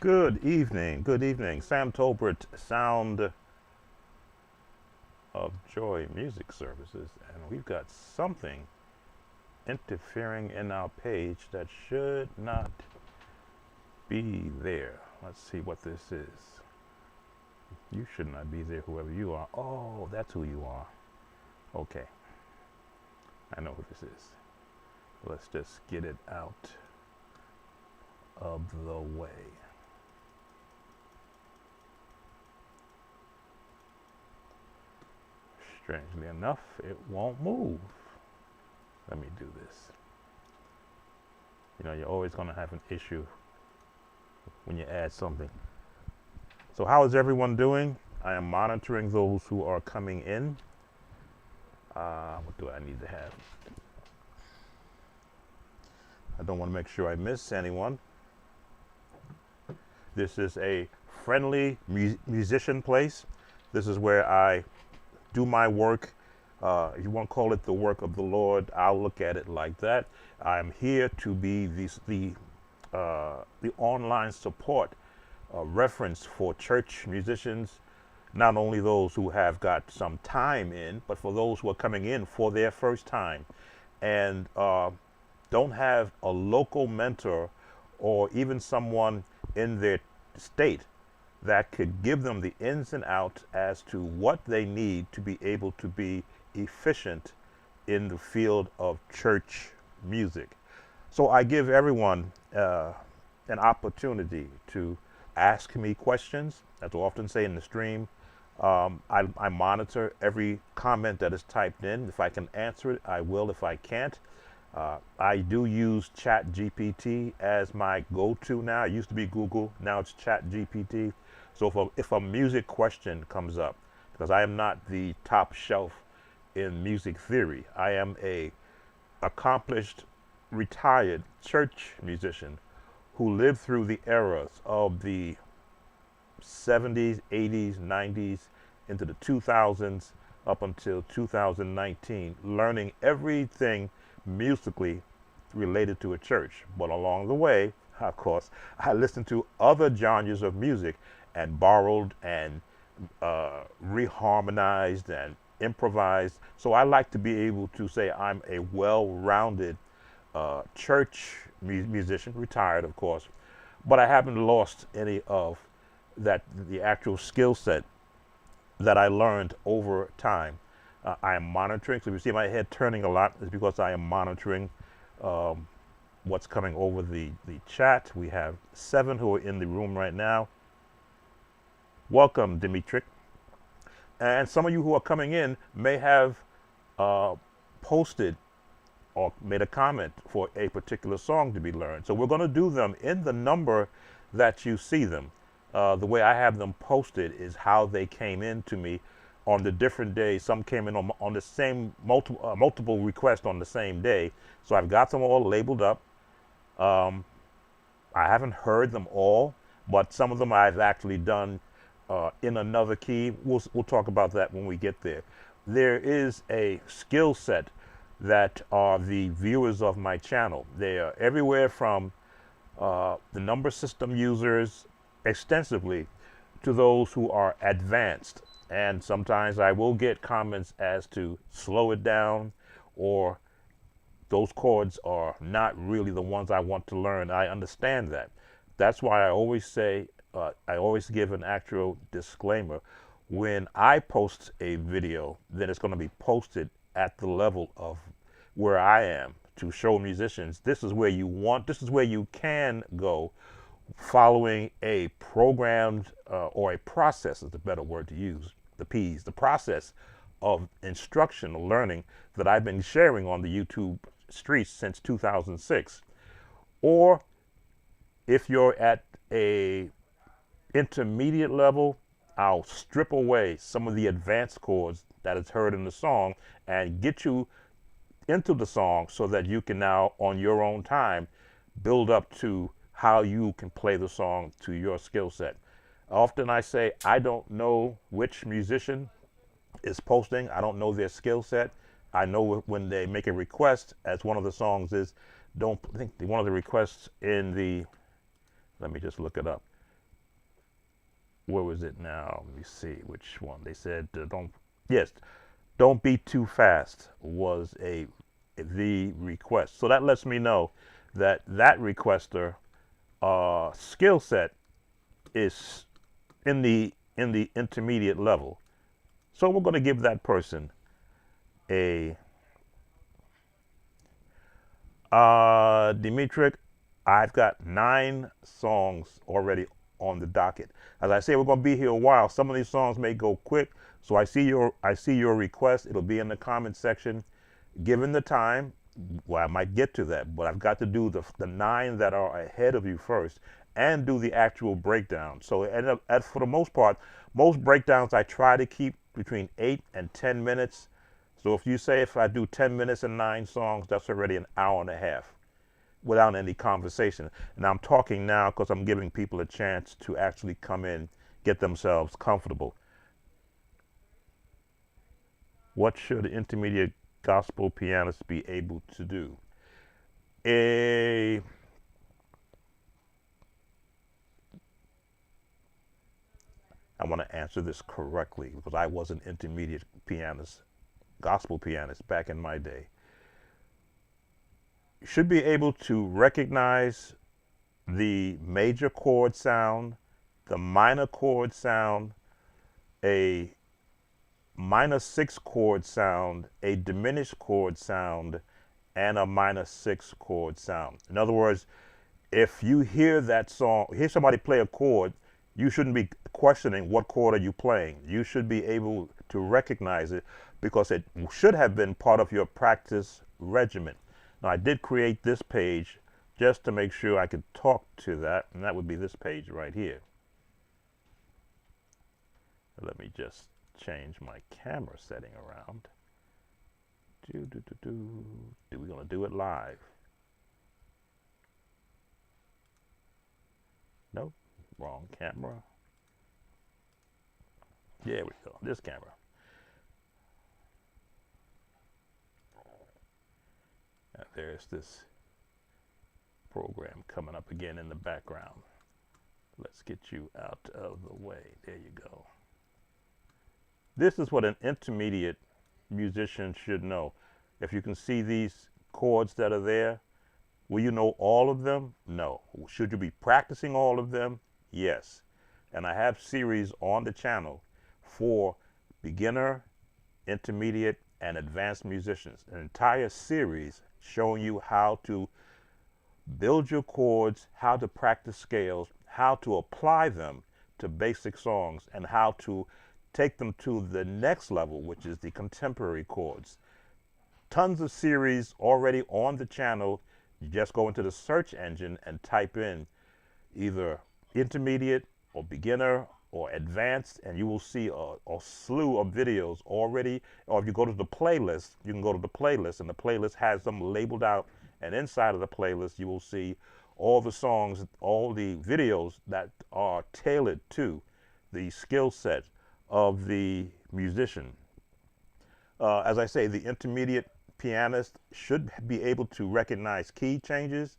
Good evening, good evening. Sam Tolbert, Sound of Joy Music Services, and we've got something interfering in our page that should not be there. Let's see what this is. You should not be there, whoever you are. Oh, that's who you are. Okay, I know who this is. Let's just get it out of the way. Strangely enough, it won't move. Let me do this. You know, you're always going to have an issue when you add something. So how is everyone doing? I am monitoring those who are coming in. What do I need to have? I don't want to make sure I miss anyone. This is a friendly musician place. This is where I do my work. If you want to call it the work of the Lord, I'll look at it like that. I'm here to be the online support reference for church musicians, not only those who have got some time in, but for those who are coming in for their first time and don't have a local mentor or even someone in their state that could give them the ins and outs as to what they need to be able to be efficient in the field of church music. So I give everyone an opportunity to ask me questions. As I often say in the stream, I monitor every comment that is typed in. If I can answer it, I will. If I can't, I do use Chat GPT as my go-to now. It used to be Google, now it's Chat GPT. So if a music question comes up, because I am not the top shelf in music theory, I am a accomplished, retired church musician who lived through the eras of the 70s, 80s, 90s, into the 2000s, up until 2019, learning everything musically related to a church. But along the way, of course, I listened to other genres of music and borrowed and reharmonized and improvised. So I like to be able to say I'm a well-rounded church musician, retired of course, but I haven't lost any of the actual skill set that I learned over time. I am monitoring, so if you see my head turning a lot, it's because I am monitoring what's coming over the chat. We have 7 who are in the room right now. Welcome, Dimitri. And some of you who are coming in may have posted or made a comment for a particular song to be learned. So we're going to do them in the number that you see them. The way I have them posted is how they came in to me on the different days. Some came in on the same multiple requests on the same day. So I've got them all labeled up. I haven't heard them all, but some of them I've actually done in another key. We'll talk about that when we get there. There is a skill set that are the viewers of my channel. They are everywhere from the number system users extensively to those who are advanced. And sometimes I will get comments as to slow it down, or those chords are not really the ones I want to learn. I understand that. That's why I always say, I always give an actual disclaimer. When I post a video, then it's going to be posted at the level of where I am, to show musicians this is where you can go, following a programmed or a process is the better word to use, the P's, the process of instructional learning that I've been sharing on the YouTube streets since 2006. Or if you're at a intermediate level, I'll strip away some of the advanced chords that is heard in the song and get you into the song so that you can now, on your own time, build up to how you can play the song to your skill set. Often I say, I don't know which musician is posting. I don't know their skill set. I know when they make a request, as one of the songs is, don't think one of the requests in the, let me just look it up. Where was it now? Let me see which one. They said, don't be too fast was the request. So that lets me know that requester skill set is in the intermediate level. So we're going to give that person a Dimitri. I've got 9 songs already on the docket. As I say, we're going to be here a while. Some of these songs may go quick. So I see your request. It'll be in the comment section. Given the time, well, I might get to that, but I've got to do the 9 that are ahead of you first, and do the actual breakdown. So for the most part, most breakdowns I try to keep between 8 and 10 minutes. So if I do 10 minutes and 9 songs, that's already an hour and a half without any conversation. And I'm talking now because I'm giving people a chance to actually come in, get themselves comfortable. What should an intermediate gospel pianist be able to do? I want to answer this correctly because I was an intermediate pianist, gospel pianist back in my day. You should be able to recognize the major chord sound, the minor chord sound, a minor 6 chord sound, a diminished chord sound, and a minor 6 chord sound. In other words, if you hear that song, hear somebody play a chord, you shouldn't be questioning what chord are you playing. You should be able to recognize it because it should have been part of your practice regimen. Now, I did create this page just to make sure I could talk to that, and that would be this page right here. Let me just change my camera setting around. We're going to do it live. Nope, wrong camera. There we go, this camera. And there's this program coming up again in the background. Let's get you out of the way. There you go. This is what an intermediate musician should know. If you can see these chords that are there, will you know all of them? No. Should you be practicing all of them? Yes. And I have series on the channel for beginner, intermediate, and advanced musicians. An entire series showing you how to build your chords, how to practice scales, how to apply them to basic songs, and how to take them to the next level, which is the contemporary chords. Tons of series already on the channel. You just go into the search engine and type in either intermediate or beginner or advanced, and you will see a slew of videos already. Or if you go to the playlist, you can go to the playlist, and the playlist has them labeled out, and inside of the playlist you will see all the songs, all the videos that are tailored to the skill set of the musician. As I say, the intermediate pianist should be able to recognize key changes,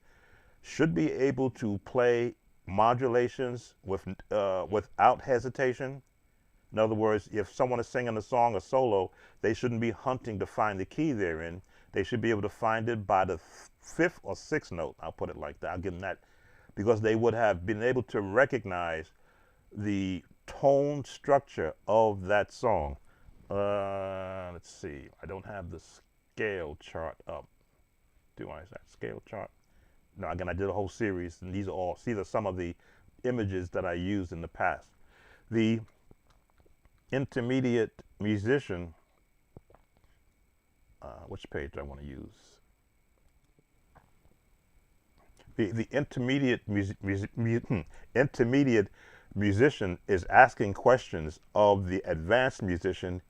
should be able to play modulations without hesitation. In other words, if someone is singing a song, a solo, they shouldn't be hunting to find the key they're in. They should be able to find it by the 5th or 6th note. I'll put it like that. I'll give them that, because they would have been able to recognize the tone structure of that song. Let's see. I don't have the scale chart up. Do I? Is that scale chart? No, again, I did a whole series, and these are some of the images that I used in the past. The intermediate musician, which page do I want to use? The intermediate intermediate musician is asking questions of the advanced musician.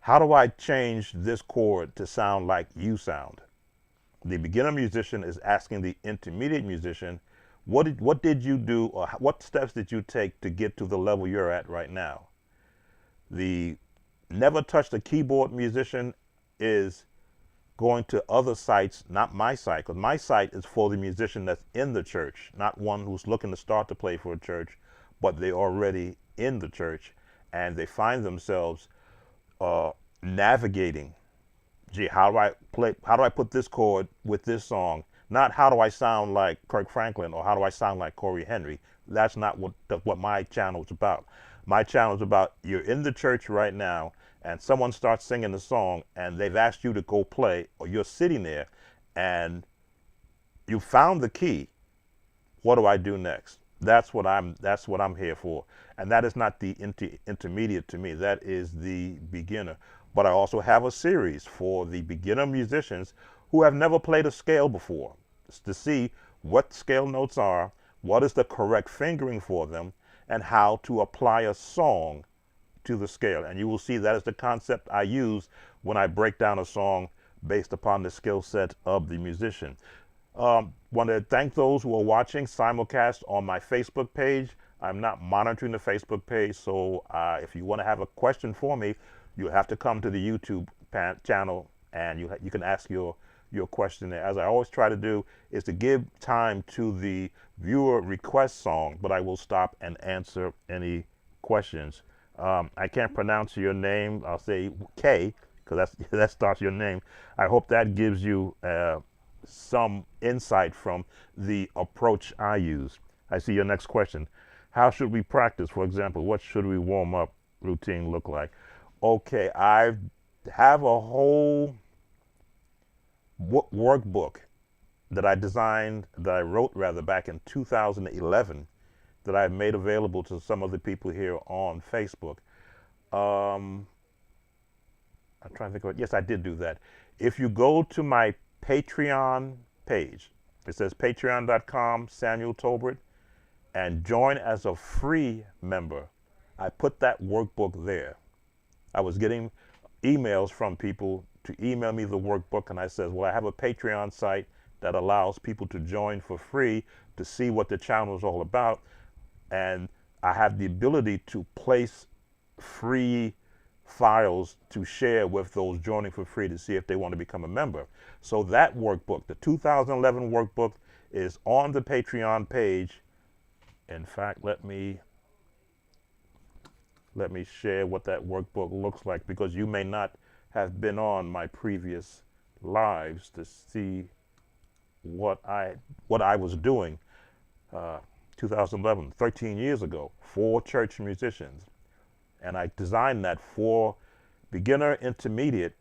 How do I change this chord to sound like you sound? The beginner musician is asking the intermediate musician, what did you do, or what steps did you take to get to the level you're at right now? The never touched a keyboard musician is going to other sites, not my site, because my site is for the musician that's in the church, not one who's looking to start to play for a church, but they're already in the church and they find themselves navigating. Gee, how do I put this chord with this song? Not how do I sound like Kirk Franklin or how do I sound like Corey Henry. That's not what my channel is about. My channel is about, you're in the church right now and someone starts singing the song and they've asked you to go play, or you're sitting there and you found the key. What do I do next? That's what I'm here for. And that is not the intermediate to me. That is the beginner. But I also have a series for the beginner musicians who have never played a scale before, to see what scale notes are, what is the correct fingering for them, and how to apply a song to the scale. And you will see that is the concept I use when I break down a song based upon the skill set of the musician. Want to thank those who are watching simulcast on my Facebook page. I'm not monitoring the Facebook page, so if you want to have a question for me, you have to come to the YouTube channel, and you can ask your question there. As I always try to do, is to give time to the viewer request song, but I will stop and answer any questions. I can't pronounce your name. I'll say K, because that starts your name. I hope that gives you some insight from the approach I use. I see your next question. How should we practice? For example, what should we warm up routine look like? Okay, I have a whole workbook that I wrote rather back in 2011 that I've made available to some of the people here on Facebook. I'm trying to think of it. Yes, I did do that. If you go to my Patreon page, it says patreon.com Samuel Tolbert, and join as a free member. I put that workbook there. I was getting emails from people to email me the workbook, and I said, well, I have a Patreon site that allows people to join for free to see what the channel is all about, and I have the ability to place free files to share with those joining for free to see if they want to become a member. So that workbook, the 2011 workbook, is on the Patreon page. In fact, let me share what that workbook looks like, because you may not have been on my previous lives to see what I was doing 2011, 13 years ago, for church musicians. And I designed that for beginner, intermediate,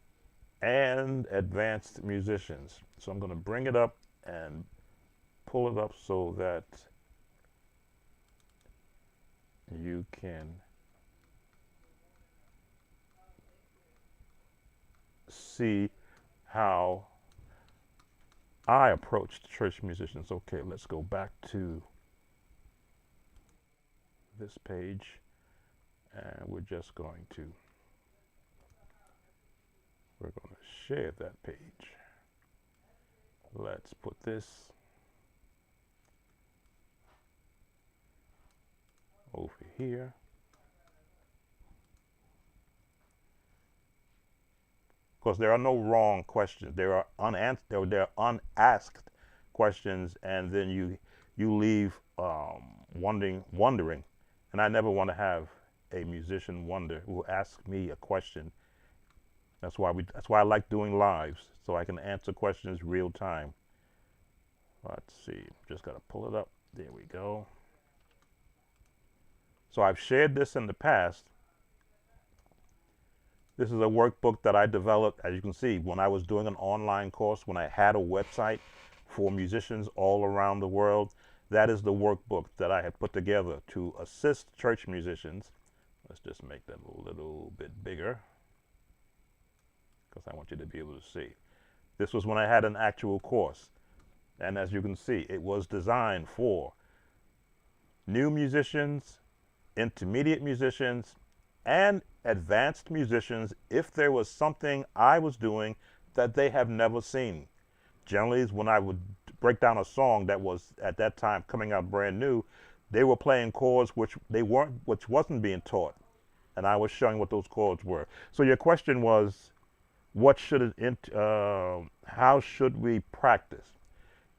and advanced musicians. So I'm going to bring it up and pull it up so that you can see how I approached church musicians. Okay, let's go back to this page, and we're going to share that page. Let's put this over here. Because there are no wrong questions. There are unasked questions, and then you leave wondering. And I never want to have a musician wonder who asks me a question. That's why I like doing lives, so I can answer questions real time. Let's see. Just got to pull it up. There we go. So I've shared this in the past. This is a workbook that I developed, as you can see, when I was doing an online course, when I had a website for musicians all around the world. That is the workbook that I had put together to assist church musicians. Let's just make that a little bit bigger, because I want you to be able to see. This was when I had an actual course. And as you can see, it was designed for new musicians, intermediate musicians, and advanced musicians if there was something I was doing that they have never seen. Generally, when I would break down a song that was at that time coming out brand new, they were playing chords which wasn't being taught, and I was showing what those chords were. So your question was, how should we practice?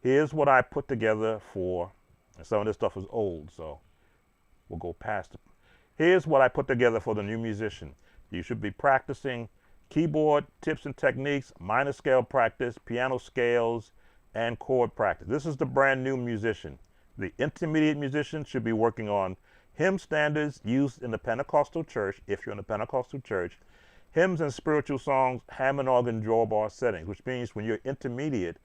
Here's what I put together for, and some of this stuff is old, so we'll go past it. Here's what I put together for the new musician. You should be practicing keyboard tips and techniques, minor scale practice, piano scales, and chord practice. This is the brand new musician. The intermediate musician should be working on hymn standards used in the Pentecostal church, if you're in a Pentecostal church, hymns and spiritual songs, Hammond organ drawbar settings, which means when you're intermediate,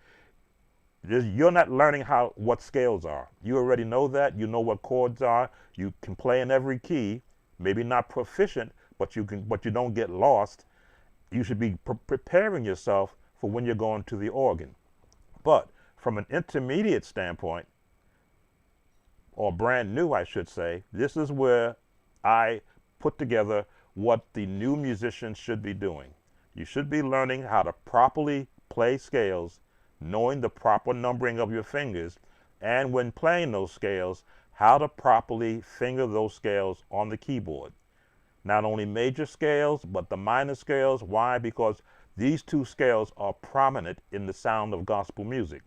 you're not learning what scales are. You already know that. You know what chords are. You can play in every key. Maybe not proficient, but you don't get lost. You should be preparing yourself for when you're going to the organ. But from an intermediate standpoint, or brand new, I should say, this is where I put together what the new musician should be doing. You should be learning how to properly play scales, knowing the proper numbering of your fingers, and when playing those scales, how to properly finger those scales on the keyboard. Not only major scales, but the minor scales. Why? Because these two scales are prominent in the sound of gospel music.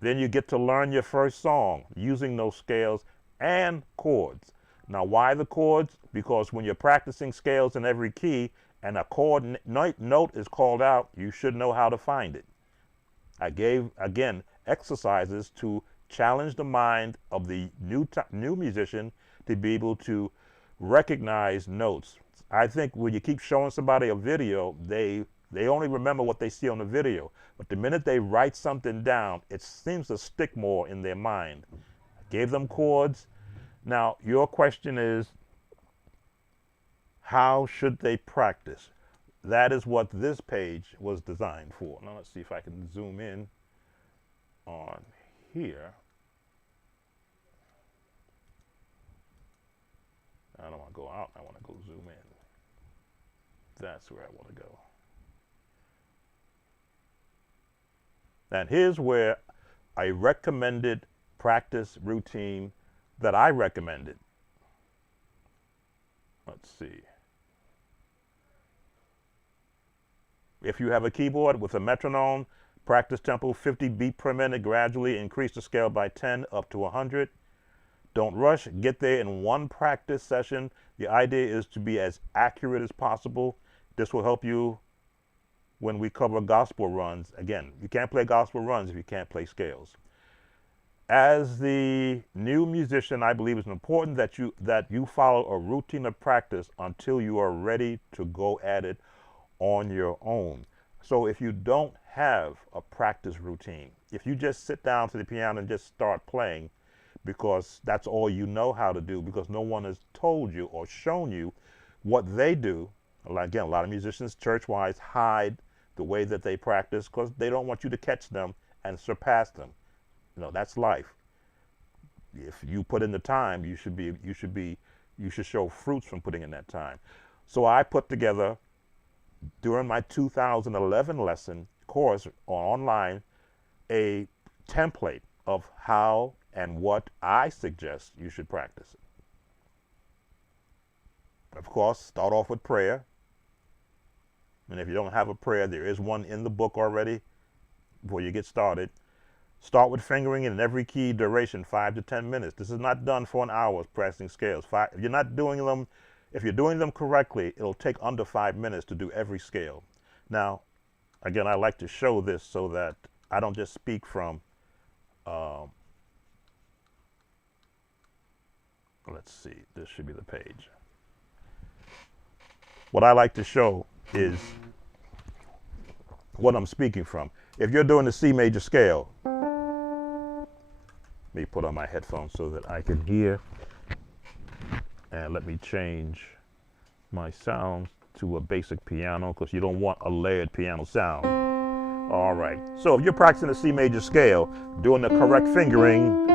Then you get to learn your first song using those scales and chords. Now, why the chords? Because when you're practicing scales in every key and a chord note is called out, you should know how to find it. I gave, again, exercises to challenge the mind of the new musician to be able to recognize notes. I think when you keep showing somebody a video, they only remember what they see on the video. But the minute they write something down, it seems to stick more in their mind. I gave them chords. Now, your question is, how should they practice? That is what this page was designed for. Now, let's see if I can zoom in on here. I don't want to go out. I want to go zoom in. That's where I want to go. And here's where a recommended practice routine that I recommended. Let's see. If you have a keyboard with a metronome, practice tempo 50 beats per minute, gradually increase the scale by 10 up to 100. Don't rush, get there in one practice session. The idea is to be as accurate as possible. This will help you when we cover gospel runs. Again, you can't play gospel runs if you can't play scales. As the new musician, I believe it's important that you follow a routine of practice until you are ready to go at it on your own. So if you don't have a practice routine, if you just sit down to the piano and just start playing because that's all you know how to do, because no one has told you or shown you what they do. Again, a lot of musicians church-wise hide the way that they practice because they don't want you to catch them and surpass them. You know, that's life. If you put in the time, you should show fruits from putting in that time. So I put together, during my 2011 lesson course online, a template of how and what I suggest you should practice it. Of course, start off with prayer. And if you don't have a prayer, there is one in the book already before you get started. Start with fingering in every key, duration 5 to 10 minutes. This is not done for an hour practicing scales. If you're doing them correctly, it'll take under 5 minutes to do every scale. Now, again, I like to show this so that I don't just speak from, let's see, this should be the page. What I like to show is what I'm speaking from. If you're doing the C major scale, let me put on my headphones so that I can hear. And let me change my sound to a basic piano because you don't want a layered piano sound. All right. So if you're practicing the C major scale, doing the correct fingering,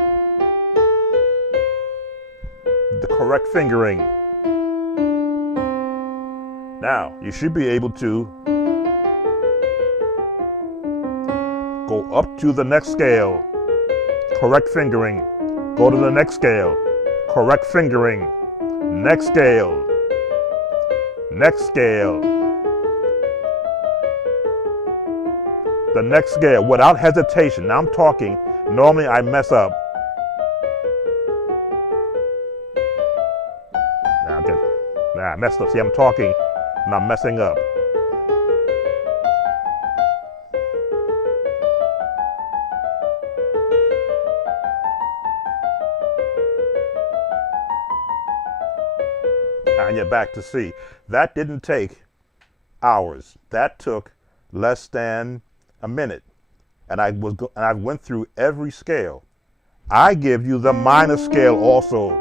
now you should be able to go up to the next scale, correct fingering, go to the next scale, correct fingering, next scale, the next scale without hesitation. Now I'm talking, normally I mess up. I messed up. See, I'm talking and I'm messing up. And you're back to C. That didn't take hours. That took less than a minute. And I went through every scale. I give you the minor scale also.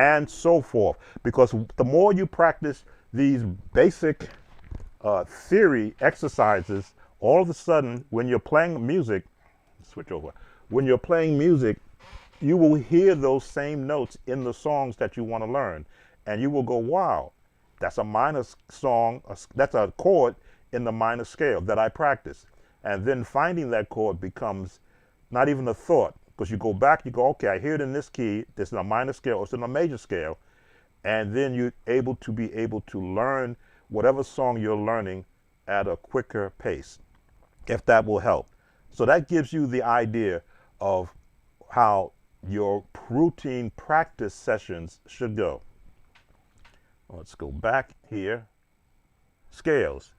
and so forth. Because the more you practice these basic theory exercises, all of a sudden, when you're playing music, switch over, when you're playing music, you will hear those same notes in the songs that you want to learn. And you will go, wow, that's a minor song, that's a chord in the minor scale that I practice. And then finding that chord becomes not even a thought, because you go back, you go, okay, I hear it in this key, it's in a minor scale, or it's in a major scale, and then you're able to learn whatever song you're learning at a quicker pace, if that will help. So that gives you the idea of how your routine practice sessions should go. Let's go back here. Scales.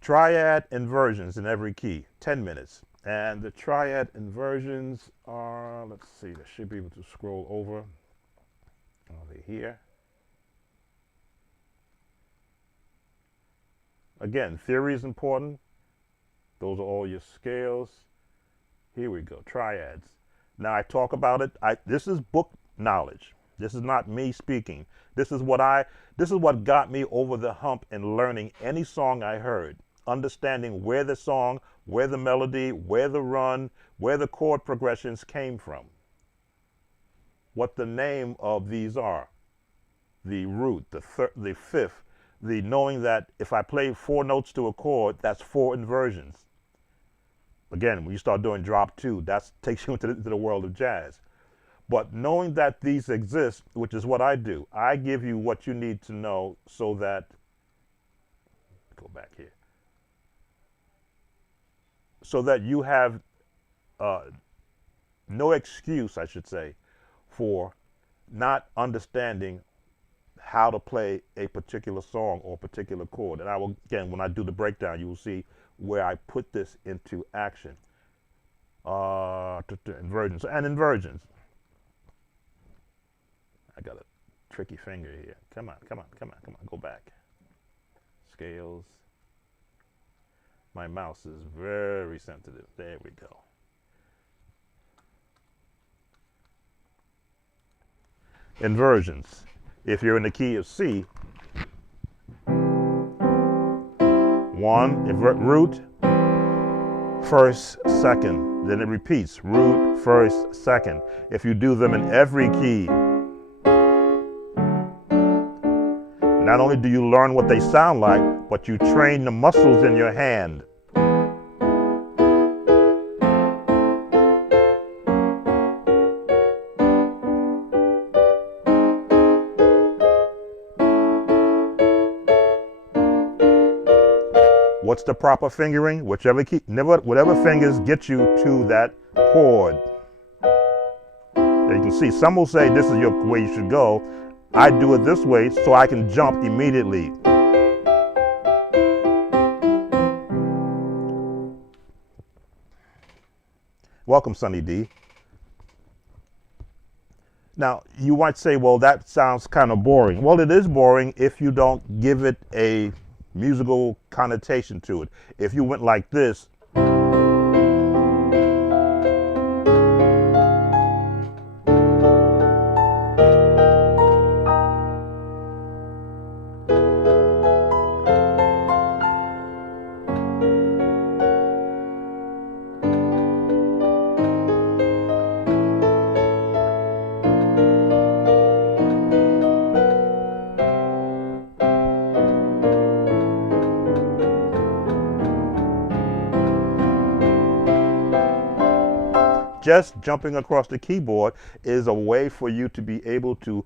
Triad inversions in every key, 10 minutes. And the triad inversions are, let's see, I should be able to scroll over here. Again, theory is important. Those are all your scales. Here we go, triads. Now I talk about it. This is book knowledge. This is not me speaking. This is what got me over the hump in learning any song I heard, understanding where the song, where the melody, where the run, where the chord progressions came from, what the name of these are, the root, the fifth, the knowing that if I play 4 notes to a chord, that's 4 inversions. Again, when you start doing drop 2, that takes you into the world of jazz. But knowing that these exist, which is what I do, I give you what you need to know so that, go back here, so that you have no excuse, I should say, for not understanding how to play a particular song or particular chord. And I will, again, when I do the breakdown, you will see where I put this into action. Inversions and inversions. I got a tricky finger here. Come on, go back. Scales. My mouse is very sensitive. There we go. Inversions. If you're in the key of C, 1, root, first, second. Then it repeats, root, first, second. If you do them in every key, not only do you learn what they sound like, but you train the muscles in your hand. What's the proper fingering? Whichever key, whatever fingers get you to that chord. There you can see, some will say this is your way you should go. I do it this way so I can jump immediately. Welcome, Sunny D. Now, you might say, well, that sounds kind of boring. Well, it is boring if you don't give it a musical connotation to it. If you went like this, just jumping across the keyboard is a way for you to be able to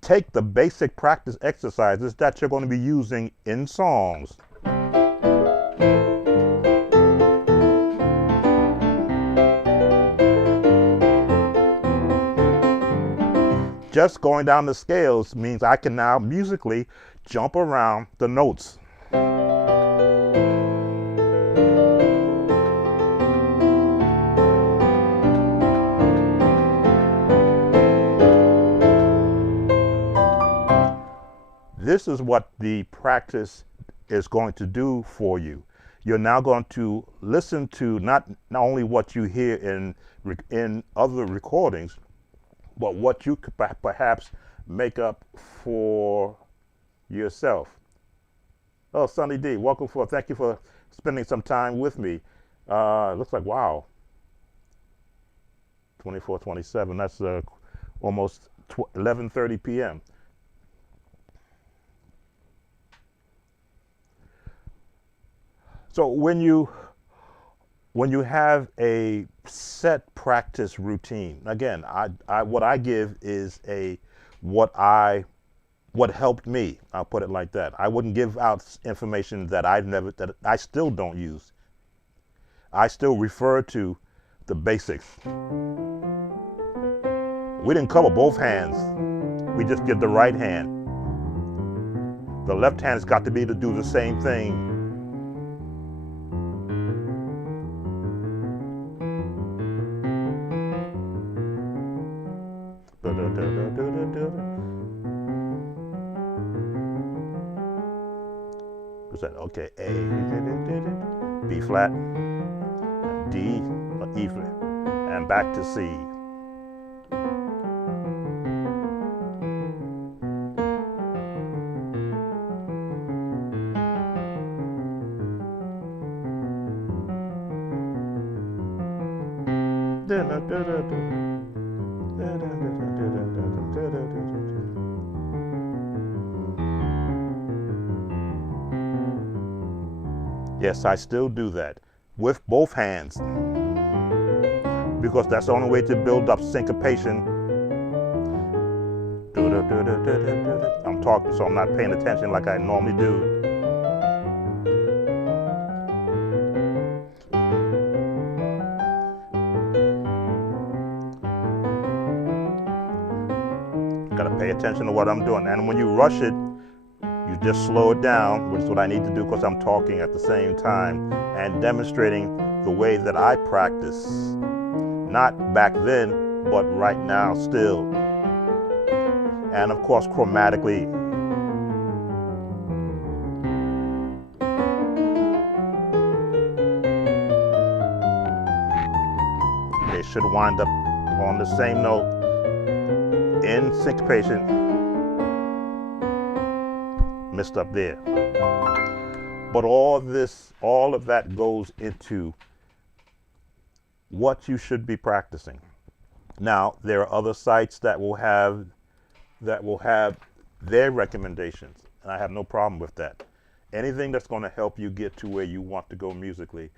take the basic practice exercises that you're going to be using in songs. Just going down the scales means I can now musically jump around the notes. This is what the practice is going to do for you. You're now going to listen to not only what you hear in other recordings, but what you could perhaps make up for yourself. Oh, Sunny D, welcome for. Thank you for spending some time with me. Looks like wow, 24:27. That's almost 11:30 p.m. So when you have a set practice routine, again, what I give is what I what helped me. I'll put it like that. I wouldn't give out information that that I still don't use. I still refer to the basics. We didn't cover both hands. We just did the right hand. The left hand has got to be to do the same thing. Okay, A, B flat, D, E flat, and back to C. Yes, I still do that with both hands because that's the only way to build up syncopation. I'm talking, so I'm not paying attention like I normally do. Gotta pay attention to what I'm doing. And when you rush it, you just slow it down, which is what I need to do because I'm talking at the same time and demonstrating the way that I practice. Not back then, but right now still. And of course, chromatically. They should wind up on the same note in syncopation. Missed up there. But all of that goes into what you should be practicing. Now, there are other sites that will have their recommendations, and I have no problem with that. Anything that's going to help you get to where you want to go musically,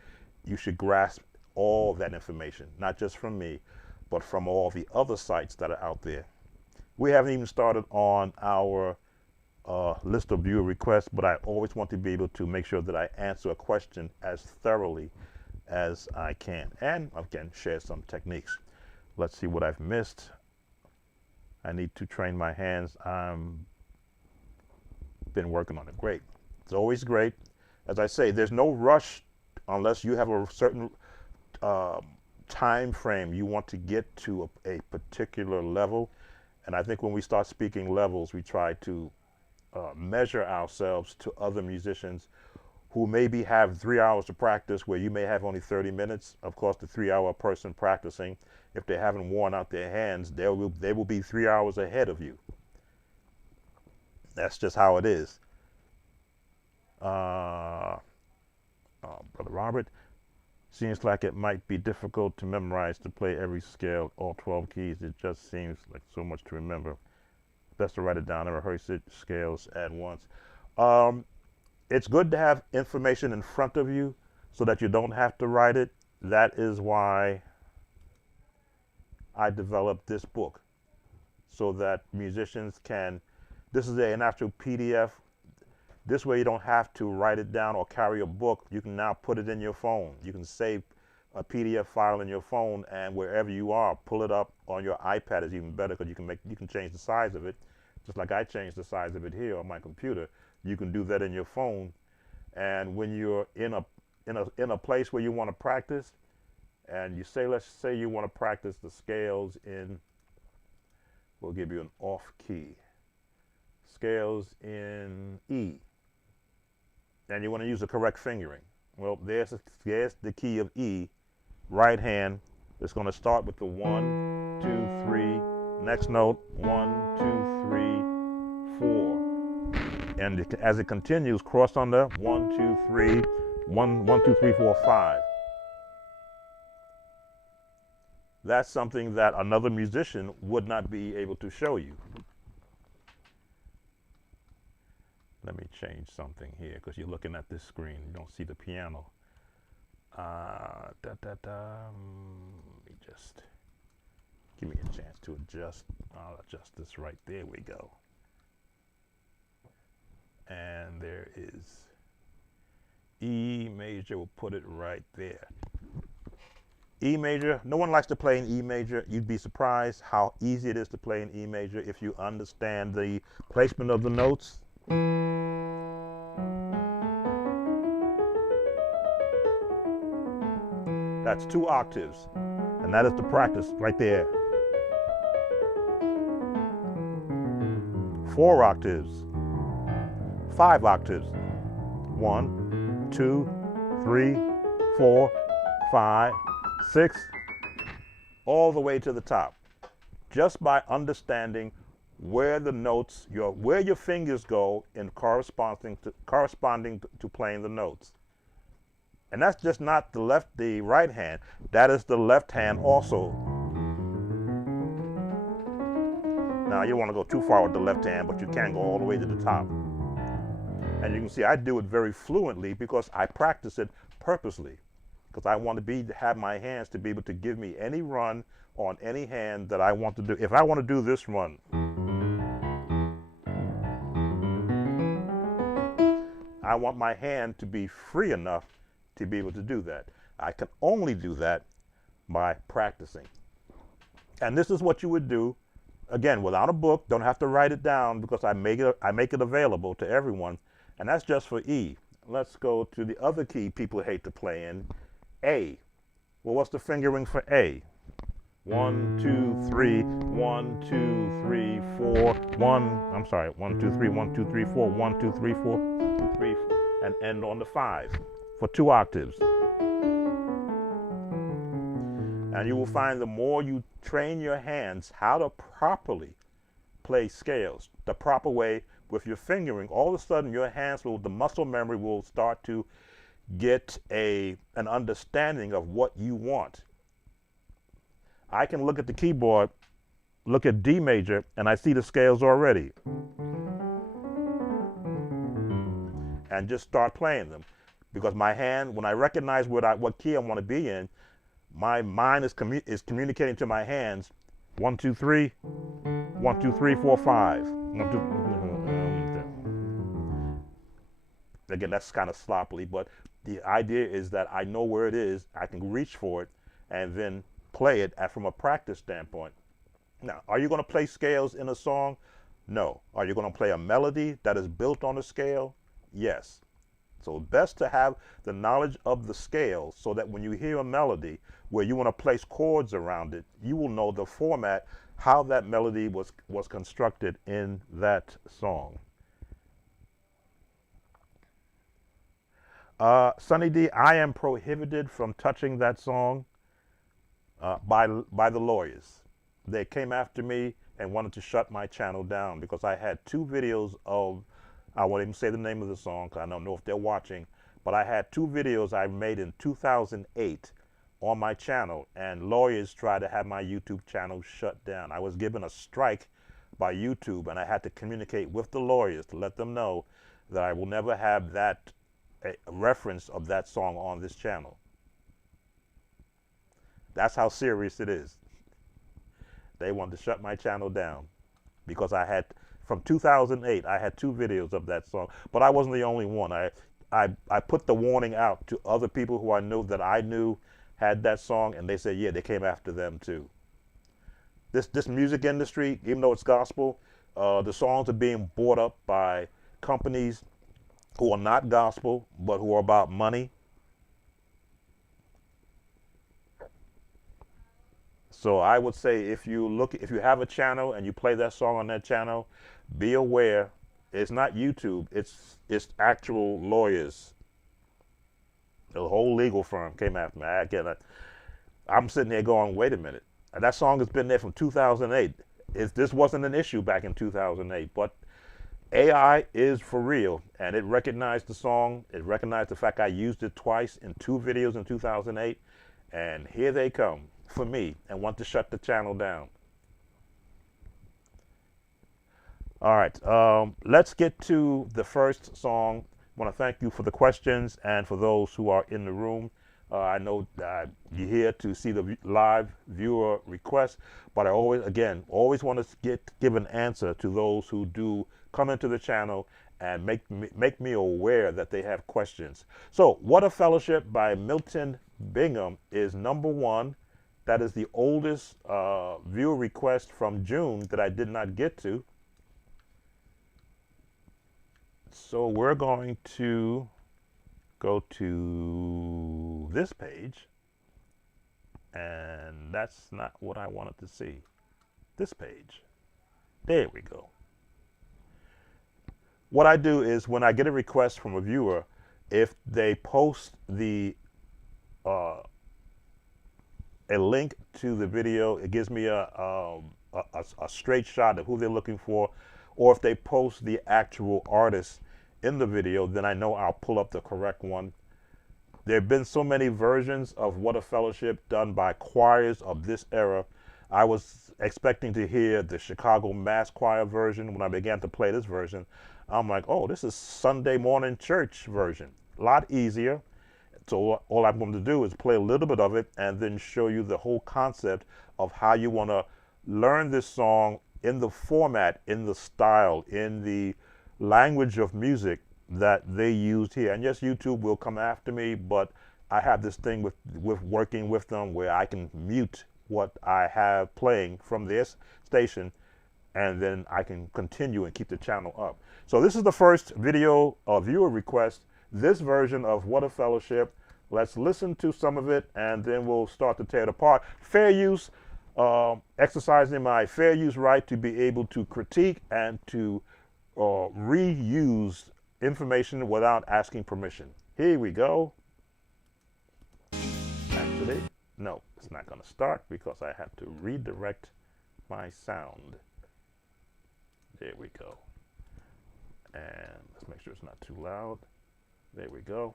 you should grasp all that information, not just from me, but from all the other sites that are out there. We haven't even started on our list of viewer requests, but I always want to be able to make sure that I answer a question as thoroughly as I can, and again share some techniques. Let's see what I've missed. I need to train my hands. I'm been working on it. Great. It's always great. As I say, there's no rush unless you have a certain time frame you want to get to a particular level. And I think when we start speaking levels, we try to measure ourselves to other musicians who maybe have 3 hours to practice where you may have only 30 minutes. Of course, the 3-hour person practicing, if they haven't worn out their hands, they will be 3 hours ahead of you. That's just how it is. Brother Robert, seems like it might be difficult to memorize to play every scale, all 12 keys. It just seems like so much to remember. Best to write it down and rehearse it, scales at once. It's good to have information in front of you so that you don't have to write it. That is why I developed this book, so that musicians can, this is an actual PDF. This way you don't have to write it down or carry a book. You can now put it in your phone. You can save a PDF file in your phone, and wherever you are, pull it up on your iPad is even better because you can change the size of it. Just like I changed the size of it here on my computer, you can do that in your phone. And when you're in a place where you want to practice, and you say, let's say you want to practice the scales in, we'll give you an off key, scales in E, and you want to use the correct fingering. Well, there's the key of E, right hand. It's going to start with the 1, 2, 3, Next note, 1, 2, 3, 4. And as it continues, cross on the 1, 2, 3, 1, 1, 2, 3, 4, 5. That's something that another musician would not be able to show you. Let me change something here because you're looking at this screen. You don't see the piano. Let me just give me a chance to adjust. I'll adjust this right there. We go. And there is E major. We'll put it right there. E major. No one likes to play in E major. You'd be surprised how easy it is to play in E major if you understand the placement of the notes. That's 2 octaves, and that is the practice right there. 4 octaves, 5 octaves, 1, 2, 3, 4, 5, 6, all the way to the top. Just by understanding where the notes, where your fingers go in corresponding to playing the notes. And that's just not the right hand. That is the left hand also. Now you don't want to go too far with the left hand, but you can go all the way to the top. And you can see I do it very fluently because I practice it purposely. Because I want to have my hands to be able to give me any run on any hand that I want to do. If I want to do this run, I want my hand to be free enough to be able to do that. I can only do that by practicing. And this is what you would do, again, without a book. Don't have to write it down because I make it available to everyone. And that's just for E. Let's go to the other key people hate to play in, A. Well, what's the fingering for A? 1, 2, 3, 1, 2, 3, 4, 1, 2, 3, 1, 2, 3, 4, 1, 2, 3, 4, 2, 3, and end on the 5 for 2 octaves. And you will find the more you train your hands how to properly play scales, the proper way with your fingering, all of a sudden your hands the muscle memory will start to get an understanding of what you want. I can look at the keyboard, look at D major, and I see the scales already. And just start playing them. Because my hand, when I recognize what key I want to be in, my mind is communicating to my hands, 1, 2, 3, 1, 2, 3, 4, 5. 1, 2, again, that's kind of sloppily, but the idea is that I know where it is, I can reach for it, and then play it from a practice standpoint. Now, are you going to play scales in a song? No. Are you going to play a melody that is built on a scale? Yes. So best to have the knowledge of the scale so that when you hear a melody where you want to place chords around it, you will know the format, how that melody was constructed in that song. Sonny D, I am prohibited from touching that song by the lawyers. They came after me and wanted to shut my channel down because I had 2 videos of, I won't even say the name of the song because I don't know if they're watching, but I had 2 videos I made in 2008 on my channel, and lawyers tried to have my YouTube channel shut down. I was given a strike by YouTube, and I had to communicate with the lawyers to let them know that I will never have that a reference of that song on this channel. That's how serious it is. They wanted to shut my channel down because I had, from 2008, I had 2 videos of that song, but I wasn't the only one. I put the warning out to other people who I knew had that song, and they said, yeah, they came after them too. This music industry, even though it's gospel, the songs are being bought up by companies who are not gospel, but who are about money. So I would say if you have a channel and you play that song on that channel, be aware it's not YouTube, it's actual lawyers. The whole legal firm came after me. I'm sitting there going, wait a minute. That song has been there from 2008. This wasn't an issue back in 2008, but AI is for real, and it recognized the song. It recognized the fact I used it twice in 2 videos in 2008, and here they come for me and want to shut the channel down. All right, let's get to the first song. I want to thank you for the questions and for those who are in the room. I know that you're here to see the live viewer requests, but I always want to give an answer to those who do come into the channel and make me aware that they have questions. So, What a Fellowship by Milton Bingham is #1. That is the oldest viewer request from June that I did not get to. So we're going to go to this page, and that's not what I wanted to see. This page. There we go. What I do is when I get a request from a viewer, if they post a link to the video, it gives me a straight shot of who they're looking for, or if they post the actual artist in the video, then I know I'll pull up the correct one. There have been so many versions of What a Fellowship done by choirs of this era. I was expecting to hear the Chicago Mass Choir version. When I began to play this version, I'm like, oh, this is Sunday morning church version. A lot easier. So all I'm going to do is play a little bit of it and then show you the whole concept of how you want to learn this song in the format, in the style, in the language of music that they used here. And yes, YouTube will come after me, but I have this thing with working with them where I can mute what I have playing from this station, and then I can continue and keep the channel up. So this is the first video viewer request, this version of What a Fellowship. Let's listen to some of it, and then we'll start to tear it apart. Fair use, exercising my fair use right to be able to critique and to reuse information without asking permission. Here we go. Actually, no, it's not going to start because I have to redirect my sound. There we go. And let's make sure it's not too loud. There we go.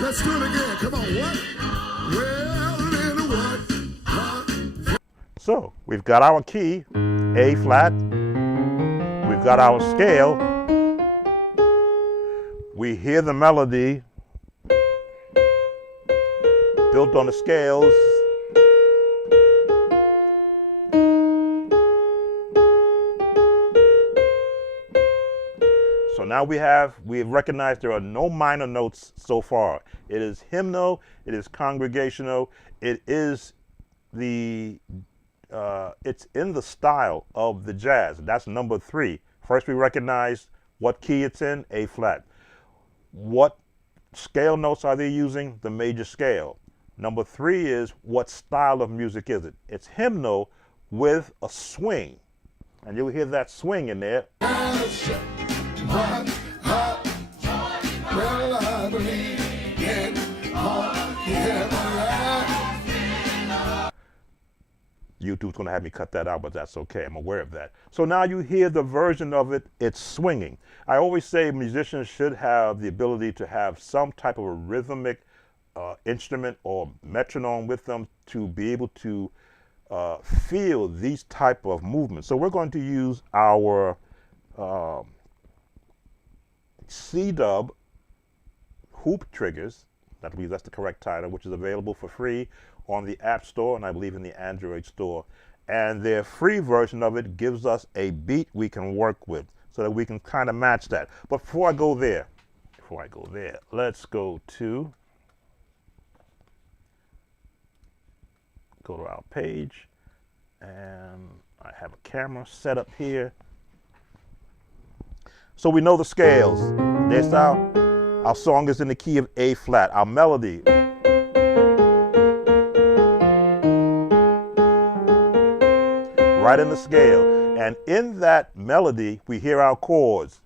Let's do it again. Come on, what? So we've got our key, A flat. We've got our scale. We hear the melody built on the scales. So now we have recognized there are no minor notes so far. It is hymnal, it is congregational, it is it's in the style of the jazz. That's #3. First we recognize what key it's in, A flat. What scale notes are they using? The major scale. #3 is what style of music is it? It's hymnal with a swing. And you'll hear that swing in there. YouTube's going to have me cut that out, but that's okay. I'm aware of that. So now you hear the version of it, it's swinging. I always say musicians should have the ability to have some type of a rhythmic instrument or metronome with them to be able to feel these type of movements. So we're going to use our C-dub hoop triggers. I believe that's the correct title, which is available for free on the App Store and I believe in the Android store. And their free version of it gives us a beat we can work with so that we can kind of match that. But before I go there, let's go to our page, and I have a camera set up here. So we know the scales. Next, our song is in the key of A flat. Our melody. Right in the scale. And in that melody, we hear our chords.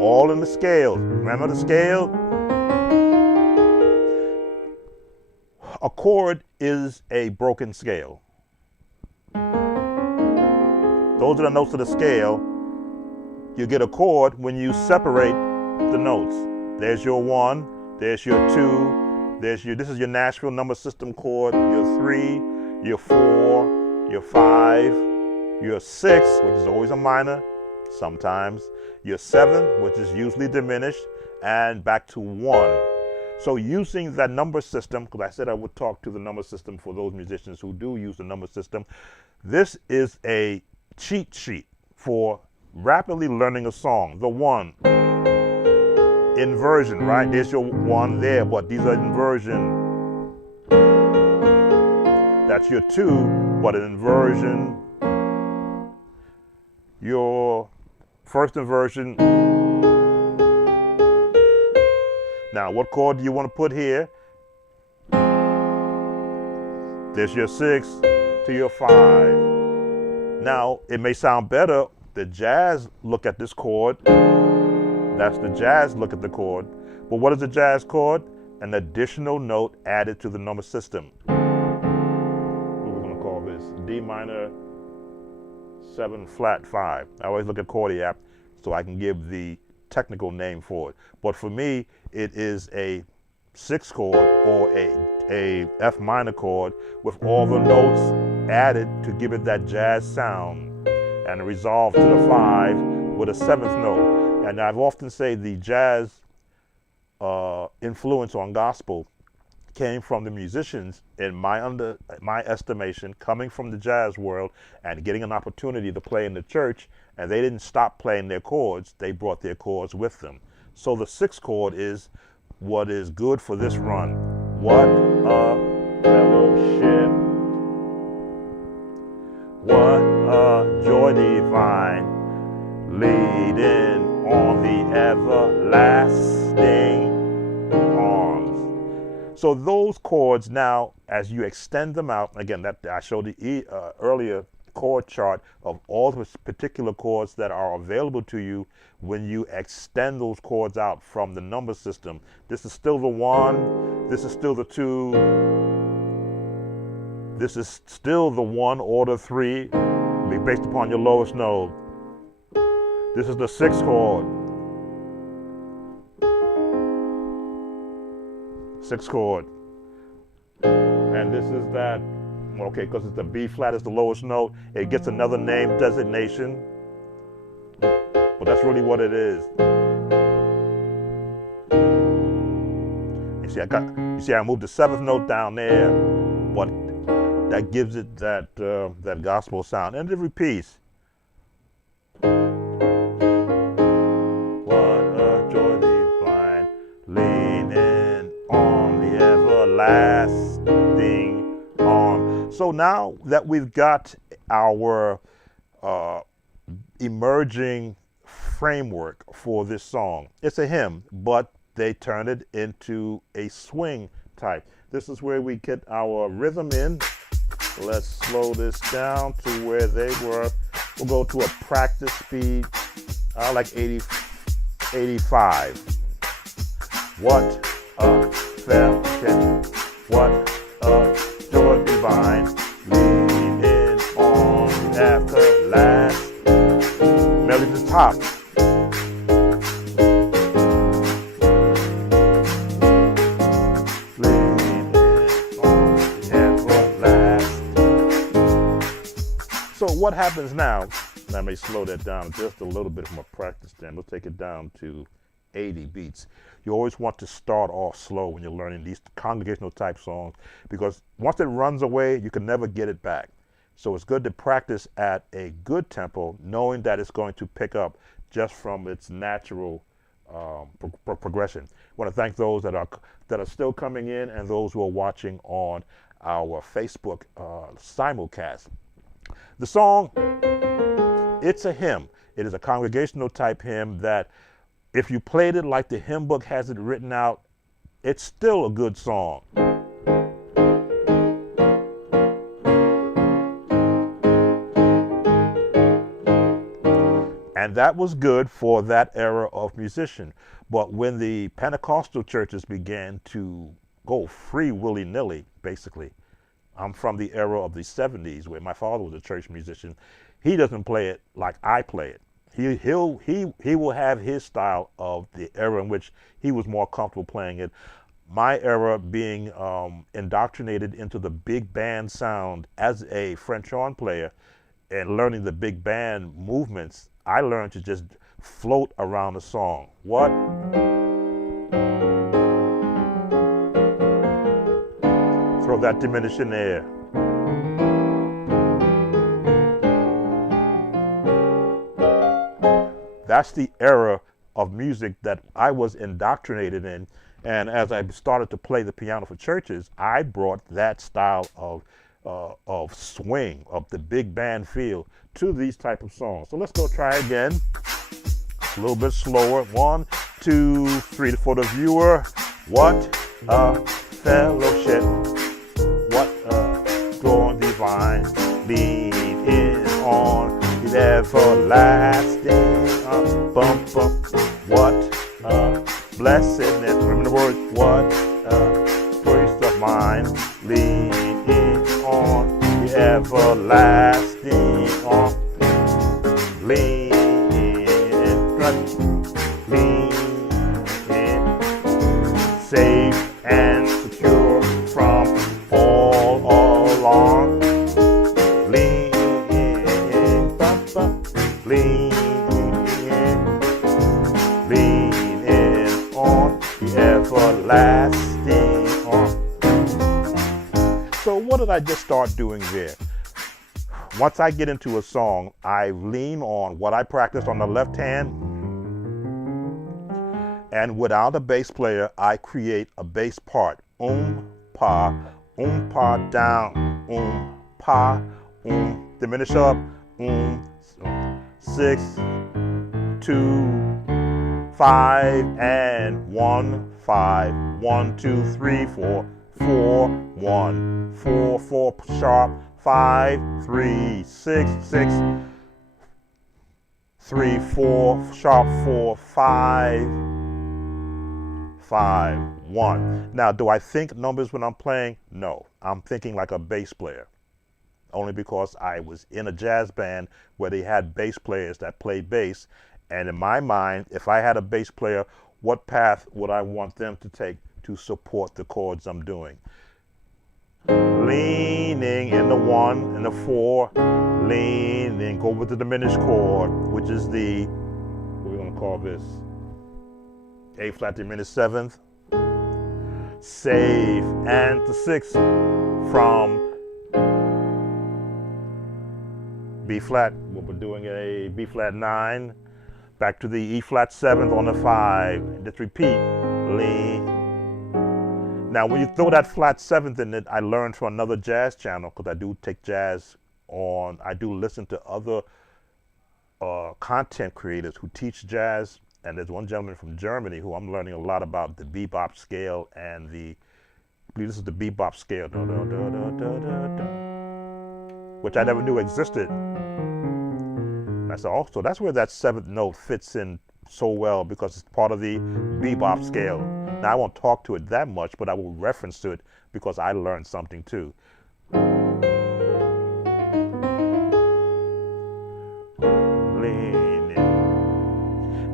All in the scale. Remember the scale? A chord is a broken scale. Those are the notes of the scale. You get a chord when you separate the notes. There's your 1, there's your 2, this is your Nashville number system chord, your 3, your 4, your 5, your 6, which is always a minor, sometimes, your 7, which is usually diminished, and back to 1. So using that number system, because I said I would talk to the number system for those musicians who do use the number system, this is a cheat sheet for rapidly learning a song. The 1, inversion, right? There's your 1 there, but these are inversion. That's your 2, but an inversion. Your first inversion. Now, what chord do you want to put here? There's your 6 to your 5. Now, it may sound better. The jazz look at this chord. That's the jazz look at the chord. But what is a jazz chord? An additional note added to the number system. What are we going to call this? D minor 7 flat 5. I always look at Chordy app so I can give the technical name for it. But for me, it is a 6 chord or a F minor chord with all the notes added to give it that jazz sound, and resolved to the 5 with a 7th note. And I've often said the jazz influence on gospel came from the musicians, in my estimation, coming from the jazz world and getting an opportunity to play in the church, and they didn't stop playing their chords, they brought their chords with them. So the 6th chord is what is good for this run. What a fellowship, what a joy divine, leading on the everlasting arms. So those chords now, as you extend them out, again, that I showed the earlier chord chart of all the particular chords that are available to you when you extend those chords out from the number system. This is still the 1, this is still the 2, this is still the 1 or the 3, based upon your lowest note. This is the 6th chord. 6th chord. And this is that, okay, because it's the B flat is the lowest note, it gets another name designation, but that's really what it is. You see, I moved the 7th note down there, but that gives it that that gospel sound, and it repeats. What a joy divine, leaning on the everlasting arm. So now that we've got our emerging framework for this song, it's a hymn, but they turn it into a swing type. This is where we get our rhythm in. Let's slow this down to where they were. We'll go to a practice speed, like 85. What a fellowship, what a joy divine, leaning on the everlasting. Melody to the top. So what happens now, and I may slow that down just a little bit from a practice stand. Let's take it down to 80 beats. You always want to start off slow when you're learning these congregational type songs, because once it runs away, you can never get it back. So it's good to practice at a good tempo, knowing that it's going to pick up just from its natural progression. I want to thank those that are still coming in and those who are watching on our Facebook simulcast. The song, it's a hymn. It is a congregational type hymn that if you played it like the hymn book has it written out, it's still a good song. And that was good for that era of musician. But when the Pentecostal churches began to go free willy-nilly, basically, I'm from the era of the 70s where my father was a church musician. He doesn't play it like I play it. He will have his style of the era in which he was more comfortable playing it. My era being indoctrinated into the big band sound as a French horn player and learning the big band movements, I learned to just float around the song. What? Throw that diminishing air. That's the era of music that I was indoctrinated in. And as I started to play the piano for churches, I brought that style of swing, of the big band feel to these type of songs. So let's go try again. A little bit slower. 1, 2, 3 for the viewer. What a fellowship. What a glory divine. Leading on the everlasting. Bump, bump. What a blessedness. Remember the word. What a grace of mine. Leading on the everlasting. Lean, safe and secure from all alarm. Lean, leaning on the everlasting arm. So what did I just start doing there? Once I get into a song, I lean on what I practiced on the left hand, and without a bass player, I create a bass part. Pa, down, pa, diminish up, 6, 2, 5, and 1, 5, 1, 2, 3, 4, 4, 1, 4, 4 sharp, 5, 3, 6, 6, 3, 4 sharp, 4, 5, 5, 1. Now, do I think numbers when I'm playing? No, I'm thinking like a bass player. Only because I was in a jazz band where they had bass players that played bass. And in my mind, if I had a bass player, what path would I want them to take to support the chords I'm doing? Leaning in the 1 and the 4, leaning, go with the diminished chord, which is the, what we're going to call this, A flat diminished 7th, safe, and the 6th from B flat, what we're doing a B flat 9, back to the E flat 7th on the 5, just repeat, lean. Now, when you throw that flat 7th in it, I learned from another jazz channel, because I do take jazz on, I do listen to other content creators who teach jazz. And there's one gentleman from Germany who I'm learning a lot about the bebop scale and the, I believe this is the bebop scale, which I never knew existed. And I said, oh, so that's where that 7th note fits in so well, because it's part of the bebop scale. Now, I won't talk to it that much, but I will reference to it because I learned something too.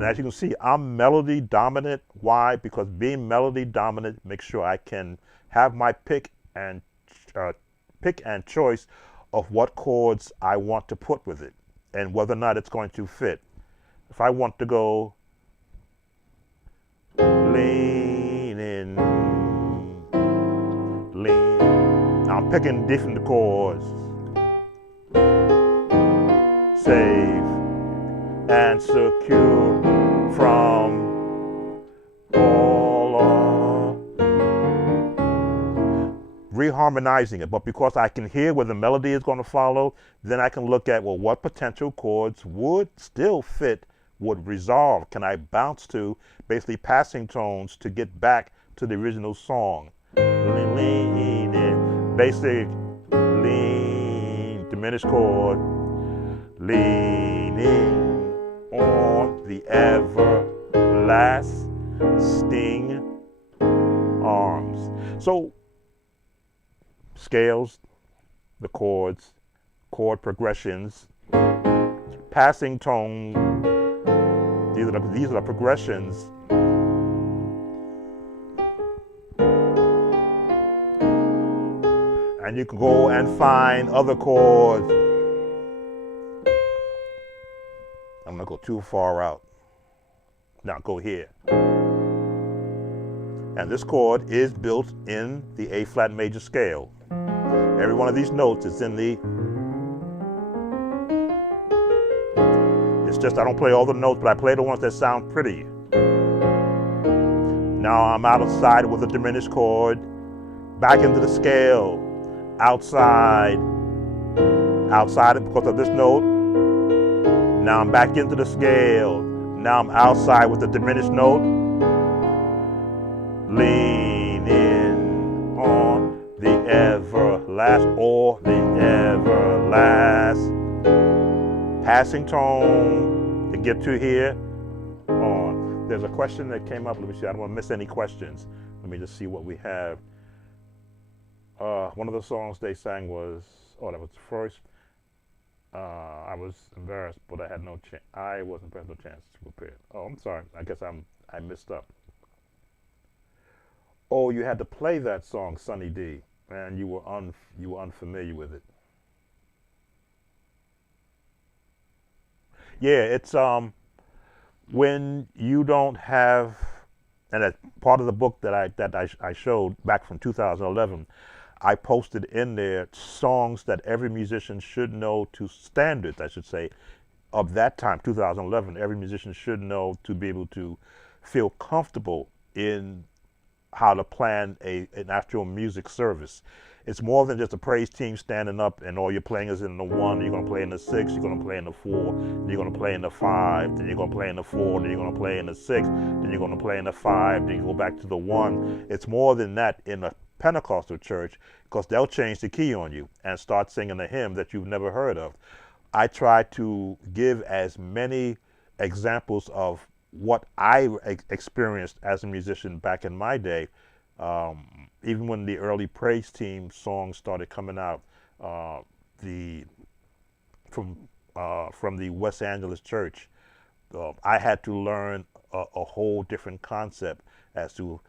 And as you can see, I'm melody dominant. Why? Because being melody dominant makes sure I can have my pick and choice of what chords I want to put with it and whether or not it's going to fit. If I want to go leaning, lean, I'm picking different chords. Safe and secure from all harmonizing it, but because I can hear where the melody is going to follow, then I can look at, well, what potential chords would still fit, would resolve. Can I bounce to basically passing tones to get back to the original song? Lean in, basic, lean, diminished chord, leaning on the everlasting arms. So scales, the chords, chord progressions, passing tone, these are the progressions. And you can go and find other chords. I'm gonna go too far out. Now go here. And this chord is built in the A flat major scale. Every one of these notes is in the, it's just I don't play all the notes, but I play the ones that sound pretty. Now I'm outside with a diminished chord, back into the scale, outside because of this note. Now I'm back into the scale. Now I'm outside with the diminished note. Lean in on the everlasting, or the everlast. Passing tone to get to here. On. There's a question that came up. Let me see. I don't want to miss any questions. Let me just see what we have. One of the songs they sang was, that was first. I was embarrassed, but I had no chance. I wasn't no chance to prepare. Oh, I'm sorry. I guess I messed up. Oh, you had to play that song, Sunny D, and you were unfamiliar with it. Yeah, it's when you don't have, and that's part of the book that I showed back from 2011. I posted in there songs that every musician should know, to standards, I should say, of that time, 2011. Every musician should know to be able to feel comfortable in how to plan an actual music service. It's more than just a praise team standing up and all you're playing is in the 1, you're going to play in the 6, you're going to play in the 4, then you're going to play in the 5, then you're going to play in the 4, then you're going to play in the 6, then you're going to play in the 5, then you go back to the 1. It's more than that in a Pentecostal church, because they'll change the key on you and start singing a hymn that you've never heard of. I try to give as many examples of what I experienced as a musician back in my day. Even when the early praise team songs started coming out, from the West Angeles church, I had to learn a whole different concept as to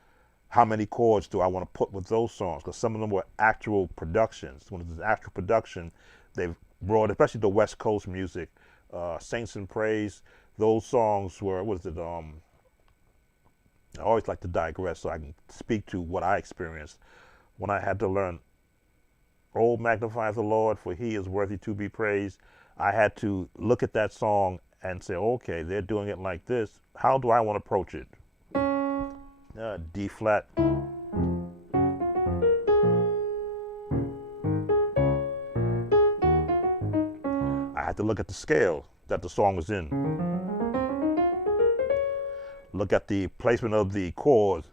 how many chords do I want to put with those songs, because some of them were actual productions. When it's actual production, they've brought, especially the West Coast music, Saints in Praise, those songs were, I always like to digress so I can speak to what I experienced when I had to learn, "Oh, magnify the Lord, for he is worthy to be praised." I had to look at that song and say, okay, they're doing it like this. How do I want to approach it? D flat. I had to look at the scale that the song was in. Look at the placement of the chords.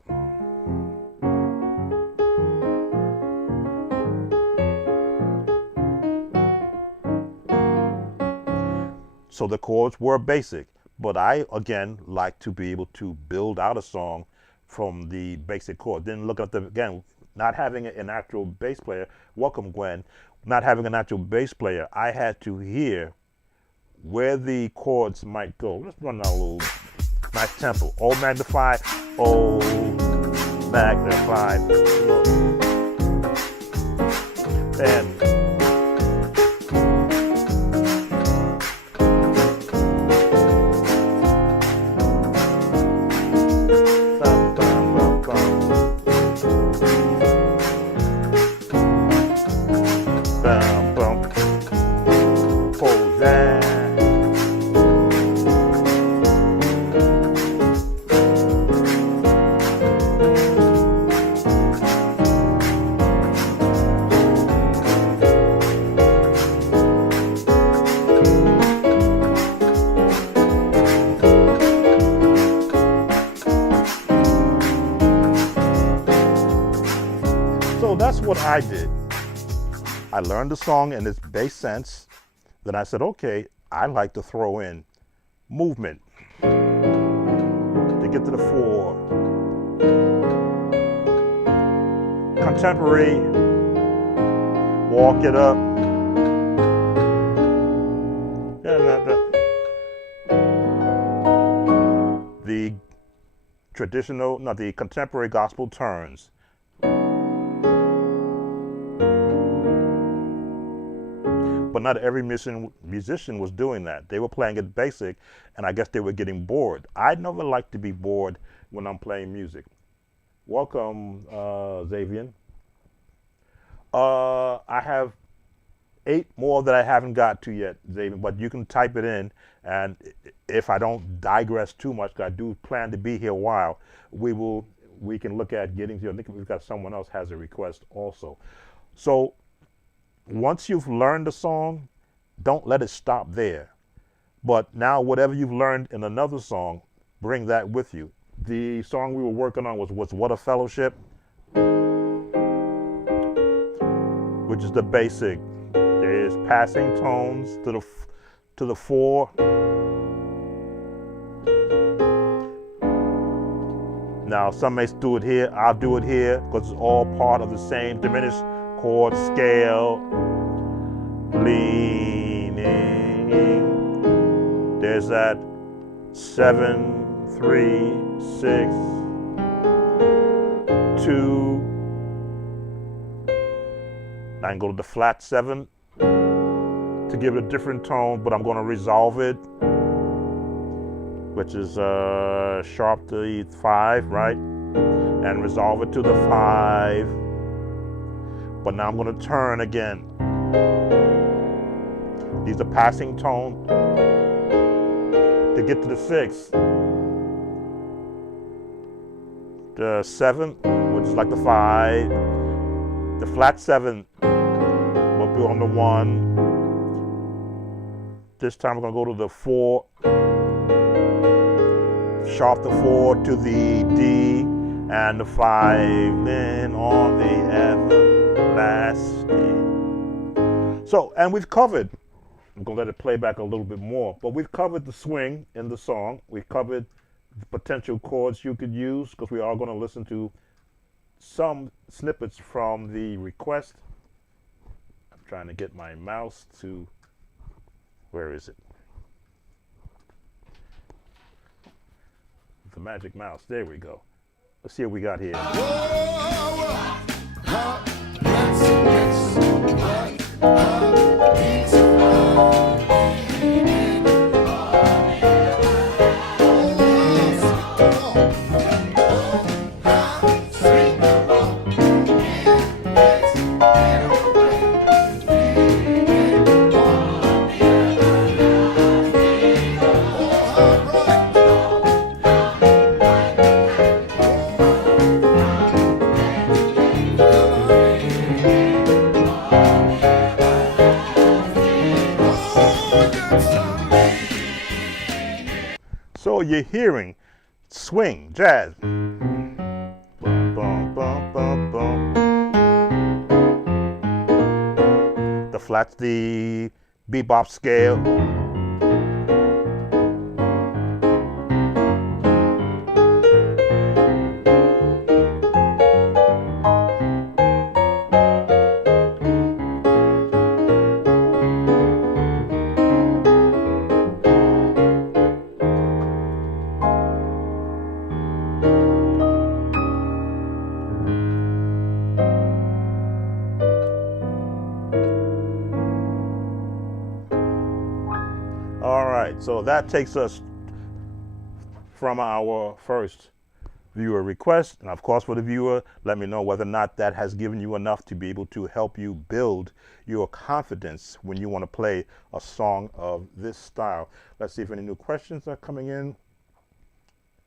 So the chords were basic, but I, again, like to be able to build out a song from the basic chord. Then look at again, not having an actual bass player, welcome Gwen, not having an actual bass player, I had to hear where the chords might go. Let's run down a little nice tempo. Oh, magnify, oh, magnify, and I did. I learned the song in its bass sense. Then I said, okay, I like to throw in movement to get to the 4. Contemporary, walk it up. The traditional, no, the contemporary gospel turns. But not every musician was doing that. They were playing it basic, and I guess they were getting bored. I never like to be bored when I'm playing music. Welcome, Xavier. I have 8 more that I haven't got to yet, Xavier, but you can type it in, and if I don't digress too much, because I do plan to be here a while, we can look at getting to, I think we've got someone else has a request also. So once you've learned the song, don't let it stop there. But now whatever you've learned in another song, bring that with you. The song we were working on was What a Fellowship, which is the basic. There's passing tones to the 4. Now some may do it here, I'll do it here, because it's all part of the same diminished chord scale. Leaning. There's that 7, 3, 6, 2. I can go to the flat 7 to give it a different tone, but I'm going to resolve it, which is sharp to 5, right? And resolve it to the 5. But now I'm going to turn again. These are passing tone to get to the 6. The 7, which is like the 5. The flat 7 will be on the 1. This time we're going to go to the 4. Sharp the 4 to the D, and the 5, then on the everlasting. So, and we've covered, I'm going to let it play back a little bit more, but we've covered the swing in the song. We've covered the potential chords you could use, because we are going to listen to some snippets from the request. I'm trying to get my mouse to, where is it? The magic mouse, there we go. Let's see what we got here. So you're hearing swing, jazz. Bum, bum, bum, bum, bum. The flat's the bebop scale. So that takes us from our first viewer request. And of course, for the viewer, let me know whether or not that has given you enough to be able to help you build your confidence when you want to play a song of this style. Let's see if any new questions are coming in.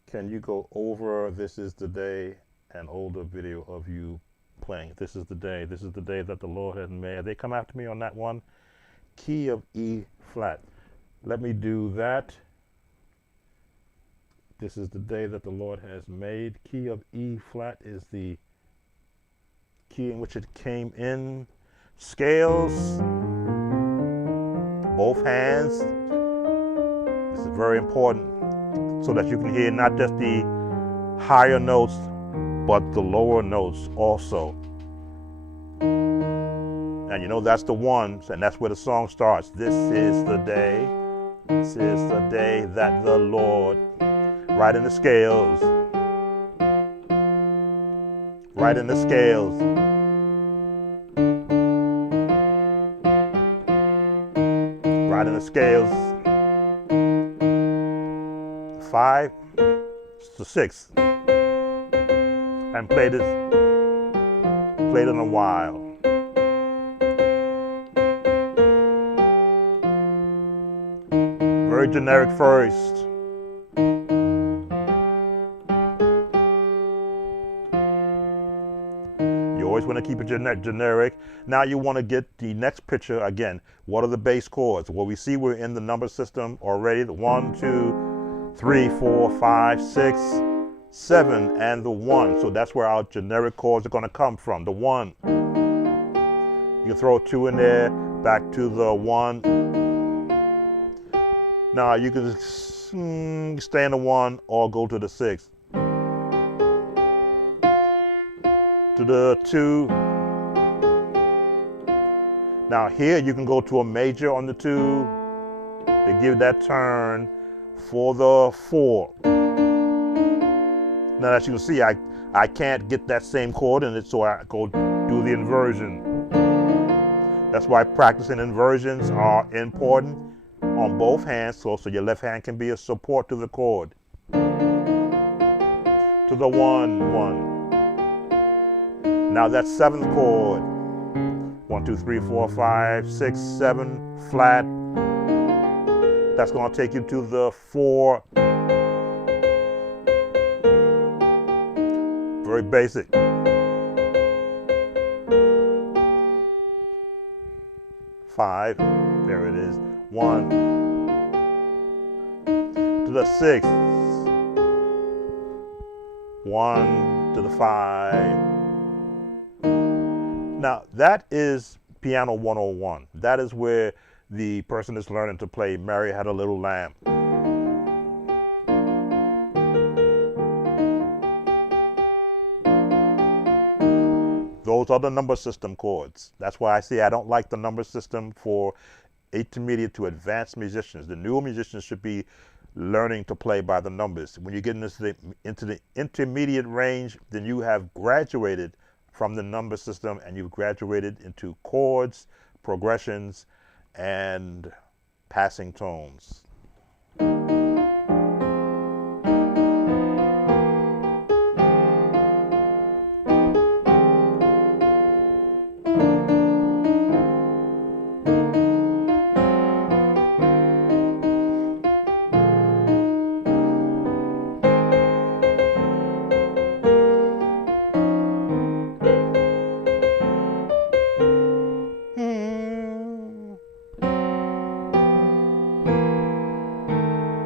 Can you go over This Is the Day, an older video of you playing? This is the day that the Lord has made. They come after me on that one. Key of E flat. Let me do that. This is the day that the Lord has made. Key of E flat is the key in which it came in. Scales, both hands. This is very important so that you can hear not just the higher notes, but the lower notes also. And you know that's the ones, and that's where the song starts. This is the day that the Lord, right in the scales, right in the scales. Right in the scales. 5 to 6. And played it in a while. Very generic first. You always want to keep it generic. Now you want to get the next picture again. What are the bass chords? Well, we see we're in the number system already. The 1, 2, 3, 4, 5, 6, 7, and the 1. So that's where our generic chords are going to come from. The 1. You can throw a 2 in there, back to the 1. Now you can stay in the 1 or go to the 6. To the 2. Now here you can go to a major on the 2 to give that turn for the 4. Now as you can see, I can't get that same chord in it, so I go do the inversion. That's why practicing inversions are important on both hands, so your left hand can be a support to the chord. To the 1, 1. Now that 7th chord. 1, 2, 3, 4, 5, 6, 7, flat. That's going to take you to the 4. Very basic. 5, there it is. 1 to the 6. 1 to the 5. Now that is Piano 101. That is where the person is learning to play Mary Had a Little Lamb. Those are the number system chords. That's why I say I don't like the number system for intermediate to advanced musicians. The newer musicians should be learning to play by the numbers. When you get into the intermediate range, then you have graduated from the number system and you've graduated into chords, progressions, and passing tones.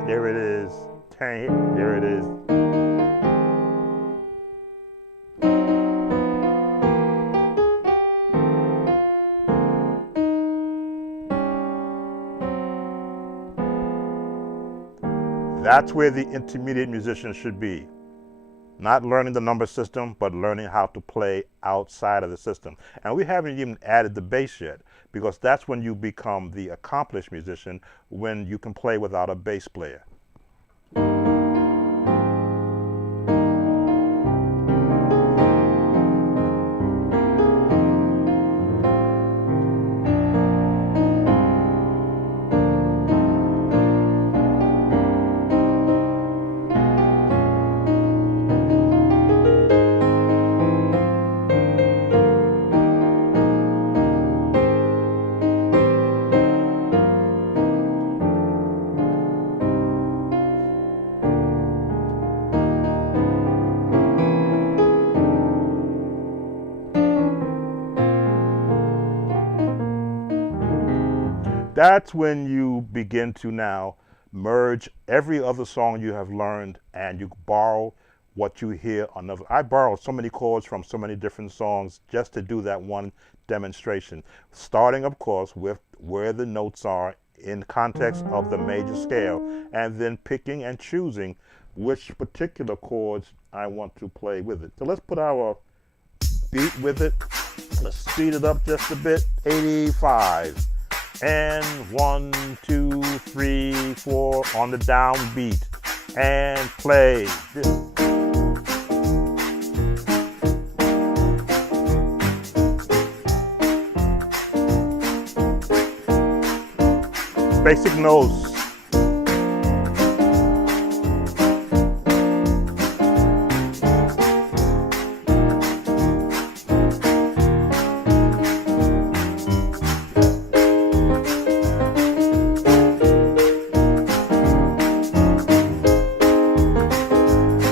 There it is. There it is. That's where the intermediate musician should be. Not learning the number system, but learning how to play outside of the system. And we haven't even added the bass yet, because that's when you become the accomplished musician, when you can play without a bass player. That's when you begin to now merge every other song you have learned and you borrow what you hear on the. I borrowed so many chords from so many different songs just to do that one demonstration. Starting, of course, with where the notes are in context of the major scale, and then picking and choosing which particular chords I want to play with it. So let's put our beat with it. Let's speed it up just a bit. 85. And 1, 2, 3, 4 on the downbeat. And play. Basic notes.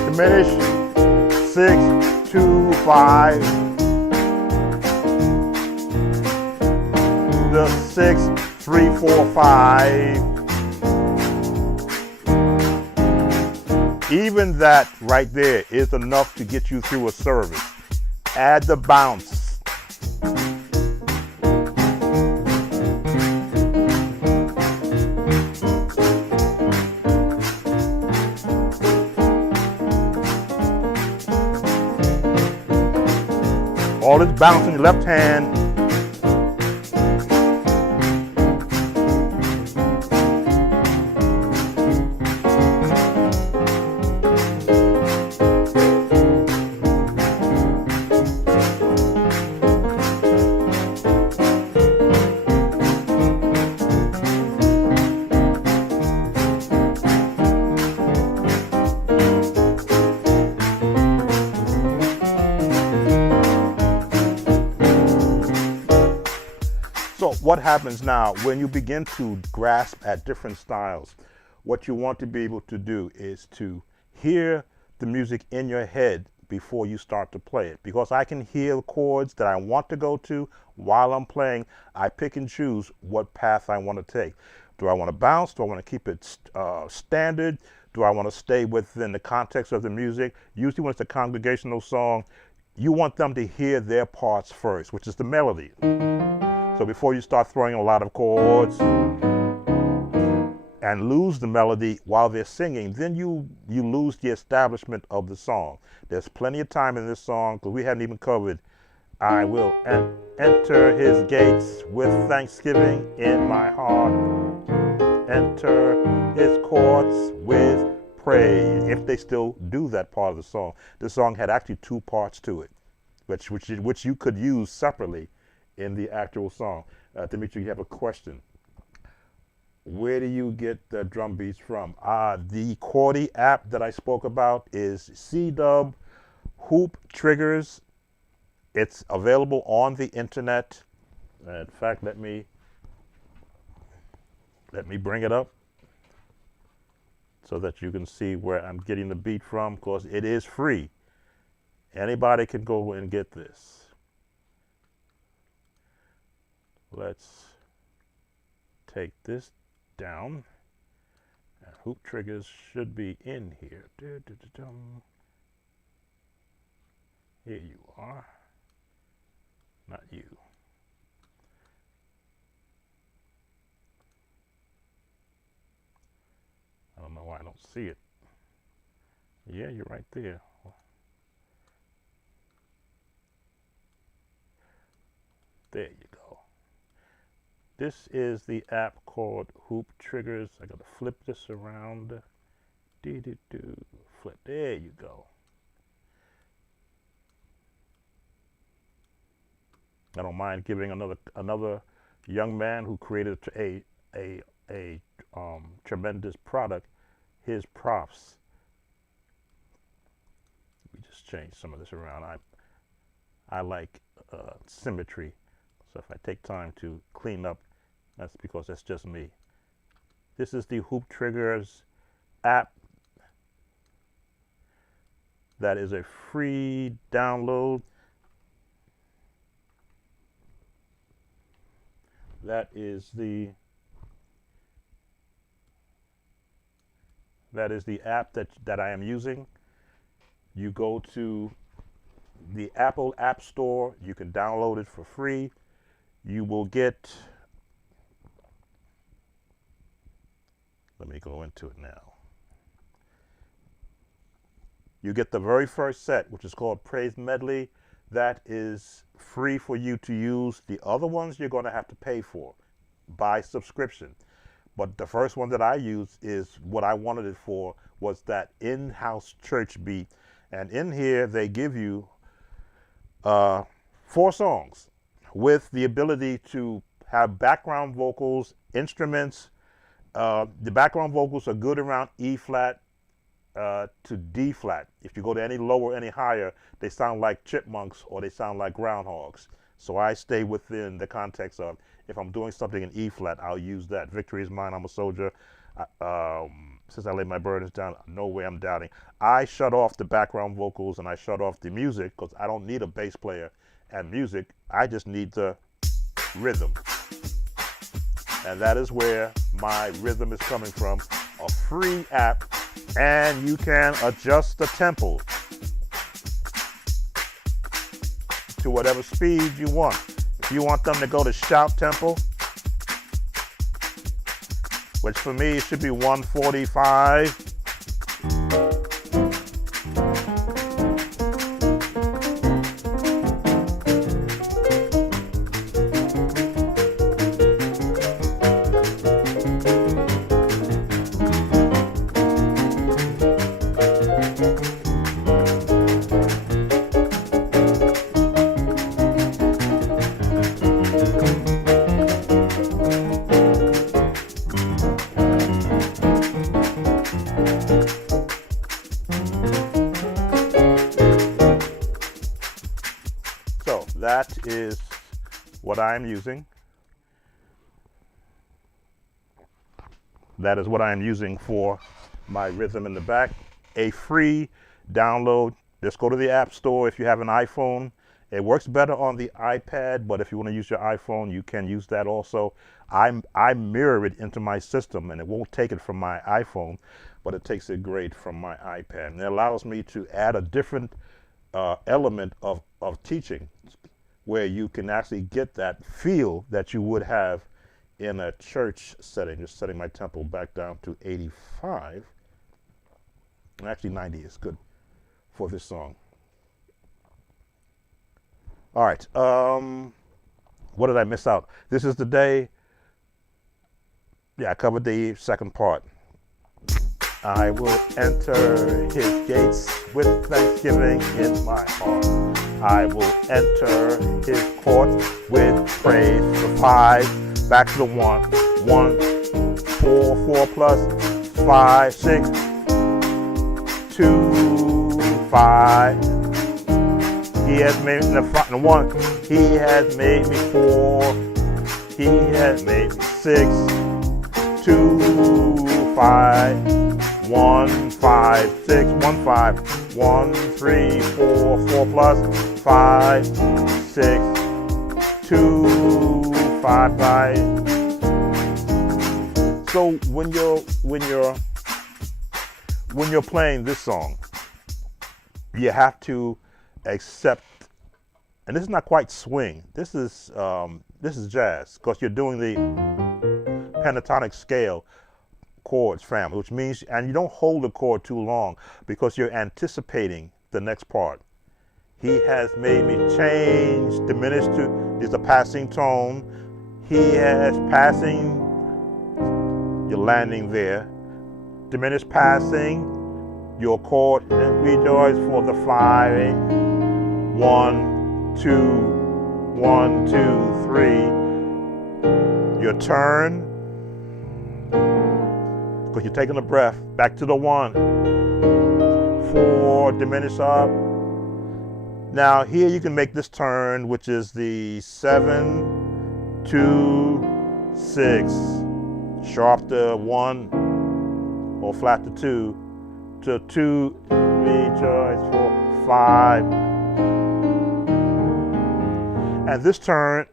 Diminish 6, 2, 5. The 6, 3, 4, 5. Even that right there is enough to get you through a service. Add the bounce. All this bounce in your left hand. So what happens now when you begin to grasp at different styles? What you want to be able to do is to hear the music in your head before you start to play it. Because I can hear the chords that I want to go to while I'm playing, I pick and choose what path I want to take. Do I want to bounce? Do I want to keep it standard? Do I want to stay within the context of the music? Usually when it's a congregational song, you want them to hear their parts first, which is the melody. So before you start throwing a lot of chords and lose the melody while they're singing, then you lose the establishment of the song. There's plenty of time in this song, because we haven't even covered, I will enter his gates with thanksgiving in my heart. Enter his courts with praise. If they still do that part of the song. The song had actually 2 parts to it, which you could use separately in the actual song. Dimitri, you have a question. Where do you get the drum beats from? The Chordy app that I spoke about is C-Dub Hoop Triggers. It's available on the internet. In fact, let me bring it up so that you can see where I'm getting the beat from, because it is free. Anybody can go and get this. Let's take this down. And Hoop Triggers should be in here. Here you are. Not you. I don't know why I don't see it. Yeah, you're right there. There you go. This is the app called Hoop Triggers. I gotta flip this around. Flip. There you go. I don't mind giving another young man who created a tremendous product his props. We just change some of this around. I like symmetry. So if I take time to clean up, that's because that's just me. This is the Hoop Triggers app. That is a free download. That is the app that I am using. you go to the Apple App Store. You can download it for free. You will get, let me go into it now. You get the very first set, which is called Praise Medley. That is free for you to use. The other ones you're going to have to pay for by subscription. But the first one that I use is what I wanted it for, was that in-house church beat. And in here, they give you 4 songs with the ability to have background vocals, instruments. The background vocals are good around E flat to D flat. If you go to any lower, any higher, they sound like chipmunks or they sound like groundhogs. So I stay within the context of, if I'm doing something in E flat, I'll use that. Victory is mine, I'm a soldier. Since I laid my burdens down, no way I'm doubting. I shut off the background vocals and I shut off the music because I don't need a bass player and music. I just need the rhythm. And that is where my rhythm is coming from. A free app, and you can adjust the tempo to whatever speed you want. If you want them to go to shout tempo, which for me should be 145. That is what I'm using. That is what I'm using for my rhythm in the back. A free download. Just go to the App Store if you have an iPhone. It works better on the iPad, but if you want to use your iPhone, you can use that also. I mirror it into my system, and it won't take it from my iPhone, but it takes it great from my iPad. And it allows me to add a different element of teaching, where you can actually get that feel that you would have in a church setting. Just setting my tempo back down to 85. And actually 90 is good for this song. All right, what did I miss out? This is the day. Yeah, I covered the second part. I will enter his gates with thanksgiving in my heart. I will enter his courts with praise. The 5, back to the 1. 1, 4, 4 plus 5, 6, 2, 5. He has made me in the front and 1. He has made me 4. He has made me 6, 2, 5. 1, 5, 6, 1, 5, 1, 3, 4, 4 plus 5, 6, 2, 5, 5. So when you're playing this song, you have to accept, and this is not quite swing. This is jazz, because you're doing the pentatonic scale chords family, which means, and you don't hold the chord too long because you're anticipating the next part. He has made me change, diminish to, there's a passing tone. He has passing, you're landing there. Diminish passing, your chord, and rejoice for the 5, 8, 1, 2, 1, 2, 3. Your turn, because you're taking a breath, back to the 1, 4, diminish up. Now here you can make this turn, which is the 7, 2, 6, sharp to 1, or flat to 2, to 2, rejoice for 5. And this turn,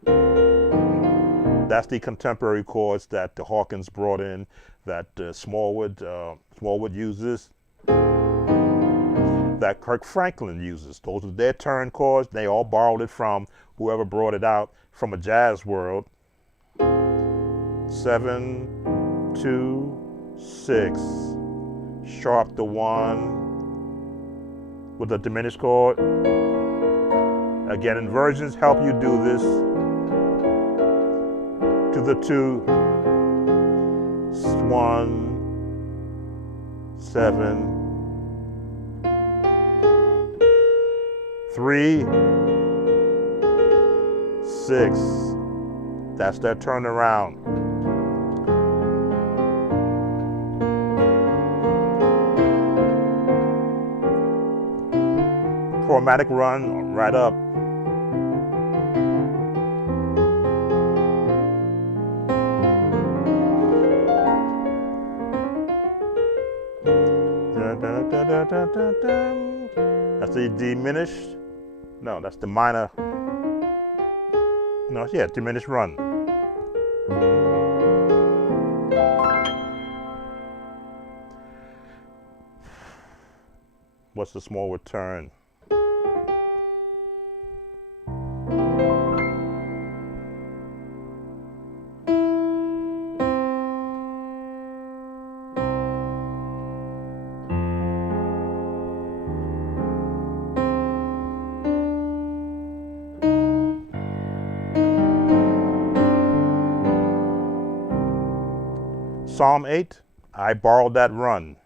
that's the contemporary chords that the Hawkins brought in, that Smallwood uses. that Kirk Franklin uses. Those are their turn chords. They all borrowed it from whoever brought it out from a jazz world. 7, 2, 6. Sharp the 1 with a diminished chord. Again, inversions help you do this. To the 2, 1, 7, 3, 6. That's their turnaround. Chromatic run right up. That's the diminished. No, that's the minor. No, yeah, diminished run. What's the small return? Psalm 8, I borrowed that run.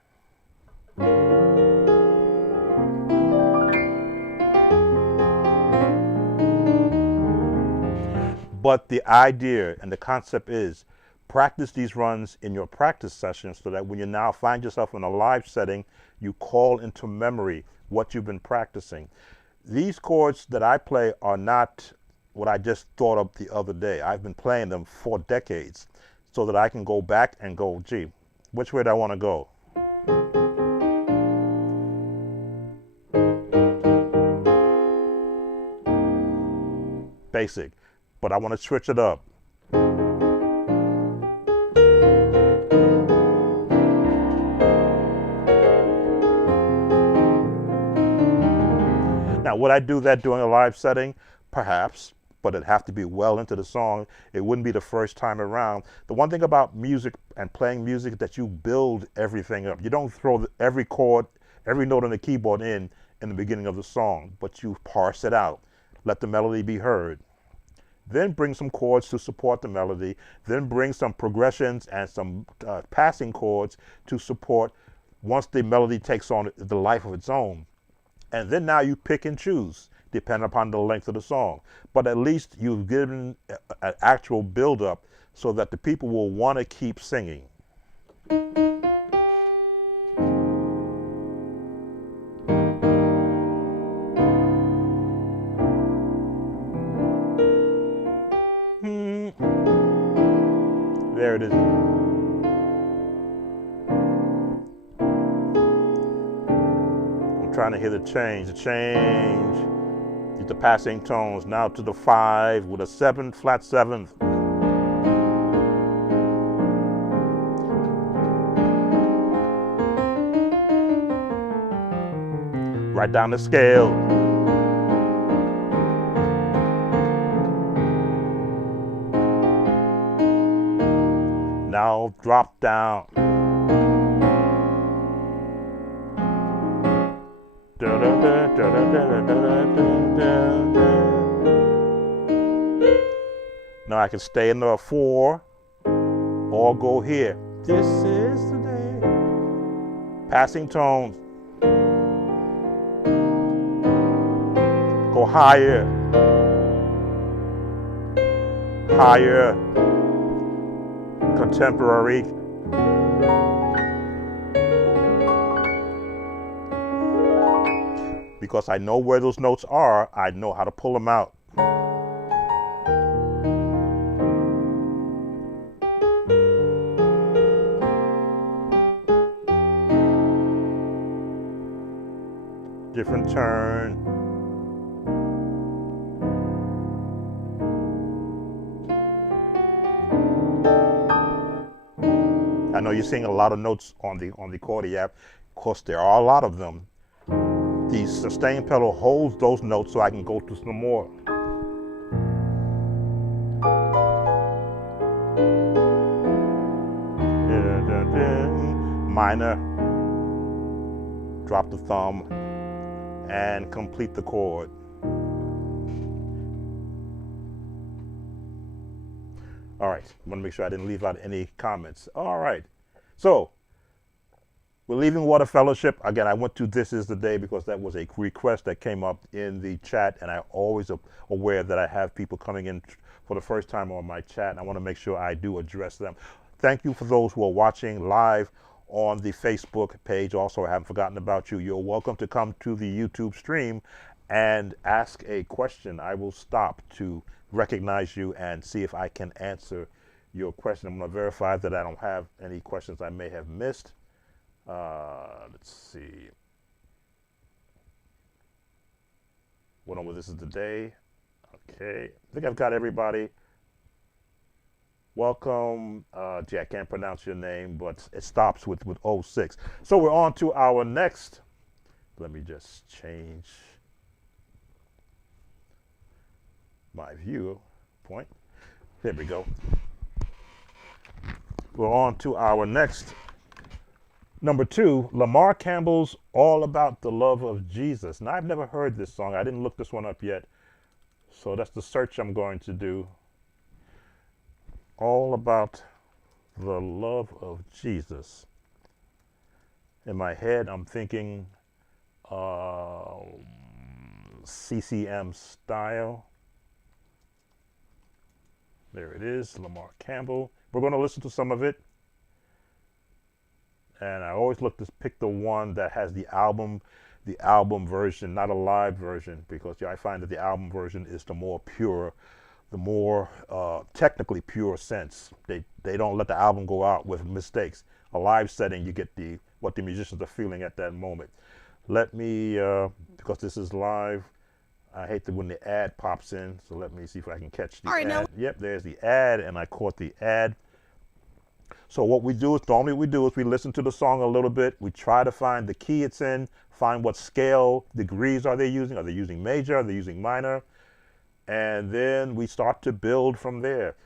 But the idea and the concept is practice these runs in your practice sessions so that when you now find yourself in a live setting, you call into memory what you've been practicing. These chords that I play are not what I just thought of the other day. I've been playing them for decades so that I can go back and go, gee, which way do I want to go? Basic, but I want to switch it up. Now, would I do that during a live setting? Perhaps, but it'd have to be well into the song. It wouldn't be the first time around. The one thing about music and playing music is that you build everything up. You don't throw every chord, every note on the keyboard in the beginning of the song, but you parse it out. Let the melody be heard. Then bring some chords to support the melody. Then bring some progressions and some passing chords to support once the melody takes on the life of its own. And then now you pick and choose, depending upon the length of the song. But at least you've given an actual build-up so that the people will want to keep singing. There it is. I'm trying to hear the change. The passing tones now to the 5 with a 7, flat 7th. Right down the scale. Now drop down. Now I can stay in the 4 or go here. This is the day. Passing tones. Go higher. Higher. Contemporary. Because I know where those notes are, I know how to pull them out. Different turn. I know you're seeing a lot of notes on the chord app. Of course, there are a lot of them. the sustain pedal holds those notes so I can go to some more. Minor, drop the thumb, and complete the chord. All right, I want to make sure I didn't leave out any comments. All right, so we're leaving Water Fellowship. Again, I went to This Is the Day because that was a request that came up in the chat, and I'm always aware that I have people coming in for the first time on my chat, and I want to make sure I do address them. Thank you for those who are watching live on the Facebook page. Also, I haven't forgotten about you. You're welcome to come to the YouTube stream and ask a question. I will stop to recognize you and see if I can answer your question. I'm going to verify that I don't have any questions I may have missed. Let's see. What on with This Is the Day? Okay, I think I've got everybody. Welcome. Gee, I can't pronounce your name, but it stops with 06. So we're on to our next. Let me just change my view point. There we go. We're on to our next. Number 2, Lamar Campbell's All About the Love of Jesus. Now, I've never heard this song. I didn't look this one up yet. So that's the search I'm going to do. All About the Love of Jesus. In my head, I'm thinking CCM style. There it is, Lamar Campbell. We're going to listen to some of it. And I always look to pick the one that has the album version, not a live version, because I find that the album version is the more pure, the more technically pure sense. They don't let the album go out with mistakes. A live setting, you get what the musicians are feeling at that moment. Let me, because this is live, I hate when the ad pops in, so let me see if I can catch the ad. Now. Yep, there's the ad, and I caught the ad. So what we do is, normally we listen to the song a little bit. We try to find the key it's in, find what scale degrees are they using. Are they using major? Are they using minor? And then we start to build from there.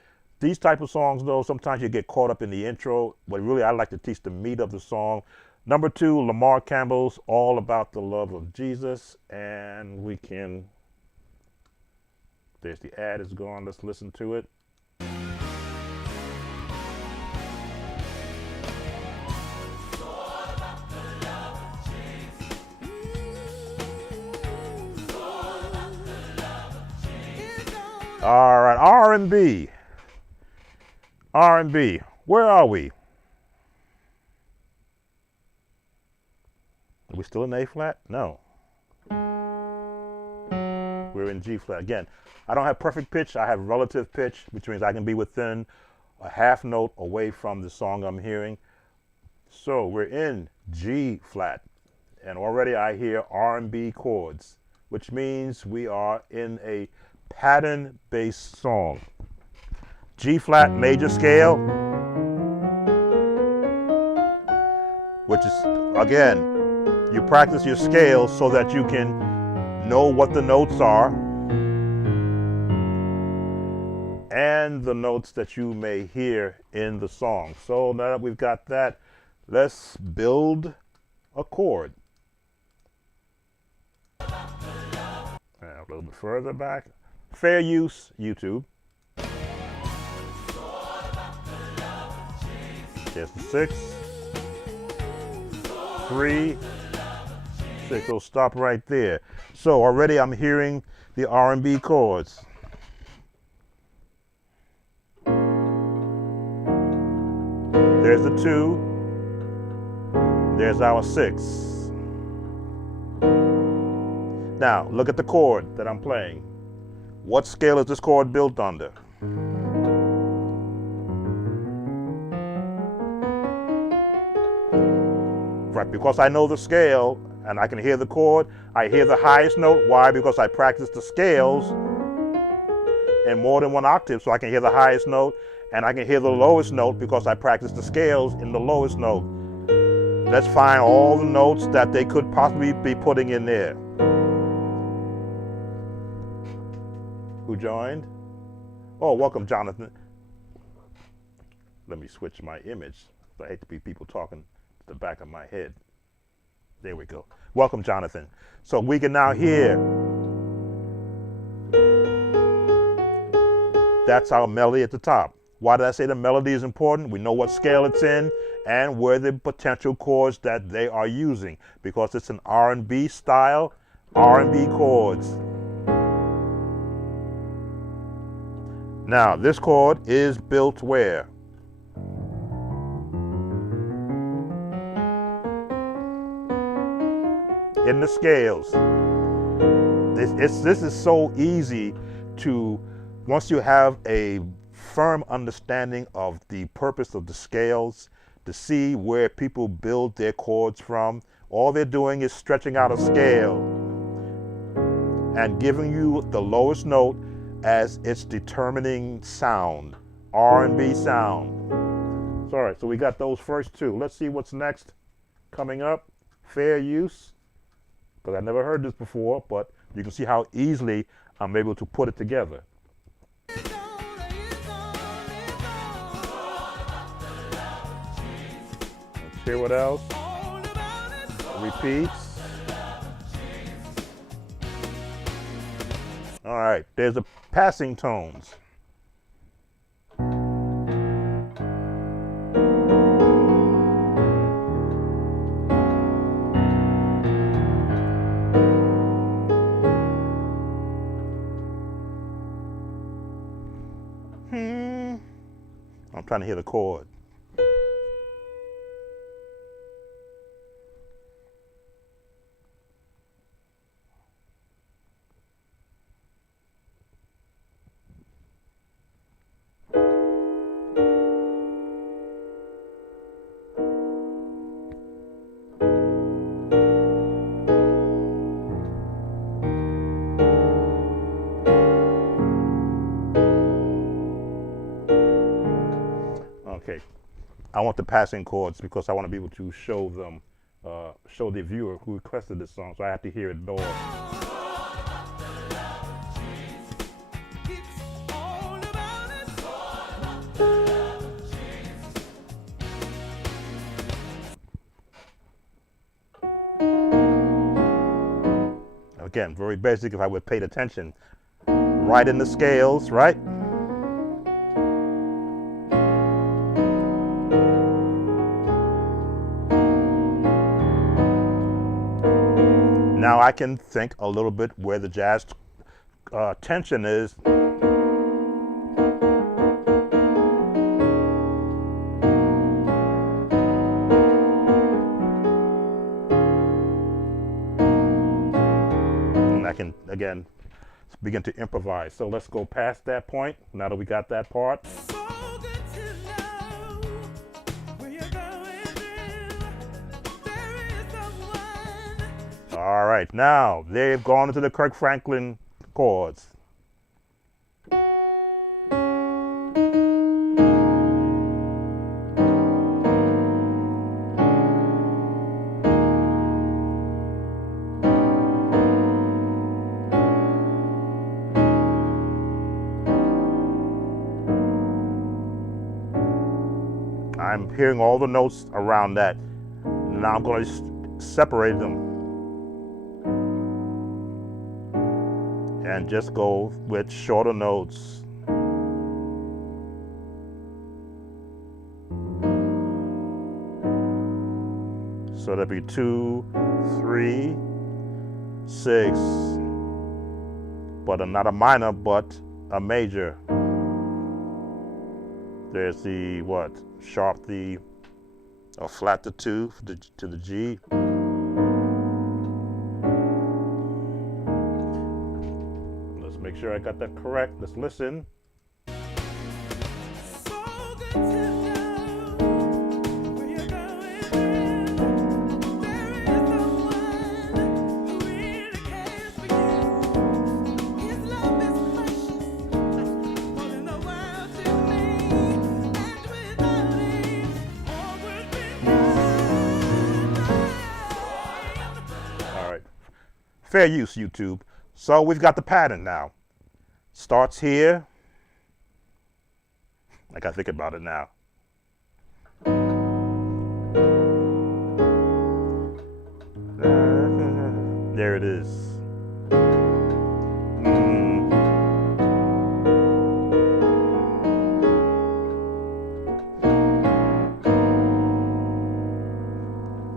These type of songs, though, sometimes you get caught up in the intro, but really I like to teach the meat of the song. Number 2, Lamar Campbell's All About the Love of Jesus. And we can, there's the ad is gone. Let's listen to it. All right, R&B. R&B. Where are we? Are we still in A flat? No. We're in G flat. Again, I don't have perfect pitch. I have relative pitch, which means I can be within a half note away from the song I'm hearing. So we're in G flat. And already I hear R&B chords, which means we are in a pattern-based song. G flat major scale, which is, again, you practice your scales so that you can know what the notes are and the notes that you may hear in the song. So now that we've got that, let's build a chord. And a little bit further back. Fair use, YouTube. There's the 6, 3, 6. We'll stop right there. So already I'm hearing the R&B chords. There's the 2. There's our 6. Now look at the chord that I'm playing. What scale is this chord built under? Right, because I know the scale and I can hear the chord, I hear the highest note. Why? Because I practice the scales in more than one octave, so I can hear the highest note, and I can hear the lowest note because I practice the scales in the lowest note. let's find all the notes that they could possibly be putting in there. Who joined? Oh, welcome, Jonathan. Let me switch my image. I hate to be people talking to the back of my head. There we go. Welcome, Jonathan. So we can now hear. That's our melody at the top. Why did I say the melody is important? We know what scale it's in and where the potential chords that they are using, because it's an R&B style, R&B chords. Now, this chord is built where? In the scales. This is so easy to, once you have a firm understanding of the purpose of the scales, to see where people build their chords from. All they're doing is stretching out a scale and giving you the lowest note as its determining sound, R&B sound. All right, so we got those first two. Let's see what's next coming up. Fair use, because I never heard this before, but you can see how easily I'm able to put it together. Let's hear what else. Repeats. All right, there's the passing tones. I'm trying to hear the chord. Okay, I want the passing chords because I want to be able to show them, show the viewer who requested this song, so I have to hear it more. Again, very basic if I would pay attention. Right in the scales, right? Now I can think a little bit where the jazz tension is. And I can, again, begin to improvise. So let's go past that point, now that we got that part. All right, now they've gone into the Kirk Franklin chords. I'm hearing all the notes around that. Now I'm going to separate them and just go with shorter notes. So that'd be 2, 3, 6, but not a minor, but a major. There's the what? Sharp the, or flat the 2 to the G. Let's make sure I got that correct. Let's listen. Fair use, YouTube. So we've got the pattern now. Starts here. I gotta think about it now. There it is.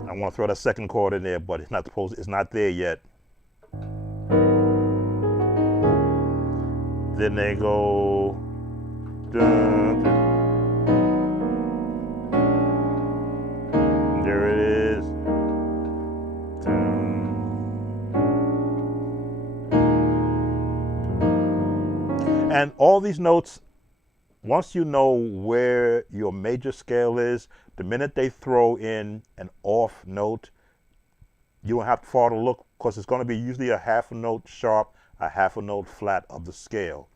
I want to throw that second chord in there, but it's not there yet. Then they go dun, dun. There it is. Dun. And all these notes, once you know where your major scale is, the minute they throw in an off note, you don't have to far to look, because it's going to be usually a half a note sharp, a half a note flat of the scale.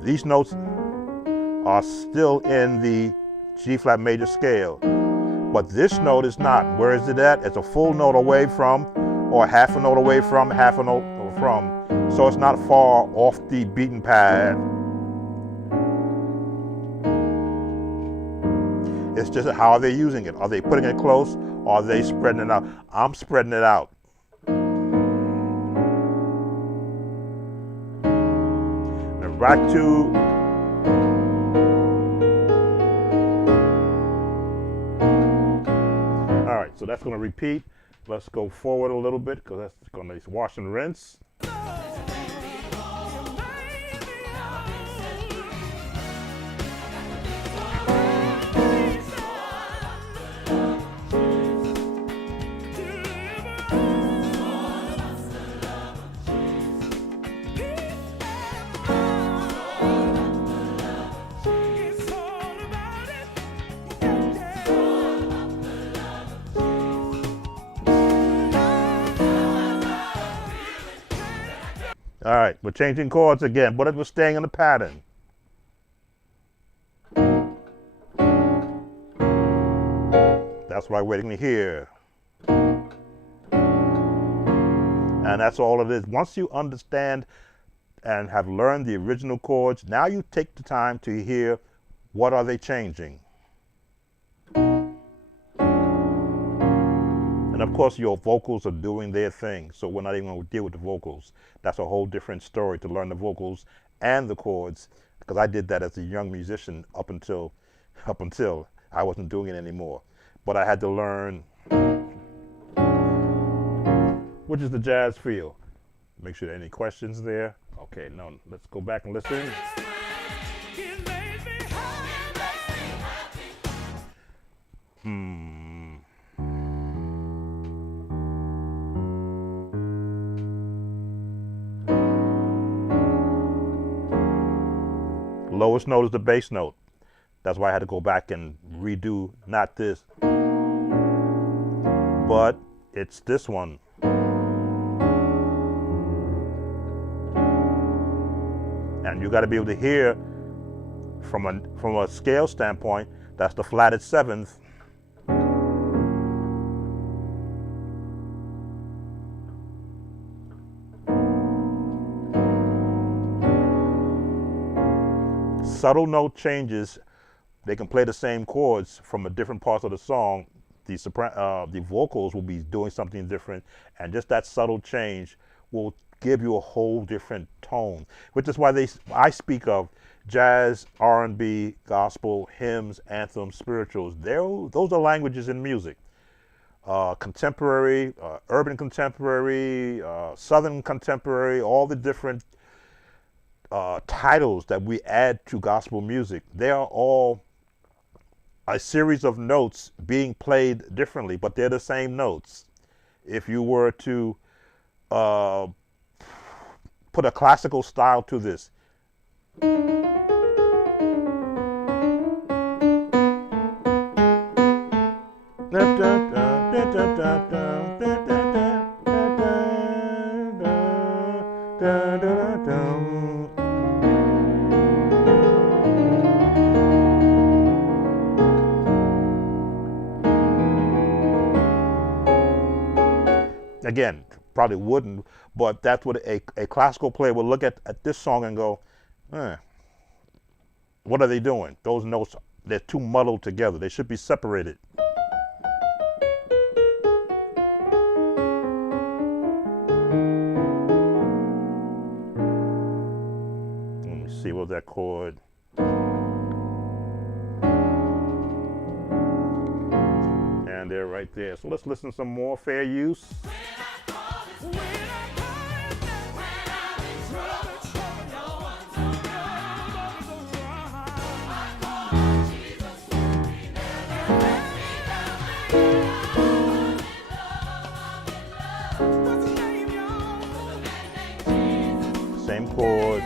These notes are still in the G flat major scale, but this note is not. Where is it at? It's a full note away from, or half a note away from, half a note from. So it's not far off the beaten path. It's just how are they using it? Are they putting it close, or are they spreading it out? I'm spreading it out. And back to all right, so that's going to repeat. Let's go forward a little bit, because that's going to wash and rinse. All right, we're changing chords again, but we're staying in the pattern. That's what I'm waiting to hear. And that's all it is. Once you understand and have learned the original chords, now you take the time to hear what are they changing. And of course, your vocals are doing their thing, so we're not even going to deal with the vocals. That's a whole different story, to learn the vocals and the chords, because I did that as a young musician up until I wasn't doing it anymore. But I had to learn, which is the jazz feel. Make sure there are any questions there. Okay, now let's go back and listen. Lowest note is the bass note. That's why I had to go back and redo, not this, but it's this one. And you got to be able to hear from a scale standpoint, that's the flatted seventh. Subtle note changes, they can play the same chords from a different parts of the song. The vocals will be doing something different, and just that subtle change will give you a whole different tone, which is why I speak of jazz, R&B, gospel, hymns, anthems, spirituals. Those are languages in music. Contemporary, urban contemporary, southern contemporary, all the different titles that we add to gospel music, they are all a series of notes being played differently, but they're the same notes. If you were to put a classical style to this, Again, probably wouldn't, but that's what a classical player would look at this song and go, what are they doing? Those notes, they're too muddled together. They should be separated. Let me see, what was that chord? And they're right there. So let's listen to some more. Fair use. Same chord.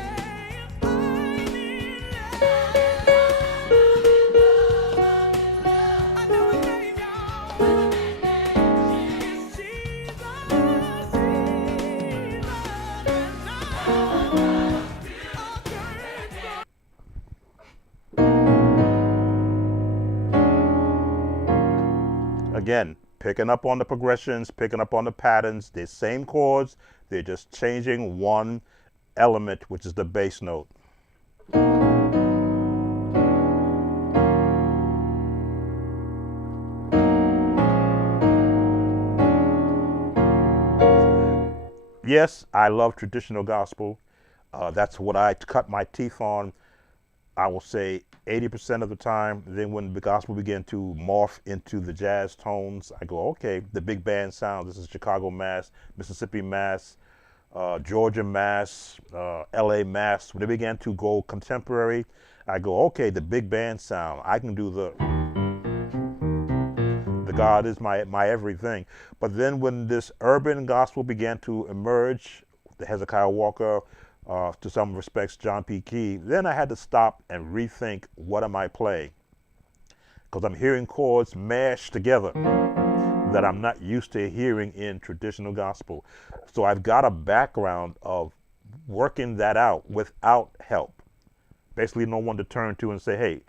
Again, picking up on the progressions, picking up on the patterns. They're same chords. They're just changing one element, which is the bass note. Yes, I love traditional gospel. That's what I cut my teeth on, I will say 80% of the time. Then when the gospel began to morph into the jazz tones, I go, okay, the big band sound. This is Chicago Mass, Mississippi Mass, Georgia Mass, LA Mass. When they began to go contemporary, I go, okay, the big band sound. I can do the God is my everything. But then when this urban gospel began to emerge, the Hezekiah Walker, to some respects John P. Key, then I had to stop and rethink, what am I playing? Because I'm hearing chords mashed together that I'm not used to hearing in traditional gospel. So I've got a background of working that out without help. Basically no one to turn to and say, hey,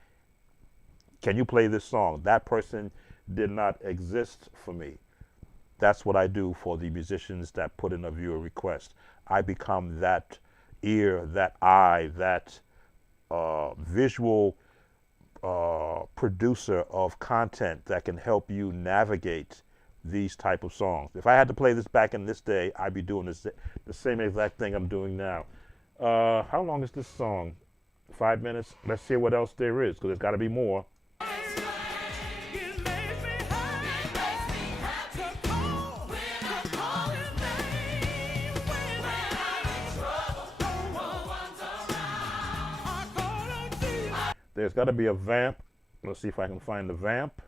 can you play this song? That person did not exist for me. That's what I do for the musicians that put in a viewer request. I become that ear, that eye, that visual producer of content that can help you navigate these type of songs. If I had to play this back in this day, I'd be doing this, the same exact thing I'm doing now. How long is this song? 5 minutes? Let's see what else there is, because there's got to be more. There's got to be a vamp. Let's see if I can find the vamp.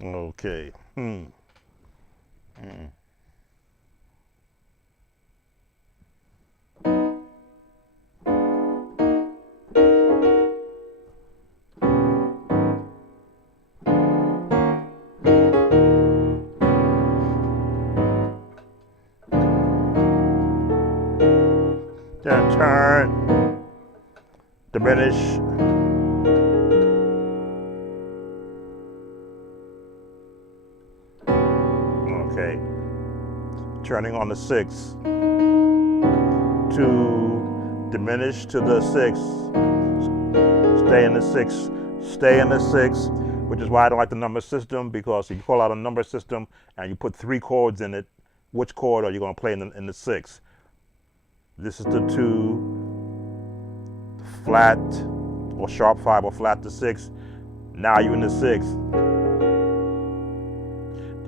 Okay. Then turn, diminish. Okay. Turning on the 6 to diminish to the 6. Stay in the 6. Stay in the 6, which is why I don't like the number system, because if you call out a number system and you put 3 chords in it, which chord are you going to play in the 6? This is the 2, flat or sharp 5 or flat to 6. Now you're in the 6.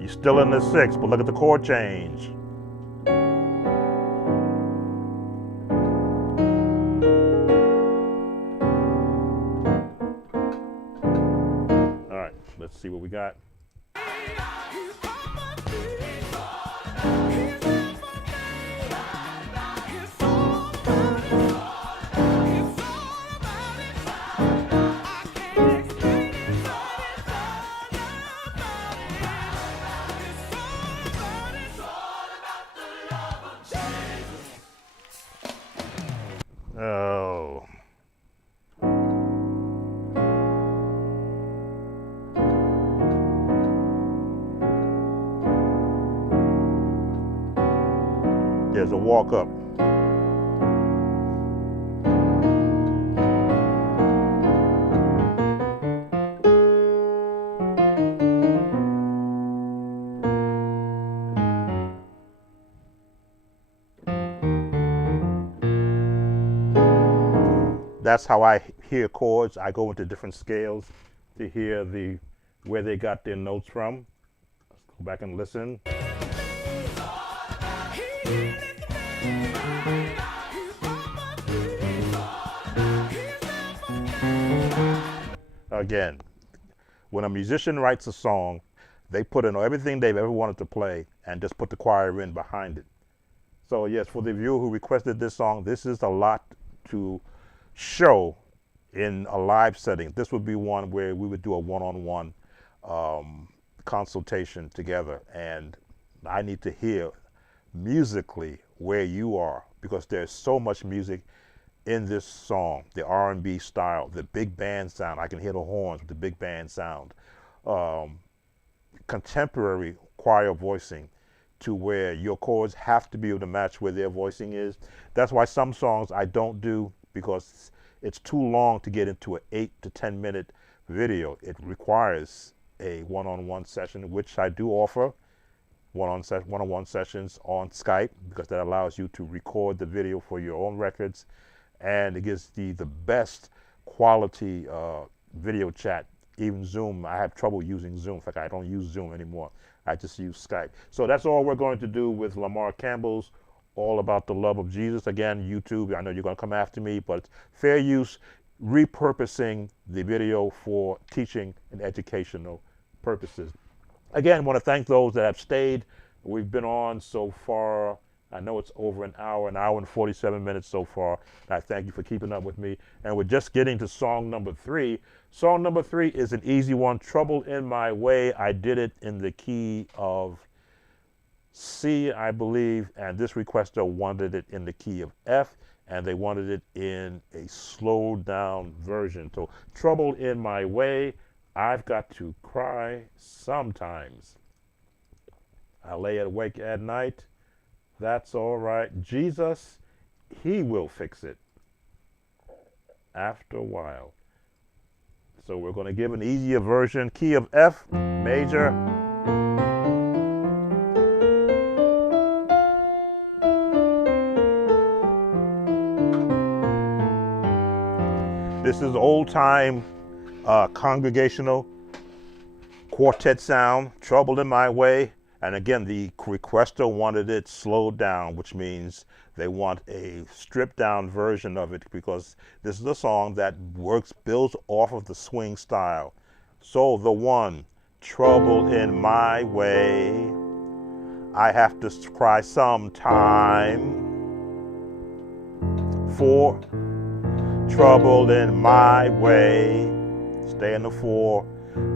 You're still in the 6, but look at the chord change. All right, let's see what we got. There's a walk up. That's how I hear chords. I go into different scales to hear where they got their notes from. Let's go back and listen. Again, when a musician writes a song, they put in everything they've ever wanted to play and just put the choir in behind it. So yes, for the viewer who requested this song, this is a lot to show in a live setting. This would be one where we would do a one-on-one consultation together, and I need to hear musically where you are, because there's so much music in this song. The R&B style, the big band sound, I can hear the horns with the big band sound, contemporary choir voicing to where your chords have to be able to match where their voicing is. That's why some songs I don't do, because it's too long to get into an 8 to 10 minute video. It requires a one-on-one session, which I do offer one-on-one sessions on Skype, because that allows you to record the video for your own records, and it gives the best quality video chat. Even Zoom, I have trouble using Zoom. In fact, I don't use Zoom anymore. I just use Skype. So that's all we're going to do with Lamar Campbell's All About the Love of Jesus. Again, YouTube, I know you're going to come after me, but it's fair use, repurposing the video for teaching and educational purposes. Again, I want to thank those that have stayed. We've been on so far, I know it's over an hour and 47 minutes so far. And I thank you for keeping up with me. And we're just getting to song number 3. Song number 3 is an easy one, Trouble in My Way. I did it in the key of C, I believe, and this requester wanted it in the key of F, and they wanted it in a slowed down version. So, Trouble in My Way, I've got to cry sometimes. I lay awake at night, that's all right. Jesus, he will fix it after a while. So we're going to give an easier version, key of F, major. This is old-time congregational quartet sound, Trouble in My Way. And again, the requester wanted it slowed down, which means they want a stripped down version of it, because this is a song that builds off of the swing style. So the one, Trouble in My Way, I have to cry sometime. 4, Trouble in My Way, stay in the 4,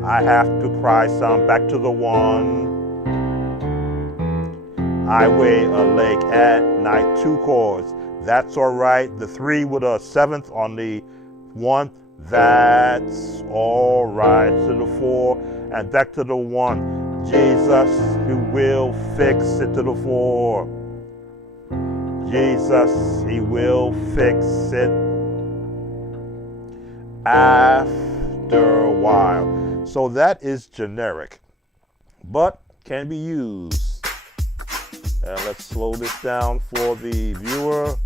I have to cry some, back to the 1. I weigh a lake at night, 2 chords, that's all right. The 3 with a 7th on the 1, that's all right. To the 4 and back to the 1, Jesus, who will fix it. To the 4, Jesus, he will fix it after a while. So that is generic, but can be used. And let's slow this down for the viewer,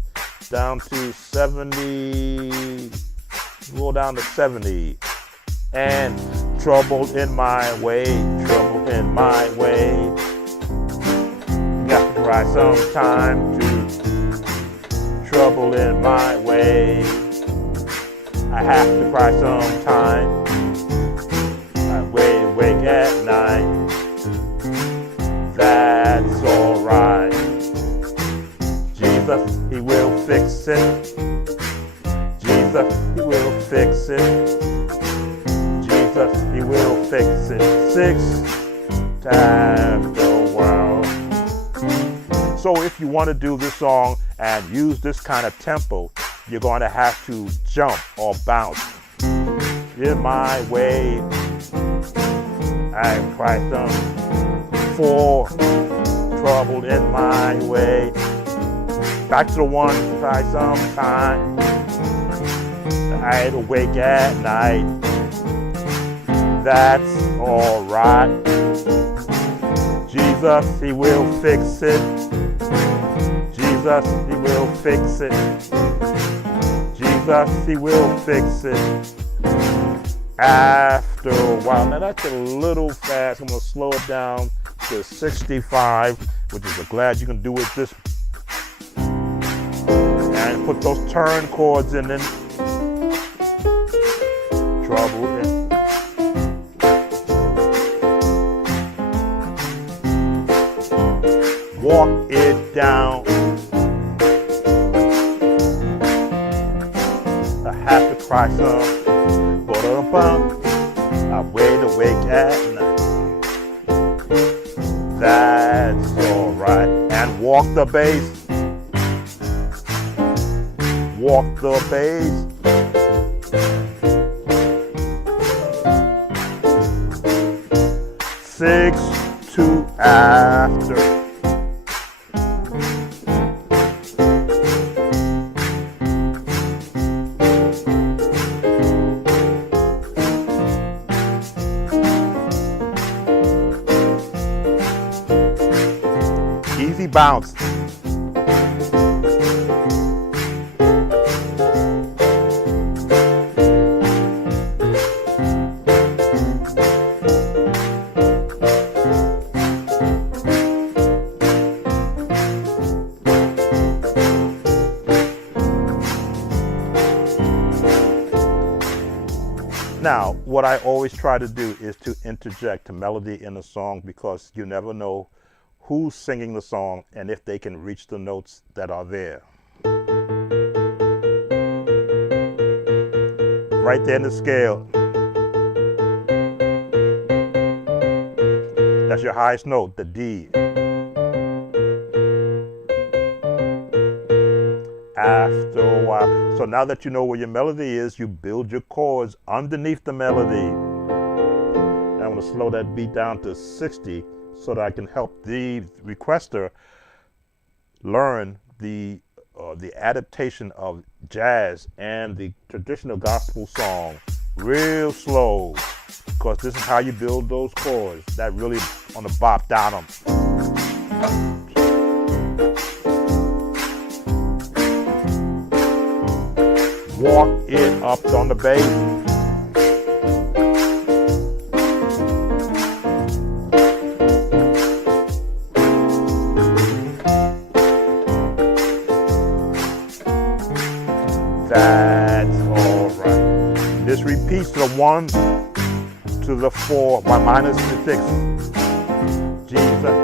down to 70, roll down to 70. And trouble in my way, trouble in my way. Got to cry sometime too. Trouble in my way. I have to cry sometime. I lay awake at night. That's all right. Jesus, he will fix it. Jesus, he will fix it. Jesus, he will fix it. 6 after a while. So if you want to do this song and use this kind of tempo, you're going to have to jump or bounce. In my way, I cry some. 4, trouble in my way. Back to the one, try sometime. I'd awake at night. That's alright. Jesus, he will fix it. Jesus, he will fix it. Jesus, he will fix it. After a while. Now that's a little fast. I'm going to slow it down to 65, which is glad you can do it this. And put those turn chords in. Trouble in. Walk it down. I have to cry some. I wait awake at night. That's alright. And walk the bass. Walk the bass. Six to after. Easy bounce. Now, what I always try to do is to interject a melody in a song, because you never know who's singing the song and if they can reach the notes that are there. Right there in the scale. That's your highest note, the D. After a while. So now that you know where your melody is, you build your chords underneath the melody. Now I'm going to slow that beat down to 60 so that I can help the requester learn the adaptation of jazz and the traditional gospel song real slow, because this is how you build those chords that really on the bop down them. Walk it up on the bass. That's all right. This repeats the 1 to the 4 by minus the 6. Jesus.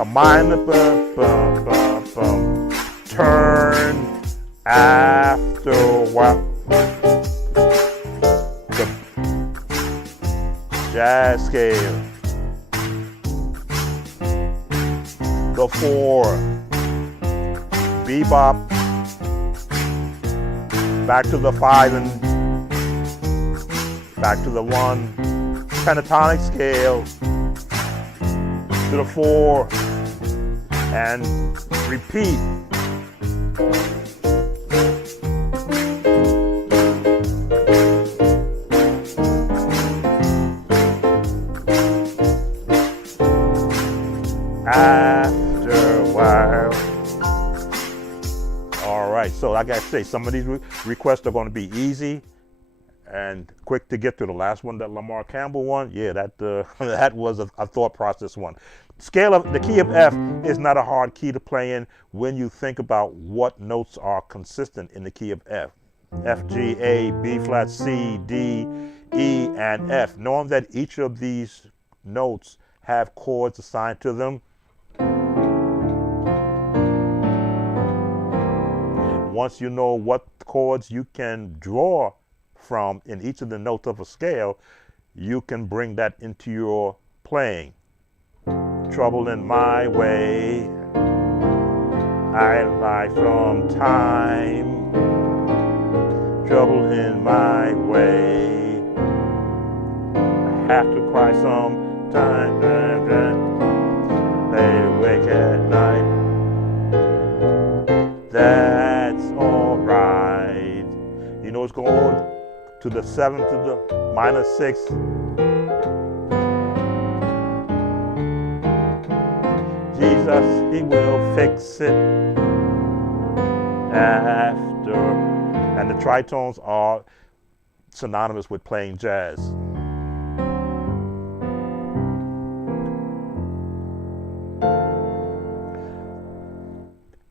A minor bum, bum, bum, bum. Turn after a while. The jazz scale. The 4. Bebop. Back to the 5 and back to the 1. Pentatonic scale. To the 4. And repeat. After a while. All right, so like I say, some of these requests are going to be easy and quick to get to. The last one, that Lamar Campbell one, yeah, that that was a thought process one. Scale of the key of F is not a hard key to play in when you think about what notes are consistent in the key of F. F, G, A, B flat, C, D, E, and F. Knowing that each of these notes have chords assigned to them. Once you know what chords you can draw from in each of the notes of a scale, you can bring that into your playing. Trouble in my way, I lie from time. Trouble in my way, I have to cry sometime. Lay awake at night. That's all right. You know it's going to the 7 to the minor 6. Jesus, he will fix it after. And the tritones are synonymous with playing jazz.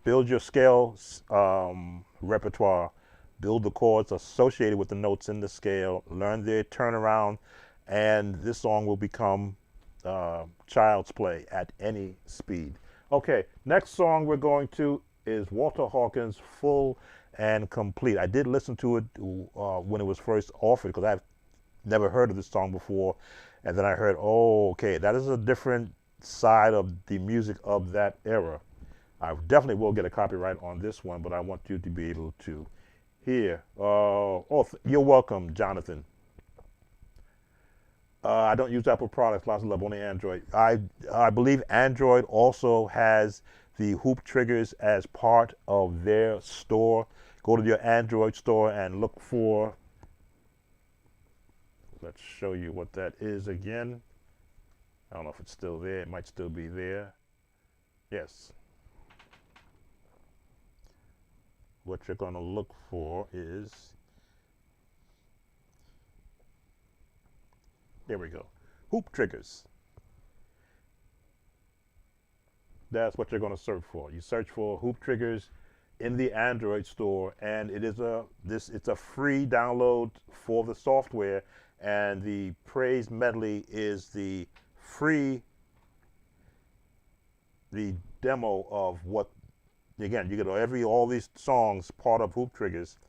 Build your scale repertoire. Build the chords associated with the notes in the scale. Learn their turnaround, and this song will become child's play at any speed. Okay, next song we're going to is Walter Hawkins, Full and Complete. I did listen to it when it was first offered because I've never heard of this song before, and then I heard, oh, okay, that is a different side of the music of that era. I definitely will get a copyright on this one, but I want you to be able to hear. You're welcome, Jonathan. I don't use Apple products, lots of love, only Android. I believe Android also has the hoop triggers as part of their store. Go to your Android store and look for, let's show you what that is again. I don't know if it's still there. It might still be there. Yes. What you're going to look for is, there we go, hoop triggers. That's what you're going to search for. You search for hoop triggers in the Android store, and it is it's a free download for the software, and the Praise Medley is the demo of what. Again, you get all these songs part of Hoop Triggers,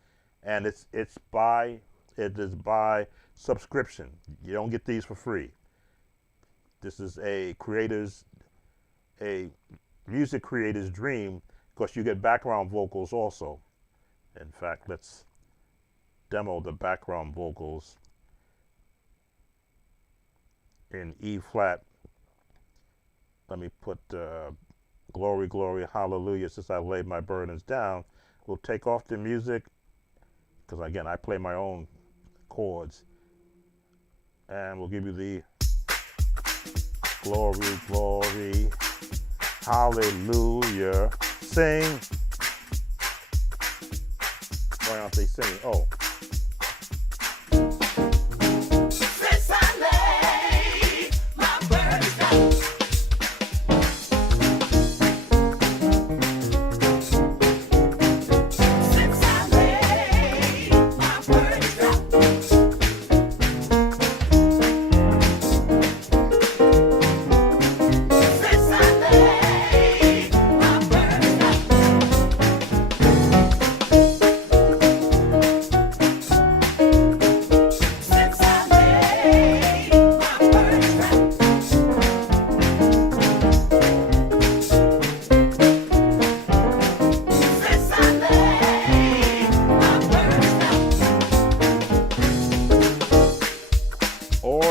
and it is by subscription. You don't get these for free. This is a music creator's dream, because you get background vocals also. In fact, let's demo the background vocals in E flat. Let me put Glory, glory, hallelujah, since I laid my burdens down. We'll take off the music, because again, I play my own chords. And we'll give you the glory, glory, hallelujah. Sing. Why aren't they singing? Oh.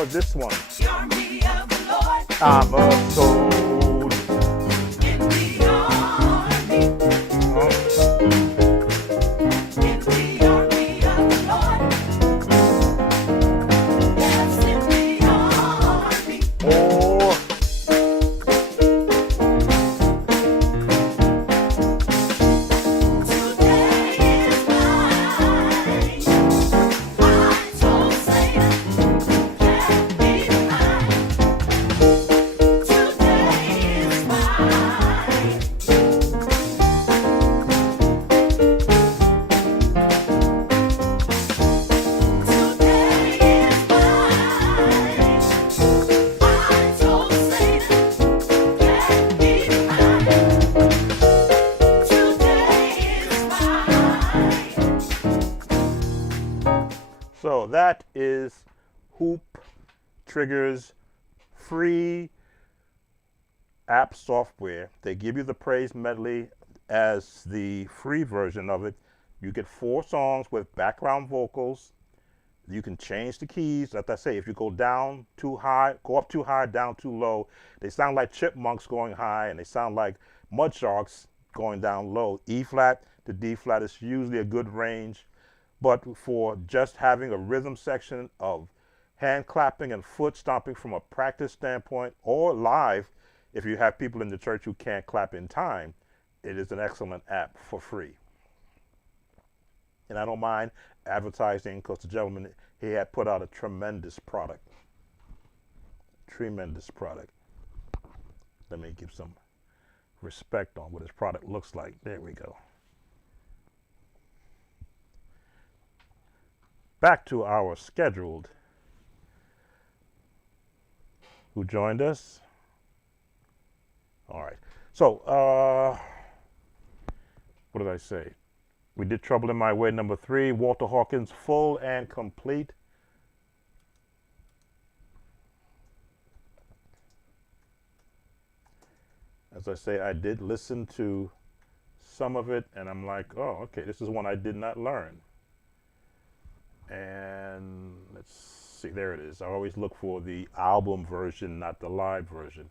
This one. I'm a soldier in the army. In the army of the Lord. Yes, in the army. Oh. Today is mine. I told Satan. So that is Hoop Triggers free app software. They give you the Praise Medley as the free version of it. You get 4 songs with background vocals. You can change the keys. Like I say, if you go down too high, go up too high, down too low, they sound like chipmunks going high, and they sound like mud sharks going down low. E flat, to D flat is usually a good range. But for just having a rhythm section of hand clapping and foot stomping from a practice standpoint, or live, if you have people in the church who can't clap in time, it is an excellent app for free. And I don't mind advertising because the gentleman, he had put out a tremendous product. Tremendous product. Let me give some respect on what his product looks like. There we go. Back to our scheduled. Who joined us? All right. So, what did I say? We did Trouble in My Way, number 3. Walter Hawkins, full and complete. As I say, I did listen to some of it, and I'm like, oh, okay, this is one I did not learn. And let's see, there it is. I always look for the album version, not the live version,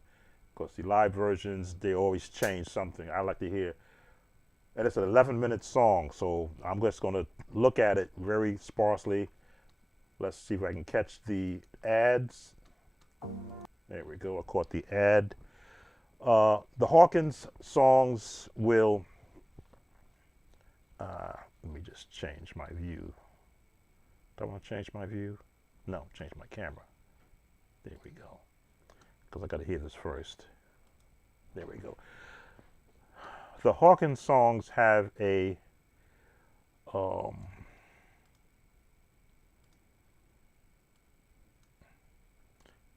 because the live versions, they always change something. I like to hear, and it's an 11-minute song, so I'm just going to look at it very sparsely. Let's see if I can catch the ads. There we go, I caught the ad. The Hawkins songs will, let me just change my view. Do I want to change my view? No, change my camera. There we go. Because I got to hear this first. There we go. The Hawkins songs have a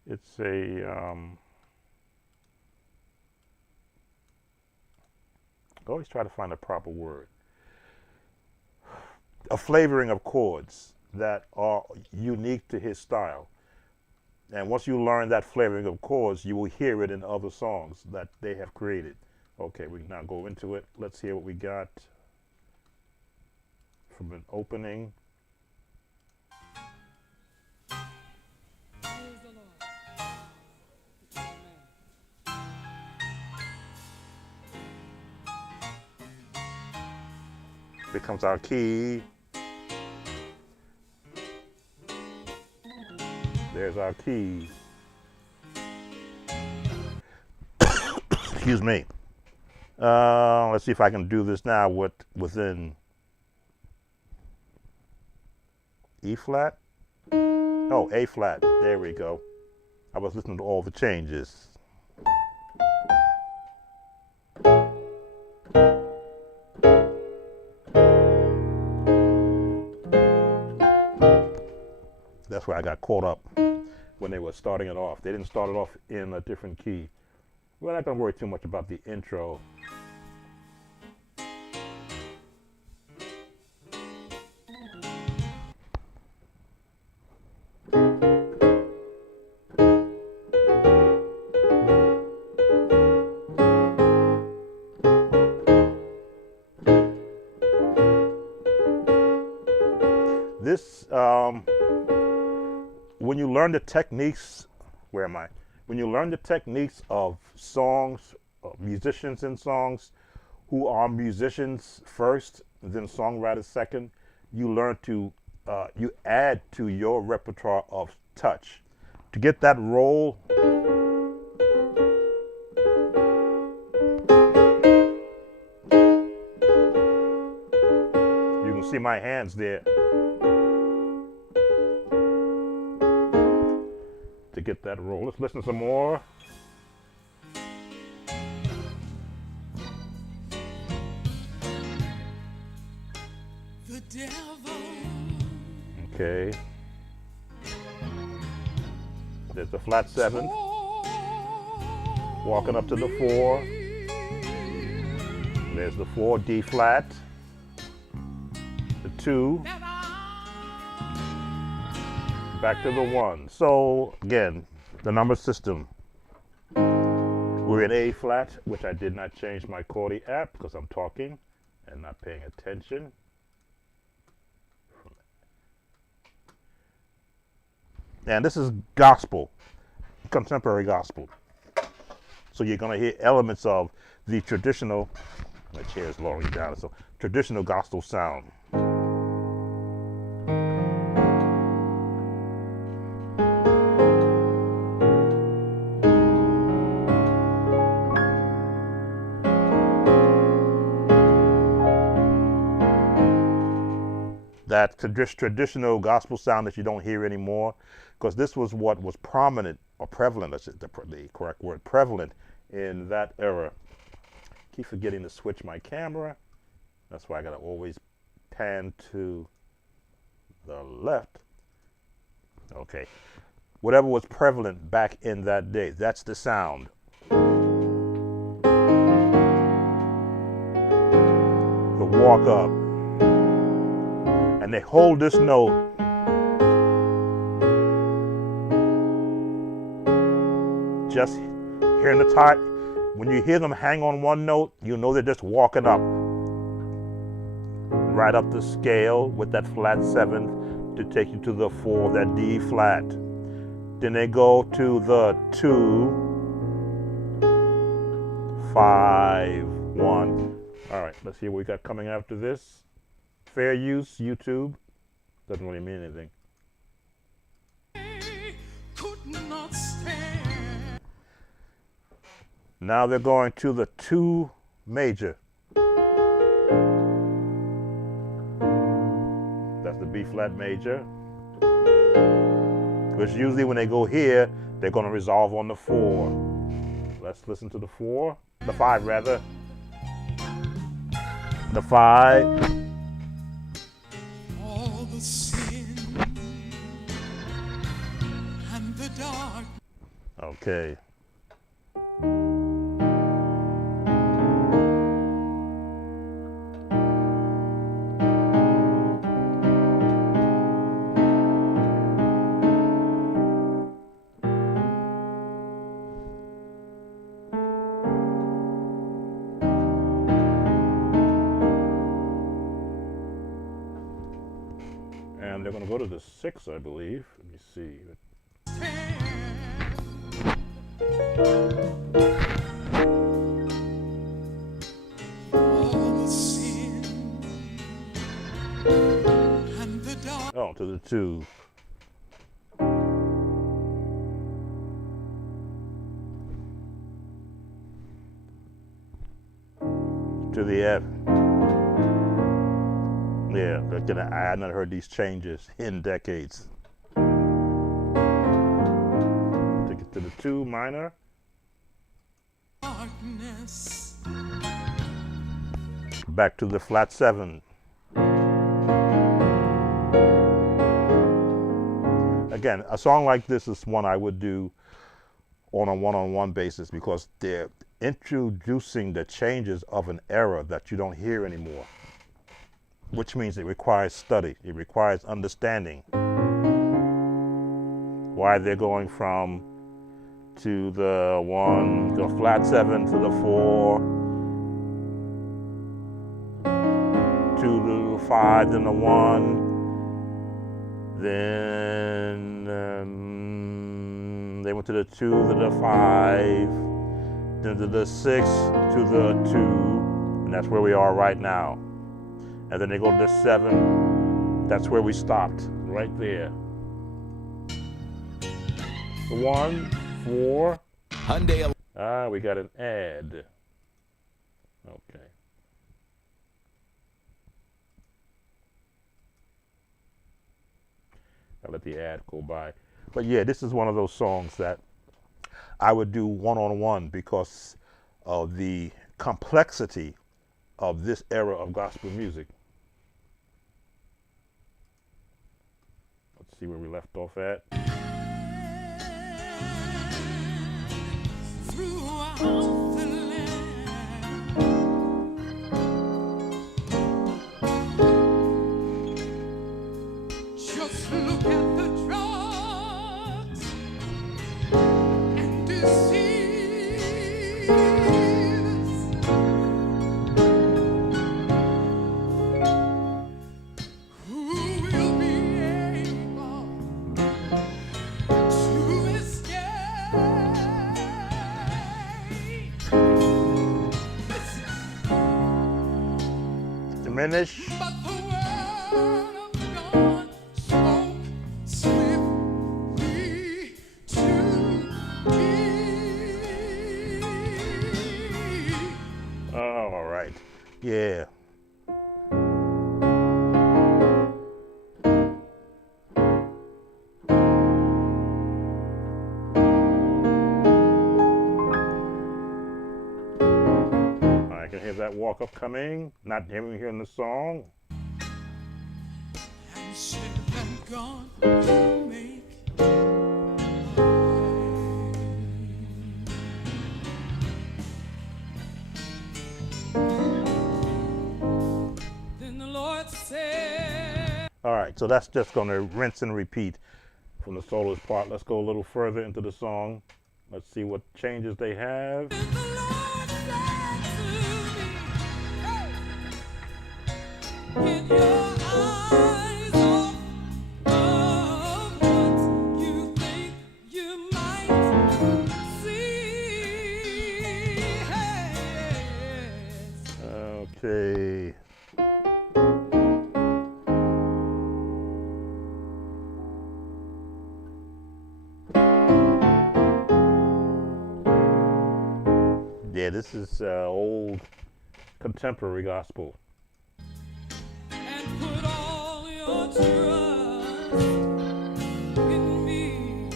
it's a I always try to find a proper word. A flavoring of chords that are unique to his style. And once you learn that flavoring of chords, you will hear it in other songs that they have created. Okay, we can now go into it. Let's hear what we got from an opening. Here comes our key. There's our key. Excuse me. Let's see if I can do this now within E flat. Oh, A flat. There we go. I was listening to all the changes. That's where I got caught up when they were starting it off. They didn't start it off in a different key. We're not going to worry too much about the intro. This, when you learn the techniques, where am I? When you learn the techniques of songs, of musicians in songs, who are musicians first, then songwriters second, you learn to, you add to your repertoire of touch. To get that roll, you can see my hands there. To get that roll. Let's listen some more. The devil. Okay. There's the flat 7. Walking up to the 4. There's the 4 D flat. The 2. Back to the 1. So again, the number system. We're in A flat, which I did not change my Chordy app because I'm talking and not paying attention. And this is gospel, contemporary gospel. So you're going to hear elements of the traditional, my chair is lowering down, so traditional gospel sound. That traditional gospel sound that you don't hear anymore, because this was what was prominent or prevalent, that's the correct word, prevalent in that era. Keep forgetting to switch my camera. That's why I gotta always pan to the left. Okay. Whatever was prevalent back in that day, that's the sound. The walk up. And they hold this note. Just hearing the type, when you hear them hang on one note, you know they're just walking up. Right up the scale with that flat seventh to take you to the 4, that D flat. Then they go to the 2, 5, 1. All right, let's see what we got coming after this. Fair use, YouTube. Doesn't really mean anything. Now they're going to the 2 major. That's the B flat major. Because usually when they go here, they're going to resolve on the 4. Let's listen to the 4. The 5 rather. The 5. Okay. And they're going to go to the 6, I believe. Let me see. Oh, to the 2. To the F. Yeah, I had not heard these changes in decades. Take it to the 2 minor. Darkness. Back to the flat 7. Again, a song like this is one I would do on a one-on-one basis because they're introducing the changes of an era that you don't hear anymore, which means it requires study. It requires understanding why they're going from to the 1, the flat 7 to the 4, to the 5, then the 1, then they went to the 2, to the 5, then to the 6, to the 2, and that's where we are right now. And then they go to the 7, that's where we stopped, right there. The 1, 4. Hyundai. We got an ad. Okay. I'll let the ad go by. But yeah, this is one of those songs that I would do one-on-one because of the complexity of this era of gospel music. Let's see where we left off at. Just look at the drugs and disease. Who will be able Diminish. but the word of God spoke swiftly to me. All right. Yeah. I can hear that walk up coming, not even hearing the song. And said that God will make a way. Then the Lord said, All right, so that's just going to rinse and repeat from the soloist part. Let's go a little further into the song. Let's see what changes they have. then the Lord said to me, hey, get your eyes off of what you think you might see. Hey, Okay. Yeah, this is old contemporary gospel. and put all your trust in me.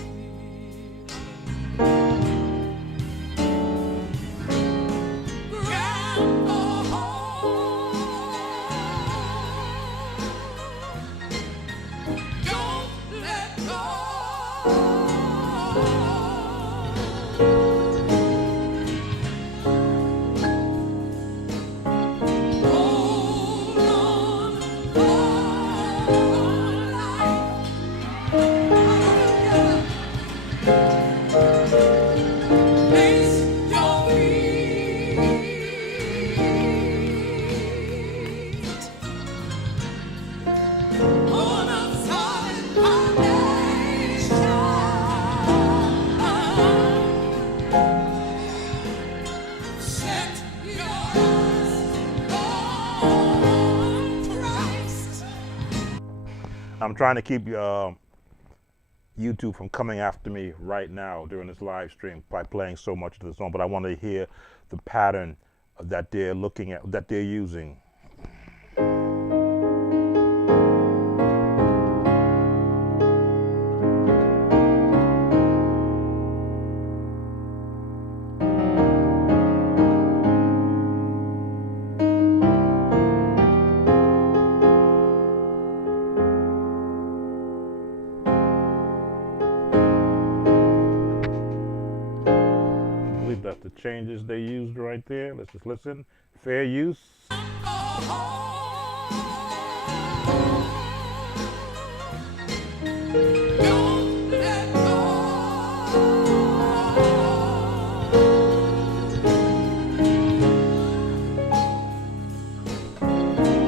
Grab a hold. Don't let go. Hold on for life. Hallelujah. Place your feet on a solid foundation. Set your eyes on Christ. I'm trying to keep YouTube from coming after me right now during this live stream by playing so much of the song, but I want to hear the pattern that they're looking at, that they're using. I believe that's the changes they used right there. Let's just listen. Fair use. Don't let go.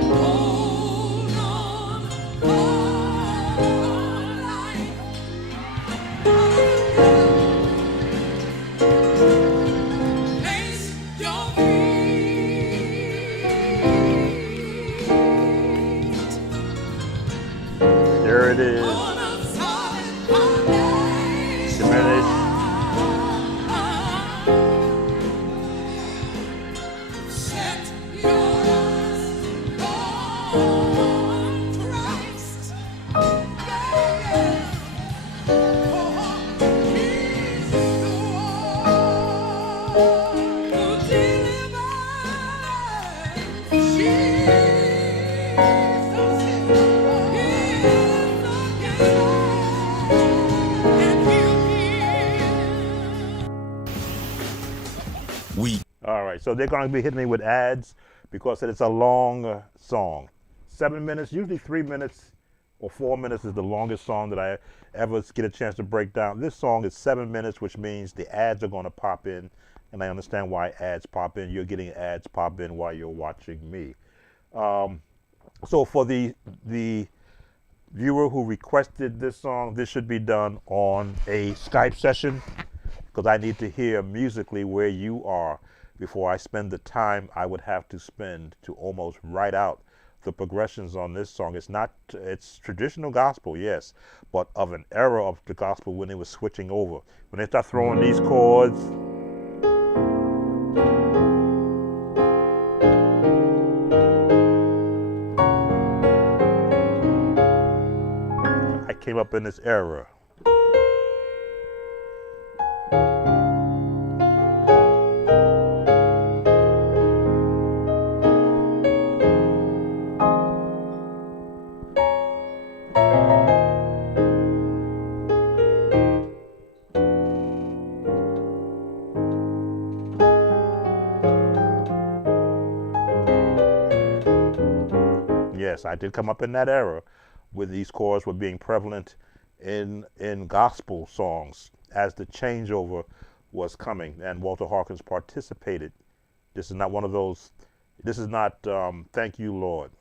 Hold on for life. Place your feet There it is. on a solid foundation. Diminish. Set your eyes on Christ. Yeah. For He's the one who delivers. Jesus is the and He'll heal. All right, so they're going to be hitting me with ads because it's a long song. 7 minutes, usually 3 minutes or 4 minutes is the longest song that I ever get a chance to break down. This song is 7 minutes, which means the ads are going to pop in, and I understand why ads pop in. You're getting ads pop in while you're watching me. So for the viewer who requested this song, this should be done on a Skype session because I need to hear musically where you are before I spend the time I would have to spend to almost write out the progressions on this song. It's traditional gospel, yes, but of an era of the gospel when they were switching over. When they start throwing these chords, I came up in this era. Yes, I did come up in that era where these chords were being prevalent in gospel songs as the changeover was coming, and Walter Hawkins participated. This is not one of those. This is not "Thank You, Lord."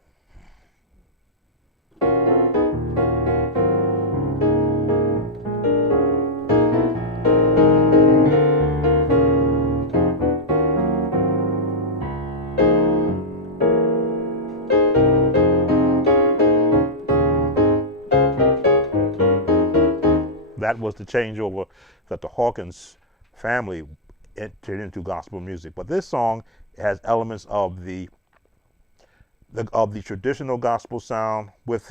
That was the changeover that the Hawkins family entered into gospel music. But this song has elements of the traditional gospel sound with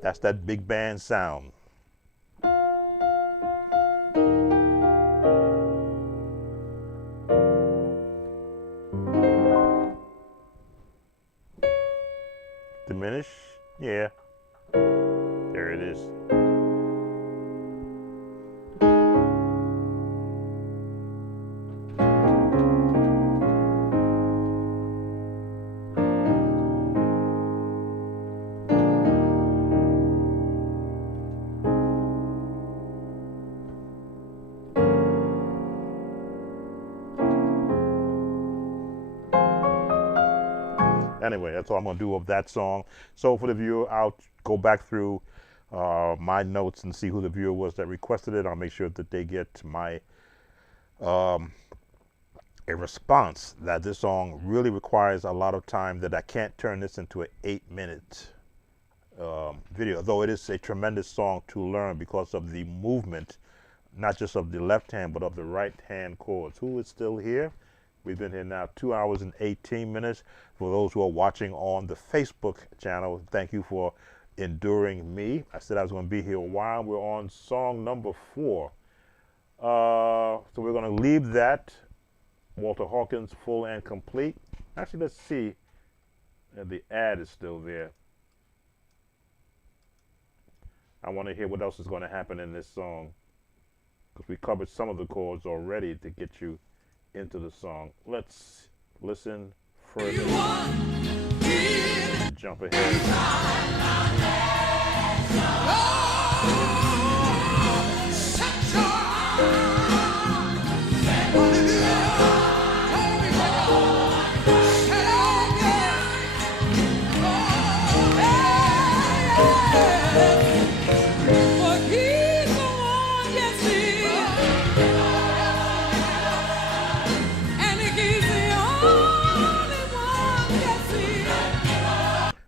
that's that big band sound. Diminish, yeah, there it is. Anyway, that's all I'm going to do of that song. So for the viewer, I'll go back through my notes and see who the viewer was that requested it. I'll make sure that they get my a response that this song really requires a lot of time, that I can't turn this into an 8-minute video, though it is a tremendous song to learn because of the movement, not just of the left hand, but of the right hand chords. Who is still here? We've been here now 2 hours and 18 minutes. For those who are watching on the Facebook channel, thank you for enduring me. I said I was going to be here a while. We're on song number 4. So we're going to leave that. Walter Hawkins, Full and Complete. Actually, let's see. The ad is still there. I want to hear what else is going to happen in this song, because we covered some of the chords already to get you into the song. Let's listen further. Jump ahead.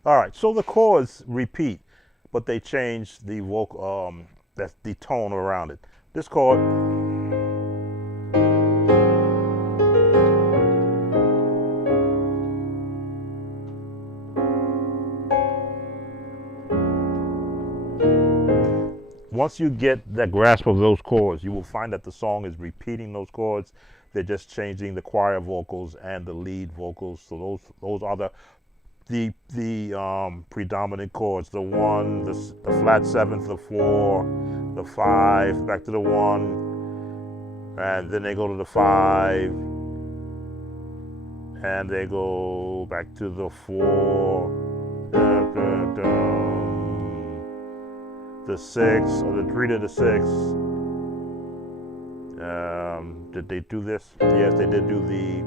All right, so the chords repeat, but they change the vocal, that's the tone around it. This chord, once you get the grasp of those chords, you will find that the song is repeating those chords. They're just changing the choir vocals and the lead vocals. So those are the predominant chords: the 1, the flat 7th, the 4, the 5, back to the 1, and then they go to the 5, and they go back to the 4, the 6, or the 3 to the 6. Did they do this? Yes, they did do the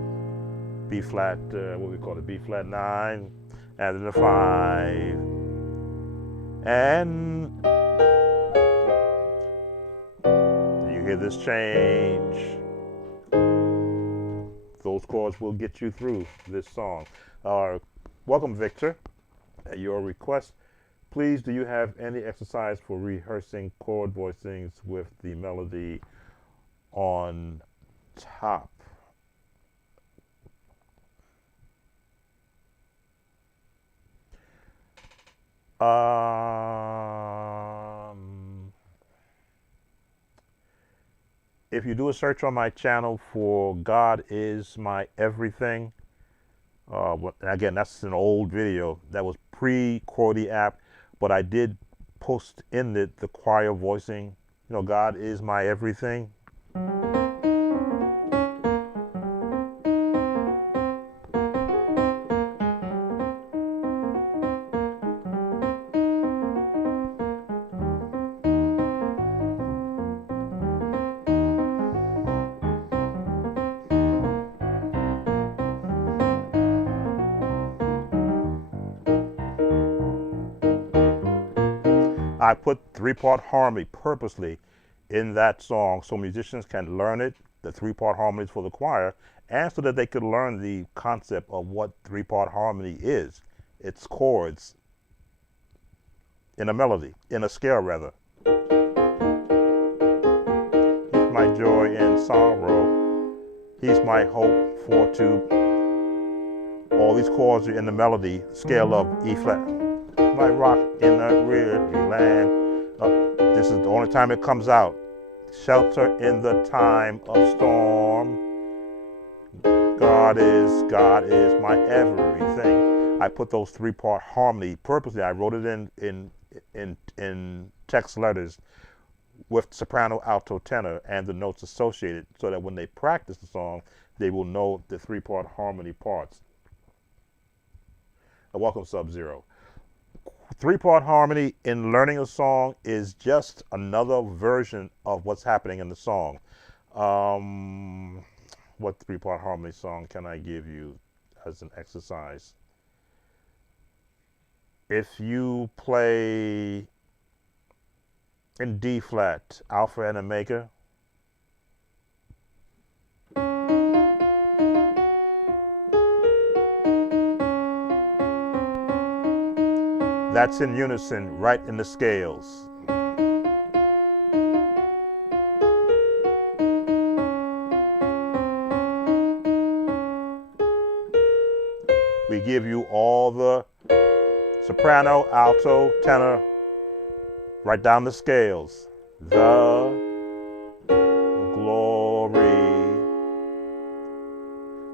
B flat, what we call it, B flat 9, and then the 5, and you hear this change. those chords will get you through this song. Welcome, Victor. At your request, please, do you have any exercise for rehearsing chord voicings with the melody on top? If you do a search on my channel for God is My Everything, again, that's an old video. That was pre-Chordy app, but I did post in it the choir voicing. You know, God is my everything. I put three-part harmony purposely in that song so musicians can learn it, the three-part harmonies for the choir, and so that they could learn the concept of what three-part harmony is. It's chords in a melody, in a scale rather. He's my joy and sorrow. He's my hope for two. All these chords are in the melody scale of E flat. My rock in a weary land. This is the only time it comes out. Shelter in the time of storm. God is my everything. I put those three-part harmony purposely. I wrote it in text letters with soprano, alto, tenor, and the notes associated, so that when they practice the song, they will know the three-part harmony parts. Welcome, Sub-Zero. Three-part harmony in learning a song is just another version of what's happening in the song. What three-part harmony song can I give you as an exercise? If you play in D flat, Alpha and Omega, that's in unison, right in the scales. We give you all the soprano, alto, tenor, right down the scales. The glory,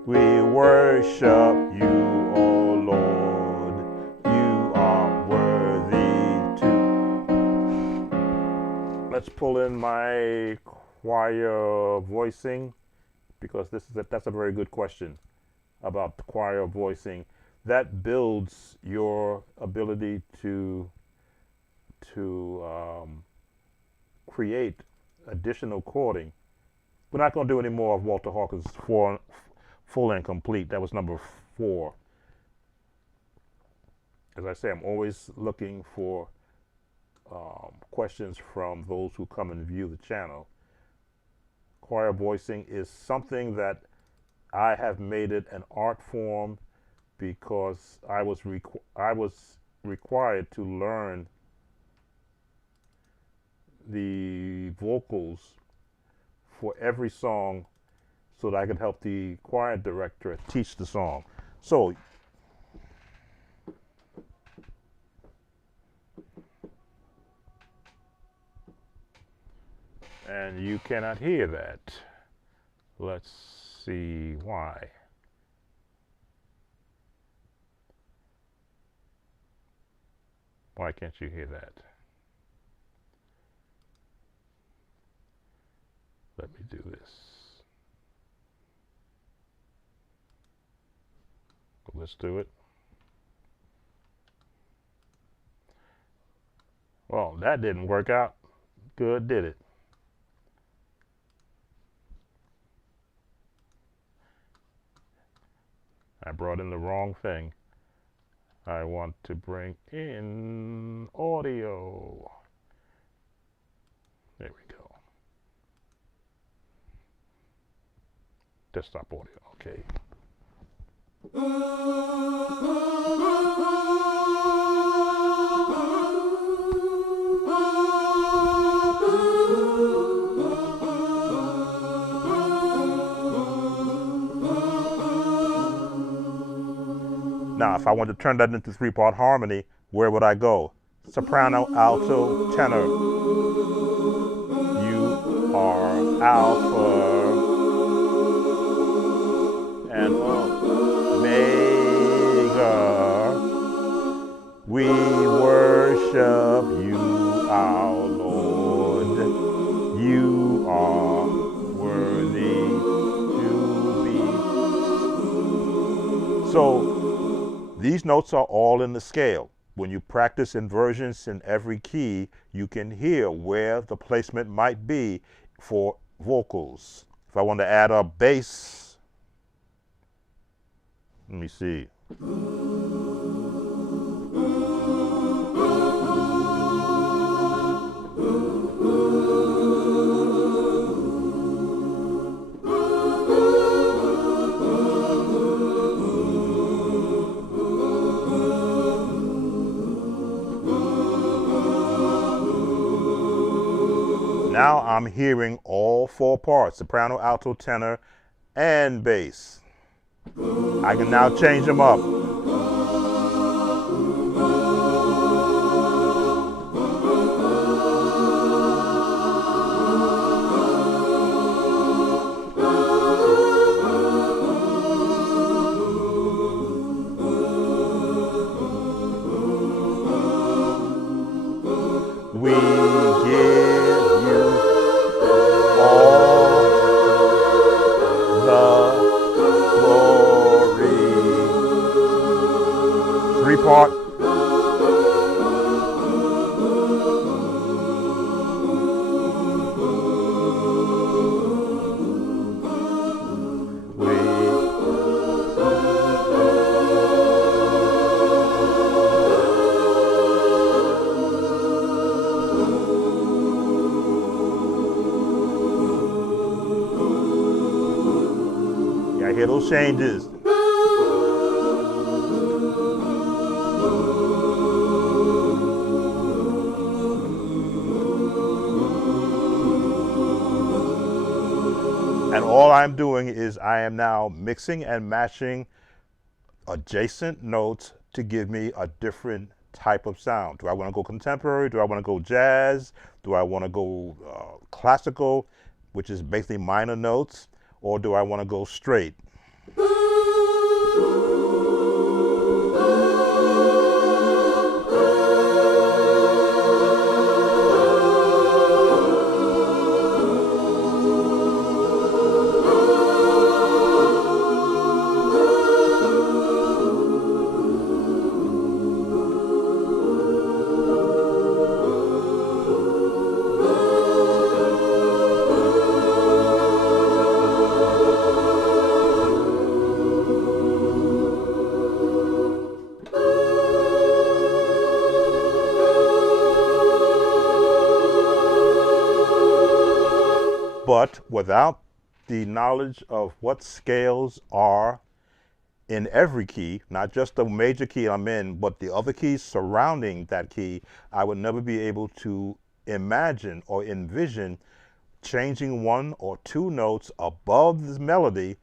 we worship you, O Lord. You are worthy to. Let's pull in my choir voicing, because that's a very good question about the choir voicing. That builds your ability to create additional chording. We're not going to do any more of Walter Hawkins' Full and Complete. That was number 4. As I say, I'm always looking for questions from those who come and view the channel. Choir voicing is something that I have made it an art form because I was required to learn the vocals for every song so that I could help the choir director teach the song. So and you cannot hear that. Let's see why. Why can't you hear that? Let me do this. Let's do it. Well, that didn't work out good, did it? I brought in the wrong thing. I want to bring in audio. There we go. Desktop audio. Okay. Now, if I wanted to turn that into three-part harmony, where would I go? Soprano, alto, tenor. You are alpha and omega. We worship you, our Lord. You are worthy to be. So these notes are all in the scale. When you practice inversions in every key, you can hear where the placement might be for vocals. If I want to add a bass, let me see. Now I'm hearing all four parts, soprano, alto, tenor, and bass. I can now change them up. We give you all the glory. Three-part. I hear those changes. And all I'm doing is I am now mixing and matching adjacent notes to give me a different type of sound. Do I want to go contemporary? Do I want to go jazz? Do I want to go classical, which is basically minor notes? Or do I want to go straight? But without the knowledge of what scales are in every key, not just the major key I'm in, but the other keys surrounding that key, I would never be able to imagine or envision changing one or two notes above this melody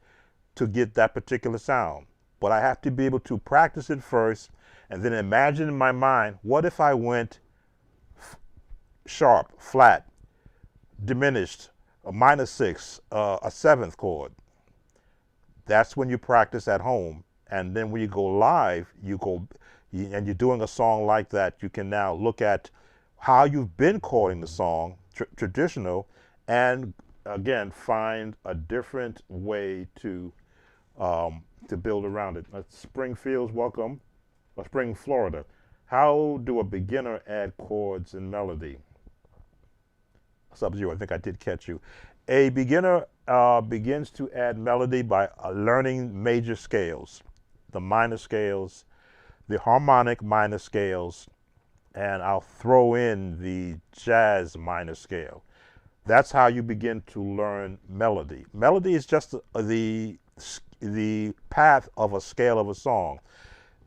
to get that particular sound. But I have to be able to practice it first and then imagine in my mind, what if I went sharp, flat, diminished, a minor six, a seventh chord. That's when you practice at home. And then when you go live, and you're doing a song like that, you can now look at how you've been chording the song, traditional, and again, find a different way to build around it. Springfields, welcome. Spring, Florida. How do a beginner add chords and melody? Sub-Zero, I think I did catch you. A beginner begins to add melody by learning major scales, the minor scales, the harmonic minor scales, and I'll throw in the jazz minor scale. That's how you begin to learn melody. Melody is just the the path of a scale of a song.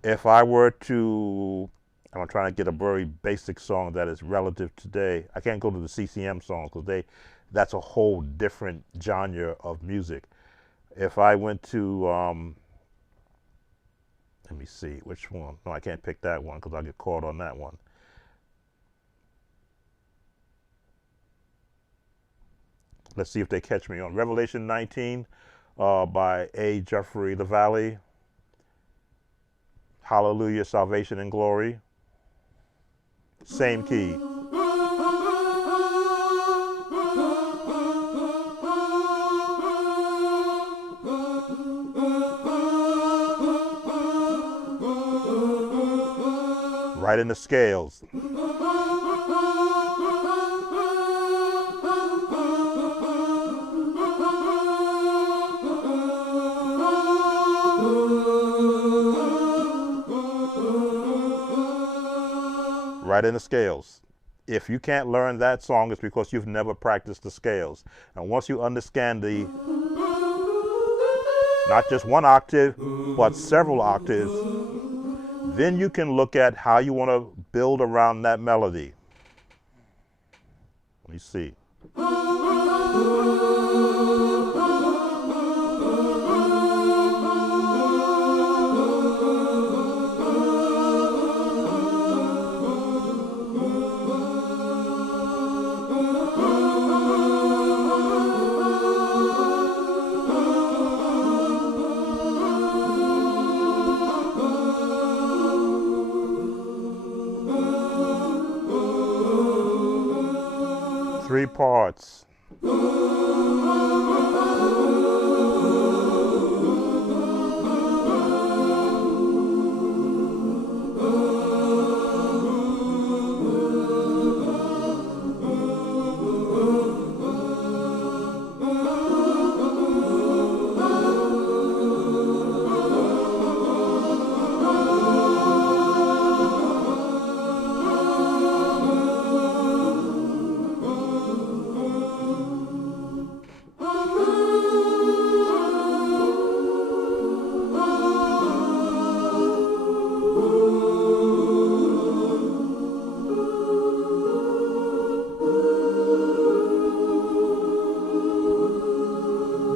If I were to, I'm trying to get a very basic song that is relative today. I can't go to the CCM songs because that's a whole different genre of music. If I went to, let me see, which one? No, I can't pick that one because I'll get caught on that one. Let's see if they catch me on Revelation 19 by A. Jeffrey the Valley. Hallelujah, salvation and glory. Same key. Right in the scales. Right in the scales. If you can't learn that song, it's because you've never practiced the scales. And once you understand the, not just one octave, but several octaves, then you can look at how you want to build around that melody. Let me see. 3 parts.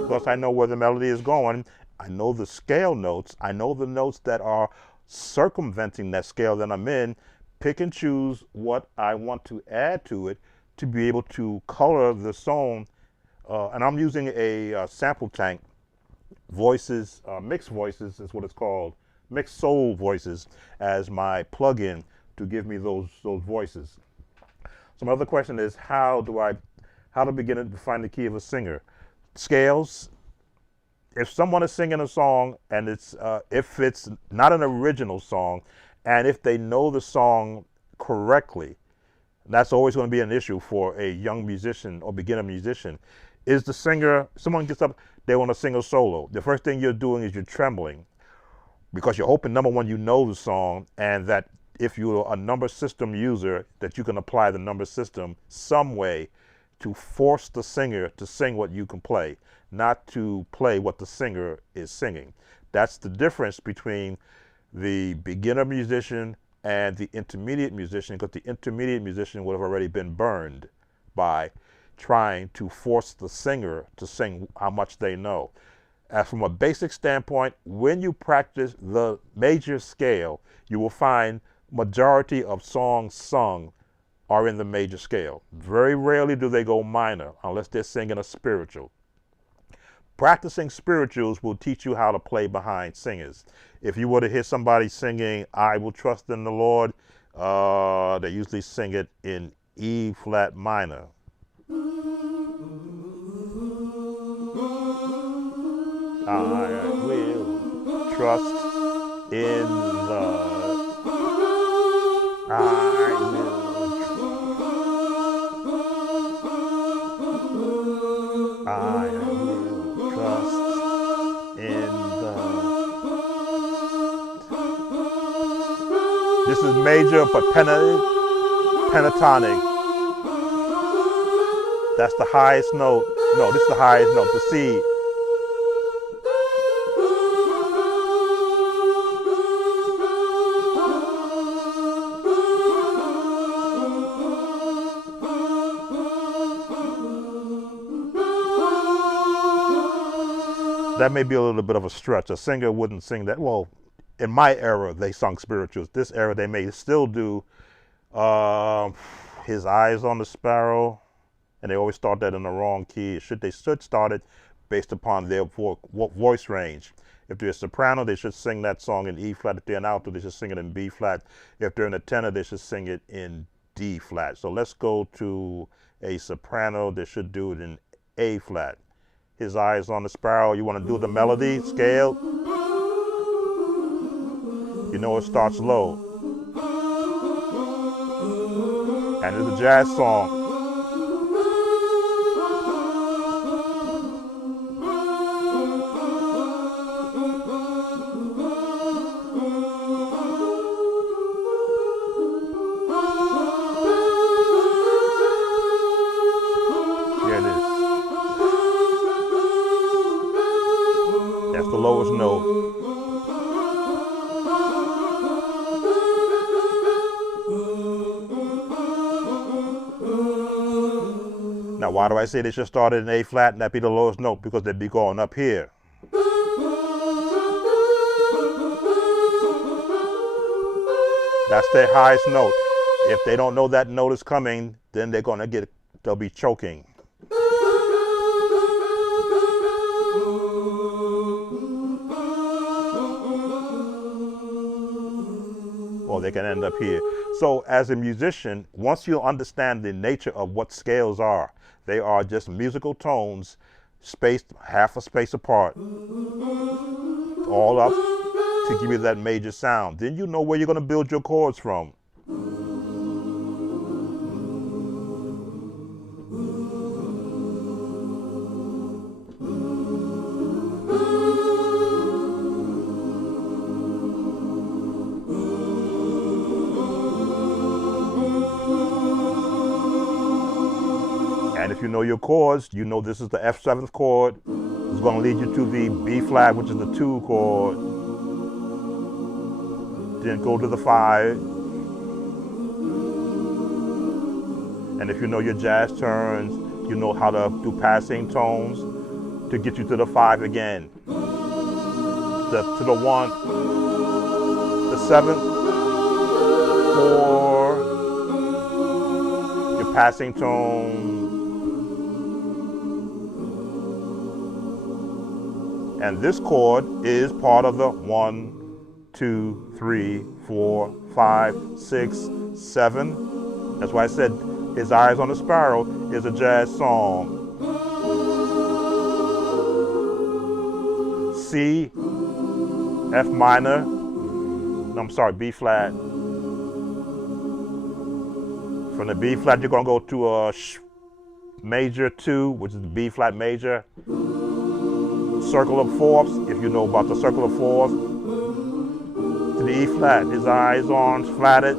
Because I know where the melody is going, I know the scale notes, I know the notes that are circumventing that scale that I'm in, pick and choose what I want to add to it to be able to color the song. And I'm using a sample tank, voices, mixed voices is what it's called, mixed soul voices as my plug-in to give me those voices. So my other question is, how to begin to find the key of a singer? Scales. If someone is singing a song and if it's not an original song, and if they know the song correctly, that's always going to be an issue for a young musician or beginner musician. Is the singer, someone gets up, they want to sing a solo. The first thing you're doing is you're trembling because you're hoping, number one, you know the song, and that if you're a number system user, that you can apply the number system some way to force the singer to sing what you can play, not to play what the singer is singing. That's the difference between the beginner musician and the intermediate musician, because the intermediate musician would have already been burned by trying to force the singer to sing how much they know. As from a basic standpoint, when you practice the major scale, you will find majority of songs sung are in the major scale. Very rarely do they go minor unless they're singing a spiritual. Practicing spirituals will teach you how to play behind singers. If you were to hear somebody singing I Will Trust in the Lord, they usually sing it in E flat minor. I will trust in the I will trust in the. This is major but pentatonic. That's the highest note. No, this is the highest note. The C. That may be a little bit of a stretch. A singer wouldn't sing that. Well, in my era, they sung spirituals. This era, they may still do His Eyes on the Sparrow, and they always start that in the wrong key. They should start it based upon their voice range. If they're a soprano, they should sing that song in E flat. If they're an alto, they should sing it in B flat. If they're in a tenor, they should sing it in D flat. So let's go to a soprano. They should do it in A flat. His Eyes on the Sparrow. You want to do the melody scale? You know it starts low. And it's a jazz song. Here it is. That's the lowest note. Now, why do I say they should start it in A flat and that be the lowest note? Because they'd be going up here. That's their highest note. If they don't know that note is coming, then they'll be choking. Or they can end up here. So as a musician, once you understand the nature of what scales are, they are just musical tones spaced half a space apart, all up to give you that major sound. Then you know where you're going to build your chords from. And if you know your chords, you know this is the F7th chord. It's going to lead you to the B flat, which is the 2 chord. Then go to the 5. And if you know your jazz turns, you know how to do passing tones to get you to the 5 again. To the 1, the 7th, 4, your passing tone. And this chord is part of the 1, 2, 3, 4, 5, 6, 7. That's why I said His Eyes on the Sparrow is a jazz song. C, F minor, no, I'm sorry, B flat. From the B flat, you're gonna go to a major 2, which is the B flat major. Circle of fourths, if you know about the circle of fourths, to the E flat. His eyes on flatted.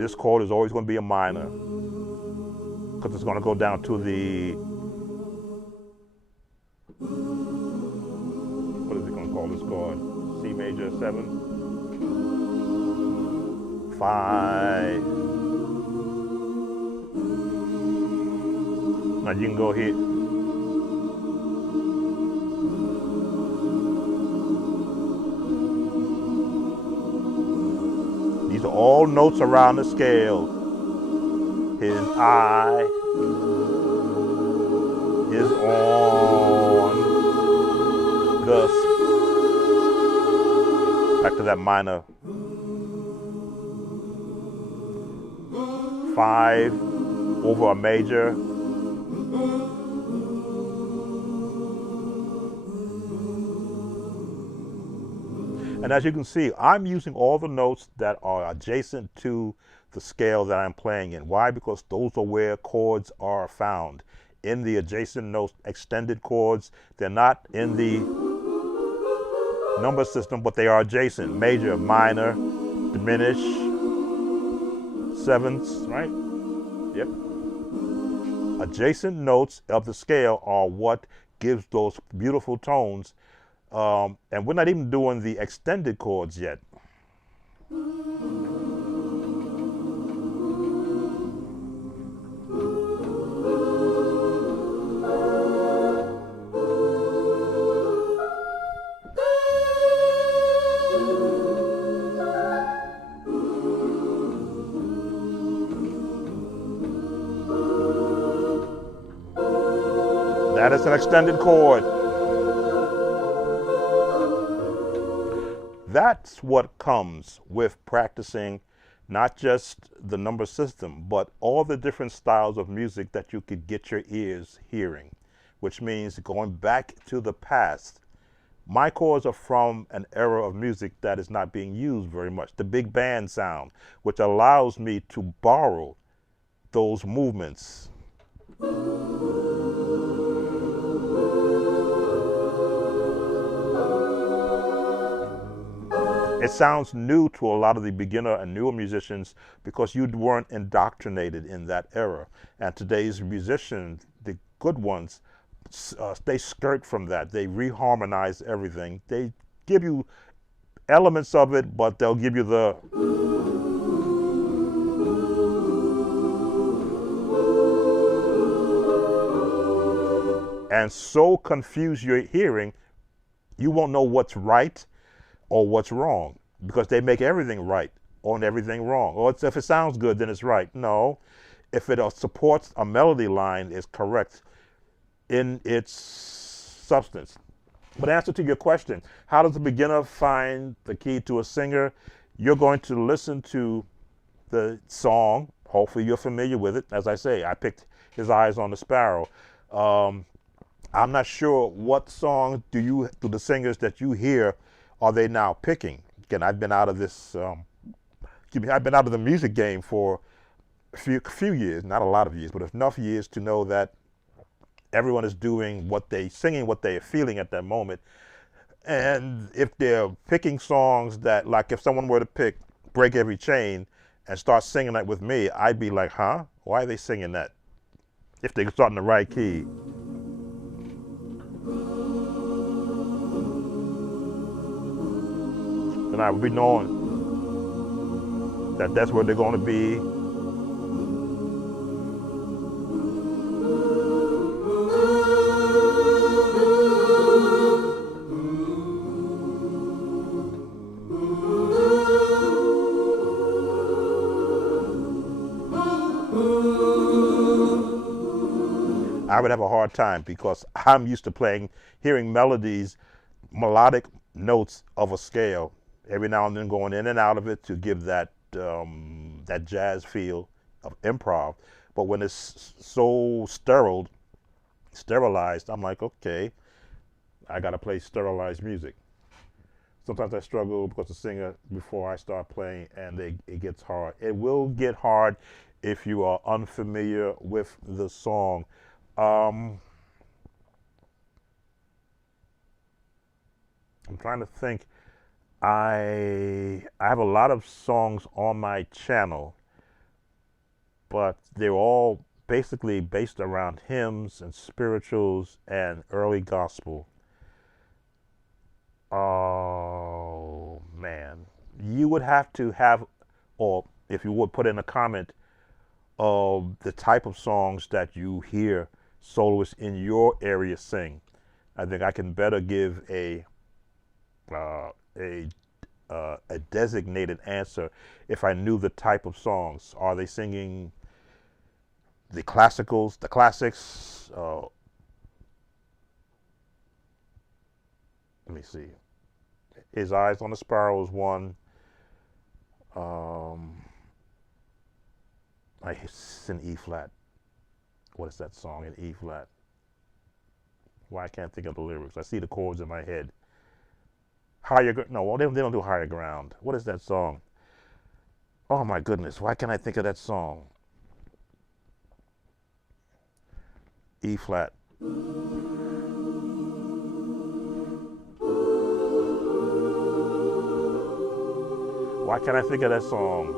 This chord is always going to be a minor because it's going to go down to the, what is it going to call this chord? C major 7, 5. Now you can go here. These are all notes around the scale. His eye is on the, back to that minor. 5 over a major. And as you can see, I'm using all the notes that are adjacent to the scale that I'm playing in. Why? Because those are where chords are found. In the adjacent notes, extended chords, they're not in the number system, but they are adjacent. Major, minor, diminish, sevenths, right? Yep. Adjacent notes of the scale are what gives those beautiful tones. And we're not even doing the extended chords yet. That is an extended chord. That's what comes with practicing not just the number system, but all the different styles of music that you could get your ears hearing, which means going back to the past. My chords are from an era of music that is not being used very much, the big band sound, which allows me to borrow those movements. It sounds new to a lot of the beginner and newer musicians because you weren't indoctrinated in that era. And today's musicians, the good ones, they skirt from that. They reharmonize everything. They give you elements of it, but they'll give you the and so confuse your hearing, you won't know what's right or what's wrong because they make everything right or everything wrong. Or if it sounds good, then it's right. No, if it supports a melody line, is correct in its substance. But answer to your question, how does a beginner find the key to a singer? You're going to listen to the song. Hopefully you're familiar with it. As I say, I picked His Eyes on the Sparrow. I'm not sure what song do the singers that you hear are they now picking. Again, I've been out of this, I've been out of the music game for a few years, not a lot of years, but enough years to know that everyone is doing singing what they are feeling at that moment. And if they're picking songs that, like if someone were to pick Break Every Chain and start singing that with me, I'd be like, huh? Why are they singing that? If they start in the right key. Then I would be knowing that that's where they're going to be. I would have a hard time because I'm used to hearing melodies, melodic notes of a scale, every now and then going in and out of it to give that that jazz feel of improv. But when it's so sterilized, I'm like, okay, I got to play sterilized music. Sometimes I struggle because the singer before I start playing, and it gets hard. It will get hard if you are unfamiliar with the song. I'm trying to think. I have a lot of songs on my channel, but they're all basically based around hymns and spirituals and early gospel. Oh man, you would have to have, or if you would put in a comment of the type of songs that you hear soloists in your area sing. I think I can better give a designated answer if I knew the type of songs. Are they singing the classicals, the classics? Let me see. His Eyes on the Sparrow is one. It's in E flat. What is that song in E flat? Why I can't think of the lyrics. I see the chords in my head. No, they don't do Higher Ground. What is that song? Oh my goodness, why can't I think of that song? E flat. Why can't I think of that song?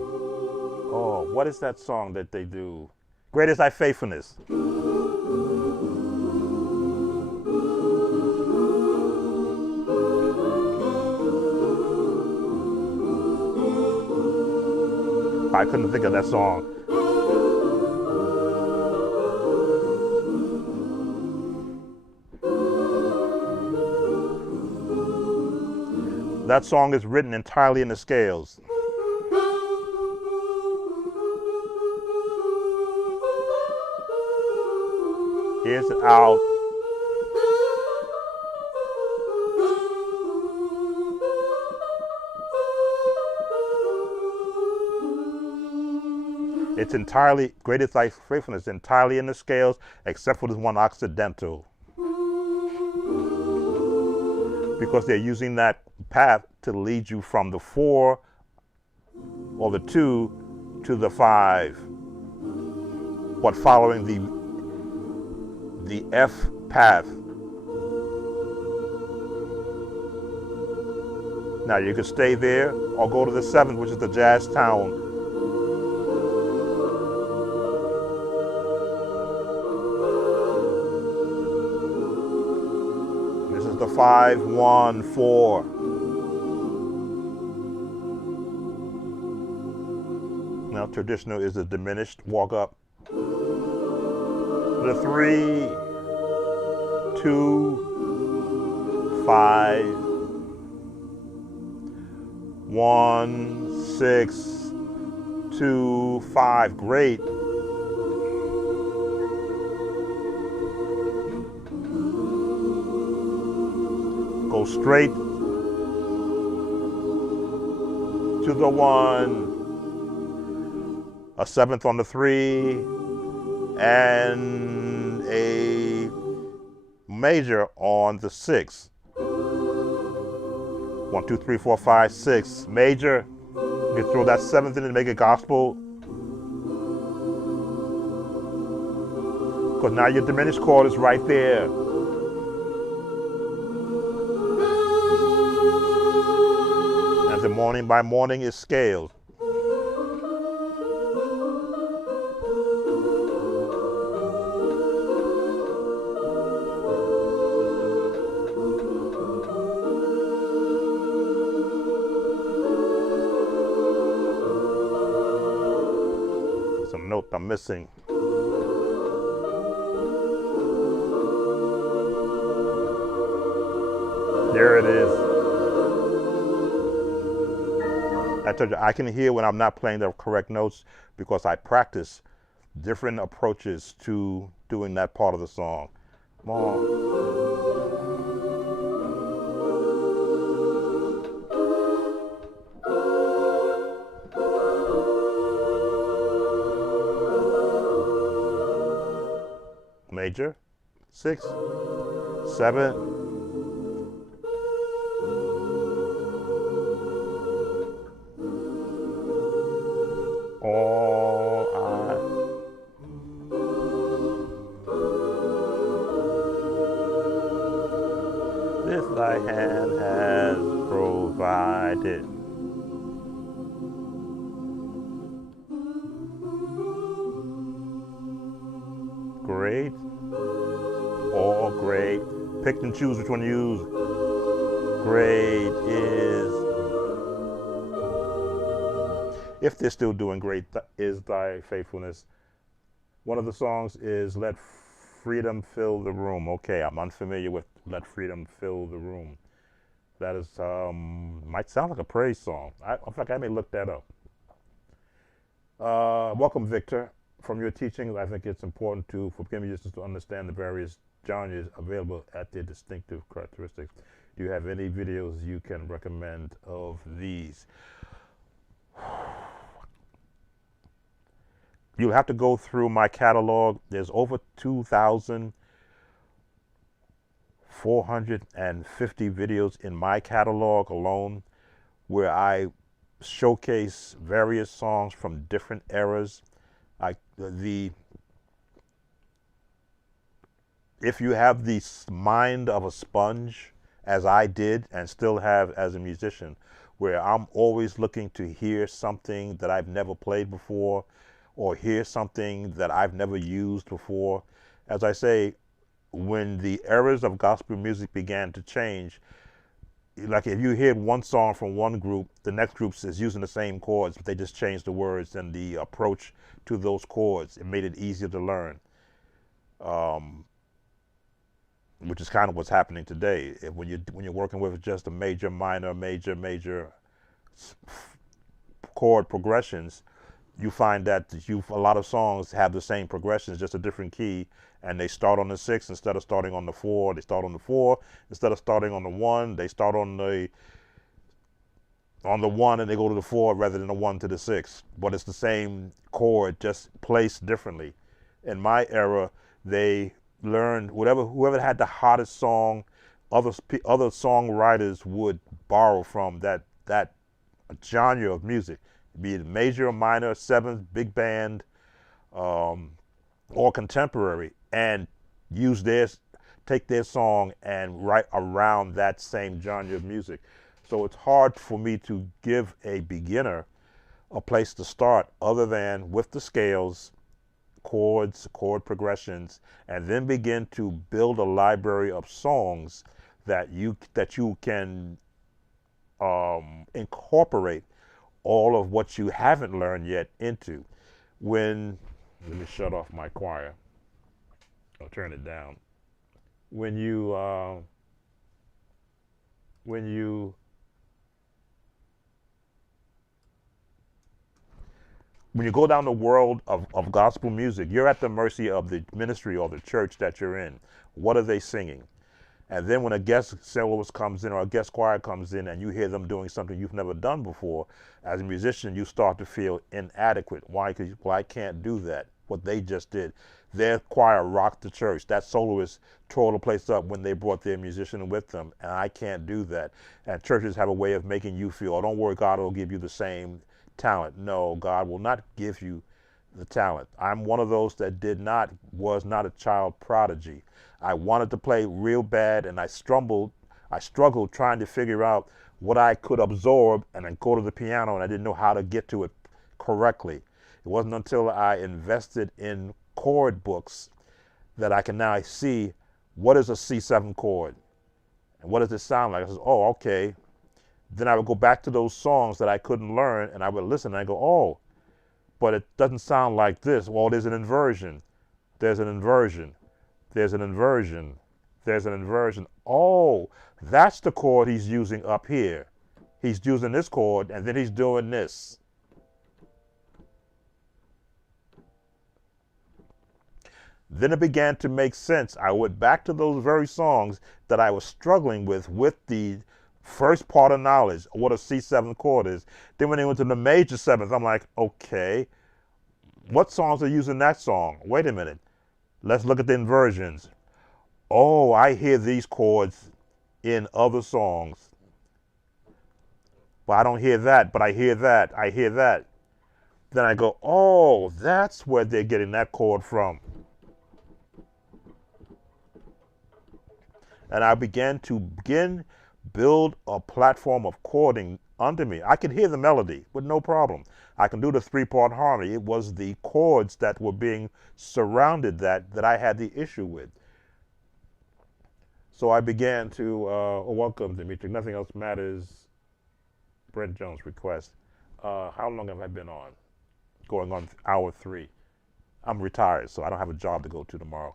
Oh, what is that song that they do? Great is Thy Faithfulness. I couldn't think of that song. That song is written entirely in the scales. Here's it out It's entirely, greatest thy faithfulness, entirely in the scales, except for this one occidental. Because they're using that path to lead you from the 4 or the 2 to the 5. But following the F path. Now you could stay there or go to the 7th, which is the jazz town. This is the 5-1-4. Now traditional is the diminished walk up. The 3, 2, 5, 1, 6, 2, 5. Great. Go straight to the 1. A 7th on the 3. And a major on the 6. 1, 2, 3, 4, 5, 6. Major. You can throw that 7th in and make it gospel. Because now your diminished chord is right there. And the morning by morning is scaled. Some note I'm missing. There it is. I told you I can hear when I'm not playing the correct notes because I practice different approaches to doing that part of the song. Come on. Major, 6, 7. All I. This thy hand has provided. Great. All great. Pick and choose which one to use. Great is. If they're still doing great, is thy faithfulness. One of the songs is Let Freedom Fill the Room. Okay, I'm unfamiliar with Let Freedom Fill the Room. That is, might sound like a praise song. In fact, I may look that up. Welcome, Victor. From your teachings, I think it's important for musicians to understand the various genres available at their distinctive characteristics. Do you have any videos you can recommend of these? You'll have to go through my catalog. There's over 2,450 videos in my catalog alone where I showcase various songs from different eras. If you have the mind of a sponge, as I did and still have as a musician, where I'm always looking to hear something that I've never played before or hear something that I've never used before. As I say, when the eras of gospel music began to change, like if you hear one song from one group, the next group is using the same chords, but they just changed the words and the approach to those chords. It made it easier to learn, which is kind of what's happening today. When you're working with just a major, minor, major chord progressions, you find that a lot of songs have the same progressions, just a different key, and they start on the 6 instead of starting on the 4. They start on the 4 instead of starting on the 1. They start on the on the 1 and they go to the 4 rather than the 1 to the 6, but it's the same chord just placed differently. In my era, they learned whoever had the hottest song, other songwriters would borrow from that genre of music, be it major or minor, seventh, big band, um, or contemporary, and use take their song and write around that same genre of music. So it's hard for me to give a beginner a place to start other than with the scales, chords, chord progressions, and then begin to build a library of songs that you can incorporate all of what you haven't learned yet into. Let me shut off my choir. I'll turn it down. When you when you when you go down the world of gospel music, you're at the mercy of the ministry or the church that you're in. What are they singing? And then when a guest soloist comes in or a guest choir comes in and you hear them doing something you've never done before, as a musician, you start to feel inadequate. Why? Because, well, I can't do that, what they just did. Their choir rocked the church. That soloist tore the place up when they brought their musician with them, and I can't do that. And churches have a way of making you feel, oh, don't worry, God will give you the same talent. No, God will not give you the talent. I'm one of those that was not a child prodigy. I wanted to play real bad, and I struggled trying to figure out what I could absorb and then go to the piano, and I didn't know how to get to it correctly. It wasn't until I invested in chord books that I can now see what is a C7 chord and what does it sound like. I said, oh, okay. Then I would go back to those songs that I couldn't learn, and I would listen, and I go, oh, but it doesn't sound like this. Well, there's an inversion. There's an inversion. There's an inversion. There's an inversion. Oh, that's the chord he's using up here. He's using this chord, and then he's doing this. Then it began to make sense. I went back to those very songs that I was struggling with the first part of knowledge, what a C7 chord is. Then when they went to the major seventh, I'm like, okay, what songs are using that song? Wait a minute. Let's look at the inversions. Oh, I hear these chords in other songs. But I don't hear that, but I hear that. I hear that. Then I go, oh, that's where they're getting that chord from. And I began to build a platform of chording under me. I could hear the melody with no problem. I can do the 3-part harmony. It was the chords that were being surrounded that I had the issue with. So I began to, welcome Dimitri, Nothing Else Matters, Brent Jones request. How long have I been on? Going on hour 3. I'm retired, so I don't have a job to go to tomorrow.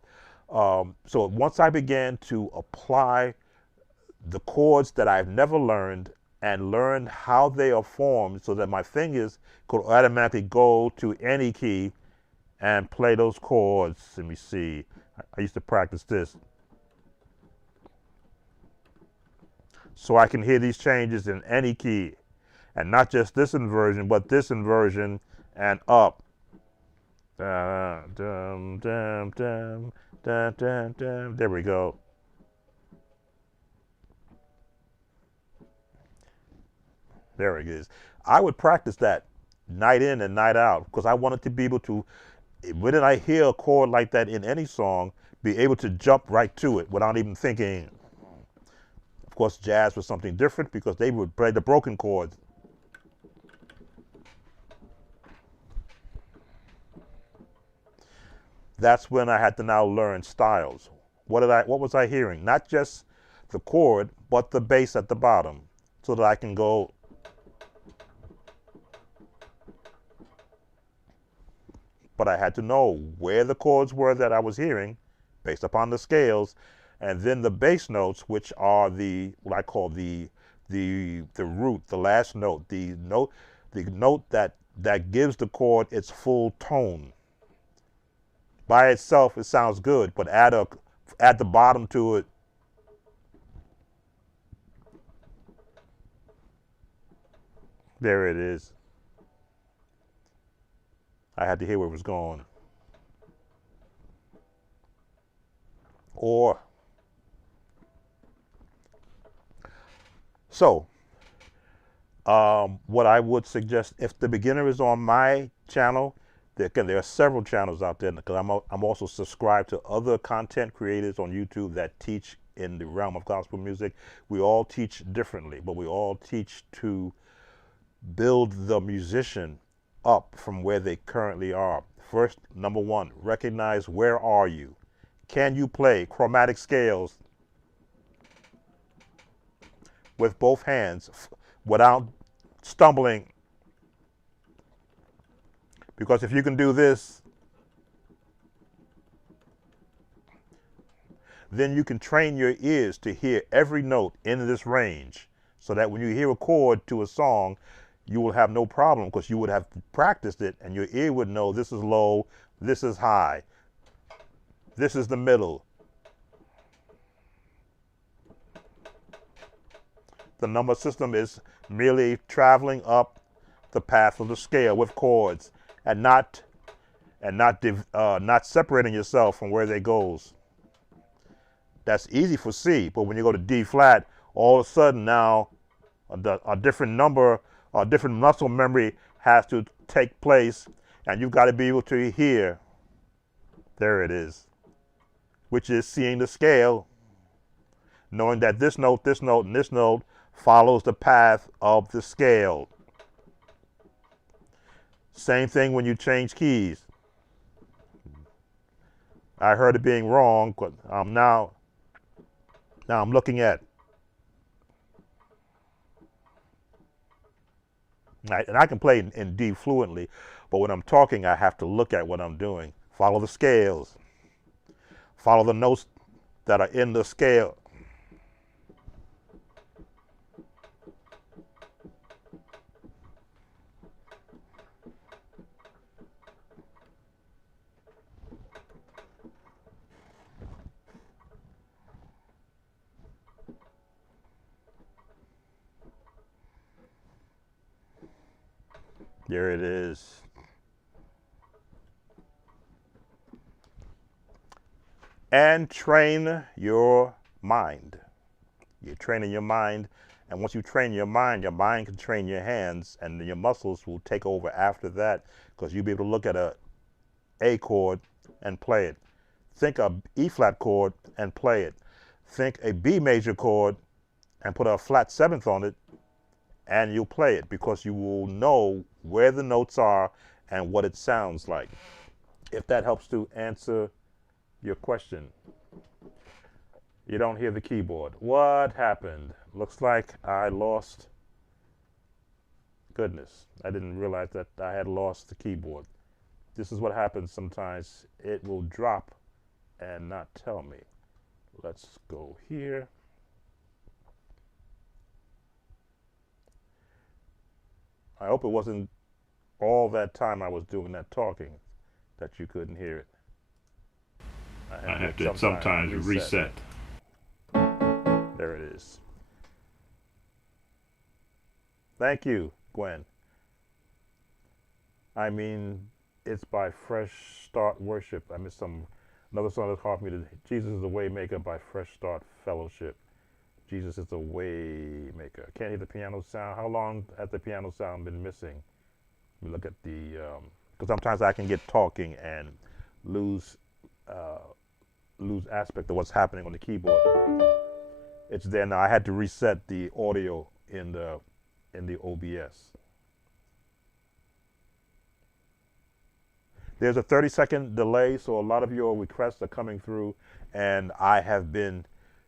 So once I began to apply the chords that I've never learned and learned how they are formed so that my fingers could automatically go to any key and play those chords. Let me see. I used to practice this. So I can hear these changes in any key. And not just this inversion, but this inversion and up. Dum, dum, dum, dum, dum, dum, dum. There we go. There it is. I would practice that night in and night out because I wanted to be able to, when I hear a chord like that in any song, be able to jump right to it without even thinking. Of course, jazz was something different because they would play the broken chords. That's when I had to now learn styles. What was I hearing? Not just the chord, but the bass at the bottom, so that I can go. But I had to know where the chords were that I was hearing based upon the scales, and then the bass notes, which are what I call the root, the last note, the note that gives the chord its full tone. By itself, it sounds good, but add the bottom to it. There it is. I had to hear where it was going. Or, so, what I would suggest, if the beginner is on my channel, there are several channels out there, because I'm also subscribed to other content creators on YouTube that teach in the realm of gospel music. We all teach differently, but we all teach to build the musician up from where they currently are. First, number one, recognize where are you? Can you play chromatic scales with both hands without stumbling? Because if you can do this, then you can train your ears to hear every note in this range, so that when you hear a chord to a song, you will have no problem, because you would have practiced it and your ear would know this is low, this is high, this is the middle. The number system is merely traveling up the path of the scale with chords, and not separating yourself from where they goes. That's easy for C, but when you go to D flat, all of a sudden now a different number, a different muscle memory has to take place, and you've got to be able to hear. There it is, which is seeing the scale, knowing that this note, and this note follows the path of the scale. Same thing when you change keys. I heard it being wrong, but now I'm looking at. And I can play in D fluently, but when I'm talking, I have to look at what I'm doing. Follow the scales. Follow the notes that are in the scale. There it is. And train your mind. You're training your mind, and once you train your mind can train your hands, and then your muscles will take over after that, because you'll be able to look at A chord and play it. Think a E flat chord and play it. Think a B major chord and put a flat seventh on it, and you'll play it, because you will know where the notes are and what it sounds like. If that helps to answer your question. You don't hear the keyboard. What happened? Looks like I lost. Goodness, I didn't realize that I had lost the keyboard. This is what happens sometimes. It will drop and not tell me. Let's go here. I hope it wasn't all that time I was doing that talking that you couldn't hear it. I have to sometimes reset. There it is. Thank you, Gwen. I mean, it's by Fresh Start Worship. I missed another song that called me to Jesus is the Waymaker by Fresh Start Fellowship. Jesus is the Waymaker. Can't hear the piano sound. How long has the piano sound been missing? Let me look at the, because sometimes I can get talking and lose aspect of what's happening on the keyboard. It's there now. I had to reset the audio in the OBS. There's a 30-second delay, so a lot of your requests are coming through, and the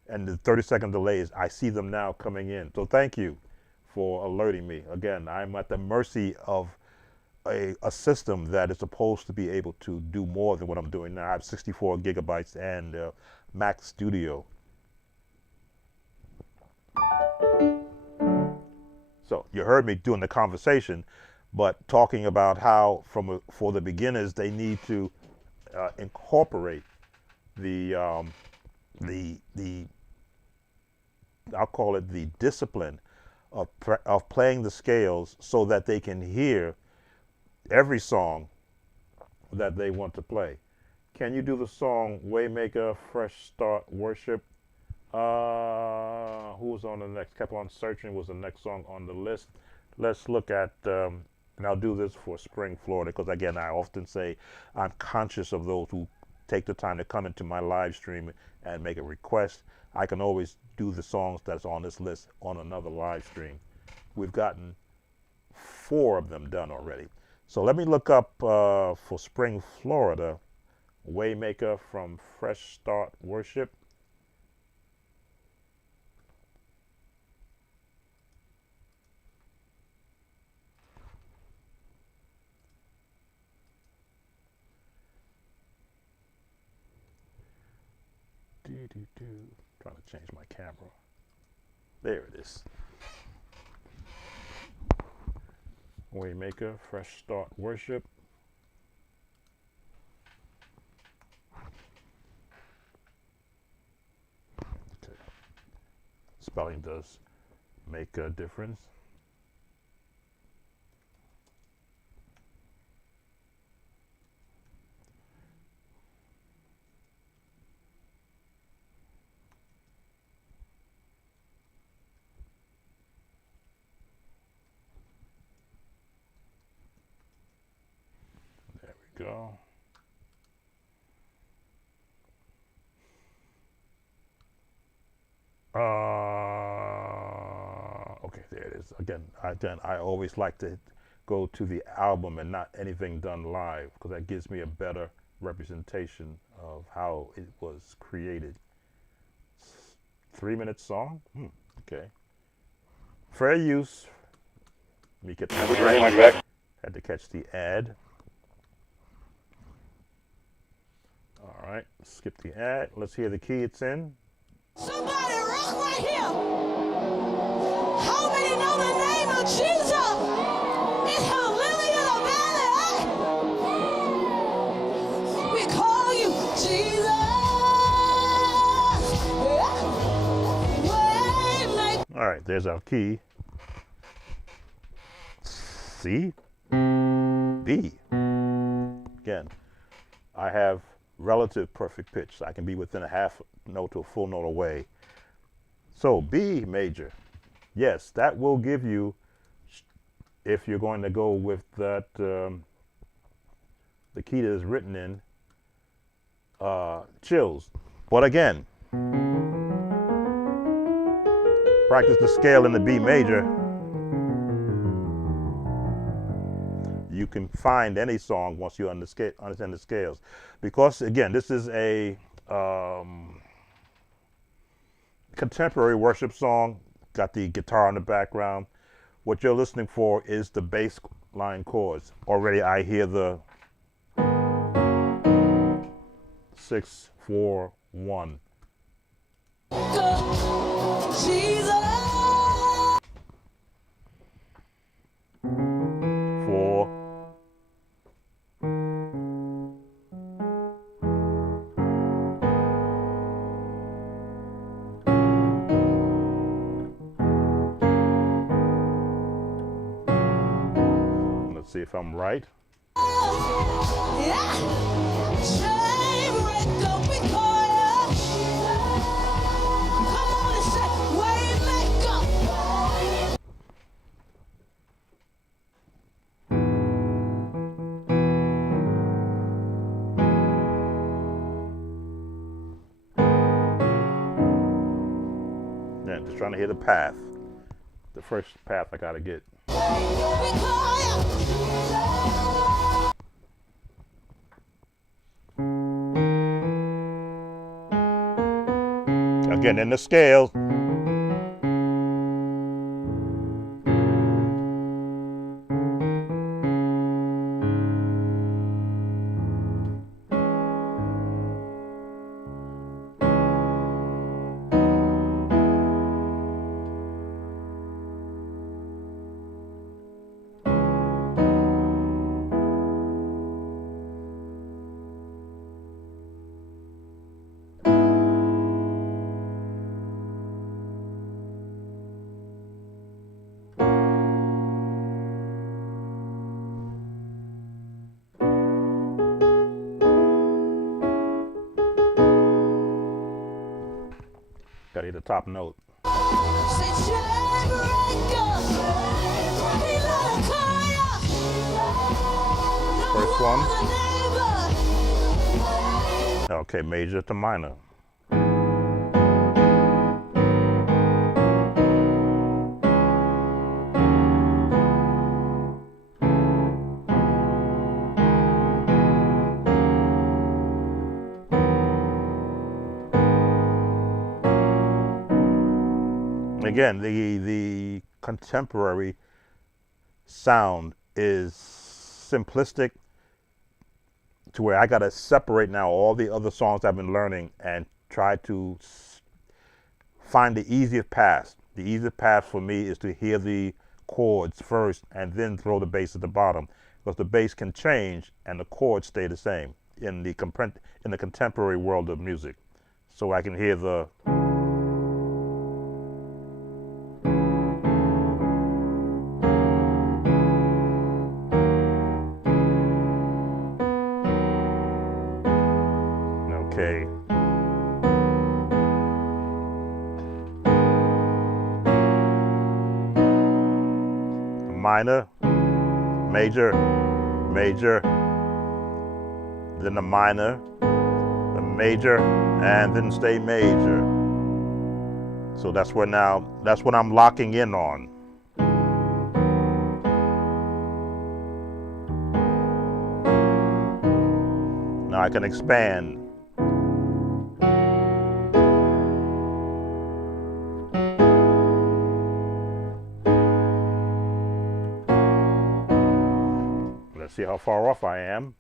30-second delays, I see them now coming in. So thank you for alerting me. Again, I'm at the mercy of a system that is supposed to be able to do more than what I'm doing now. I have 64 gigabytes and Mac Studio. So you heard me doing the conversation, but talking about how for the beginners, they need to incorporate the I'll call it the discipline of playing the scales so that they can hear every song that they want to play. Can you do the song Waymaker, Fresh Start, Worship? Who was on the next? Kept on Searching was the next song on the list. Let's look at, and I'll do this for Spring, Florida, because again, I often say I'm conscious of those who take the time to come into my live stream and make a request. I can always do the songs that's on this list on another live stream. We've gotten 4 of them done already. So let me look up for Spring, Florida, Waymaker from Fresh Start Worship. Trying to change my camera. There it is. Waymaker, Fresh Start Worship. Okay. Spelling does make a difference. There we go. Okay, there it is. Again, I always like to go to the album and not anything done live, because that gives me a better representation of how it was created. 3-minute song? Okay. Fair use. Let me get that. Had to catch the ad. All right, skip the ad. Let's hear the key it's in. Somebody rock right here. How many know the name of Jesus? It's a lily in the valley. We call you Jesus. Waymaker. All right, there's our key. C, B. Again, I have relative perfect pitch, so I can be within a half note to a full note away. So B major, yes, that will give you, if you're going to go with that, the key that is written in, chills. But again, practice the scale in the B major. You can find any song once you understand the scales, because again, this is a contemporary worship song. Got the guitar in the background. What you're listening for is the bass line chords. Already, I hear the 6, 4, 1. Jesus. 4. Let's see if I'm right. Yeah. Chain breaker, we call you. Come on and say, Waymaker. Yeah, just trying to hit a path. The first path I gotta get. We call you. Again, in the scale. gotta hit the top note. First one. Okay, major to minor. Again, the contemporary sound is simplistic to where I got to separate now all the other songs I've been learning and try to find the easiest path. The easiest path for me is to hear the chords first and then throw the bass at the bottom, because the bass can change and the chords stay the same in the contemporary world of music. So I can hear the okay. Minor, major, major, then the minor, the major, and then stay major. So that's what I'm locking in on. Now I can expand. Let's see how far off I am.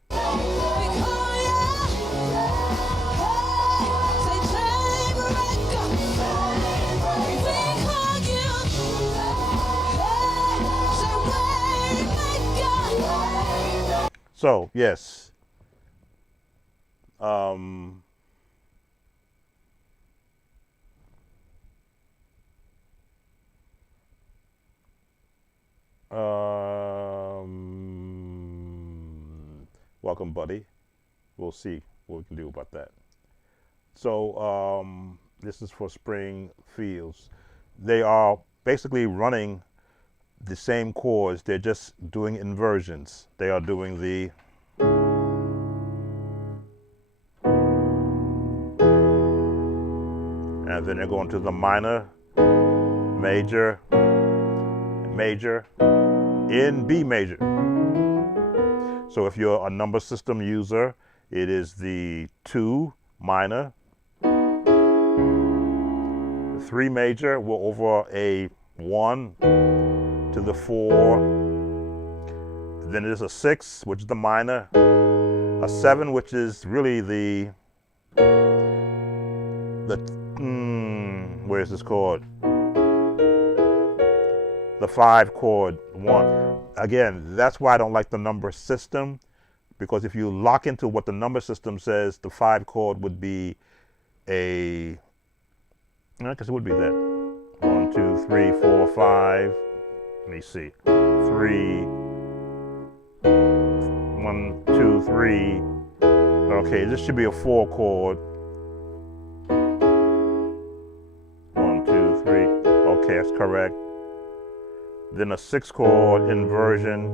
So, yes. Welcome, buddy. We'll see what we can do about that. So this is for Spring Fields. They are basically running the same chords. They're just doing inversions. They are doing the and then they're going to the minor, major, major, in B major. So if you're a number system user, it is the 2 minor, 3 major, we're over a 1 to the 4, then there's a 6, which is the minor, a 7, which is really the where's this chord? The 5 chord 1. Again, that's why I don't like the number system, because if you lock into what the number system says, the 5 chord would be I guess it would be that 1, 2, 3, 4, 5. Let me see. 3, 1, 2, 3. Okay, this should be a 4 chord. 1, 2, 3. Okay, that's correct. Then a 6 chord inversion,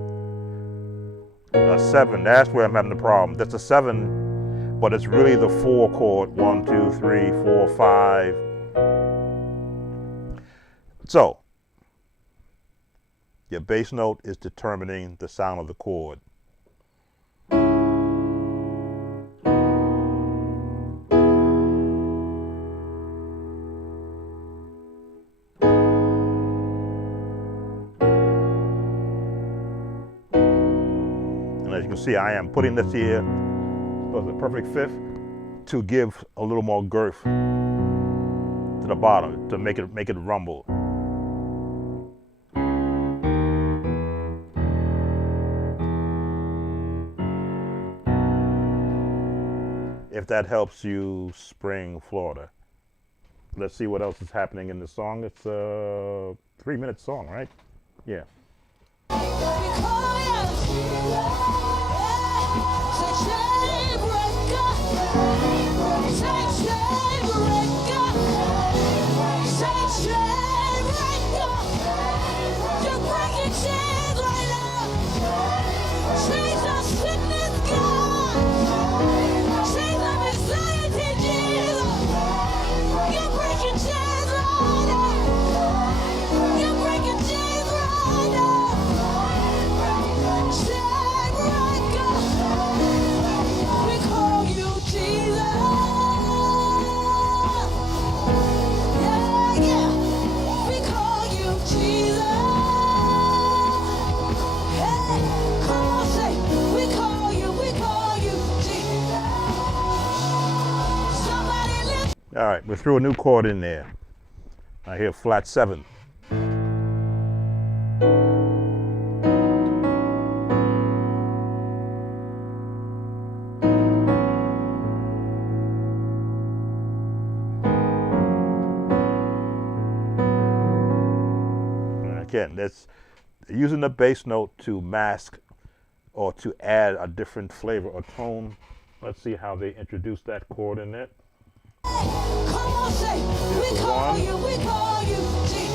a 7, that's where I'm having the problem. That's a 7, but it's really the 4 chord, 1, 2, 3, 4, 5. So, your bass note is determining the sound of the chord. As you can see, I am putting this here, so the perfect fifth, to give a little more girth to the bottom, to make it rumble. If that helps you, Spring, Florida. Let's see what else is happening in the song. It's a 3-minute song, right? Yeah. All right, we threw a new chord in there. I hear flat 7. And again, that's using the bass note to mask or to add a different flavor or tone. Let's see how they introduce that chord in it. Come on, say, we call you, we call you Jesus.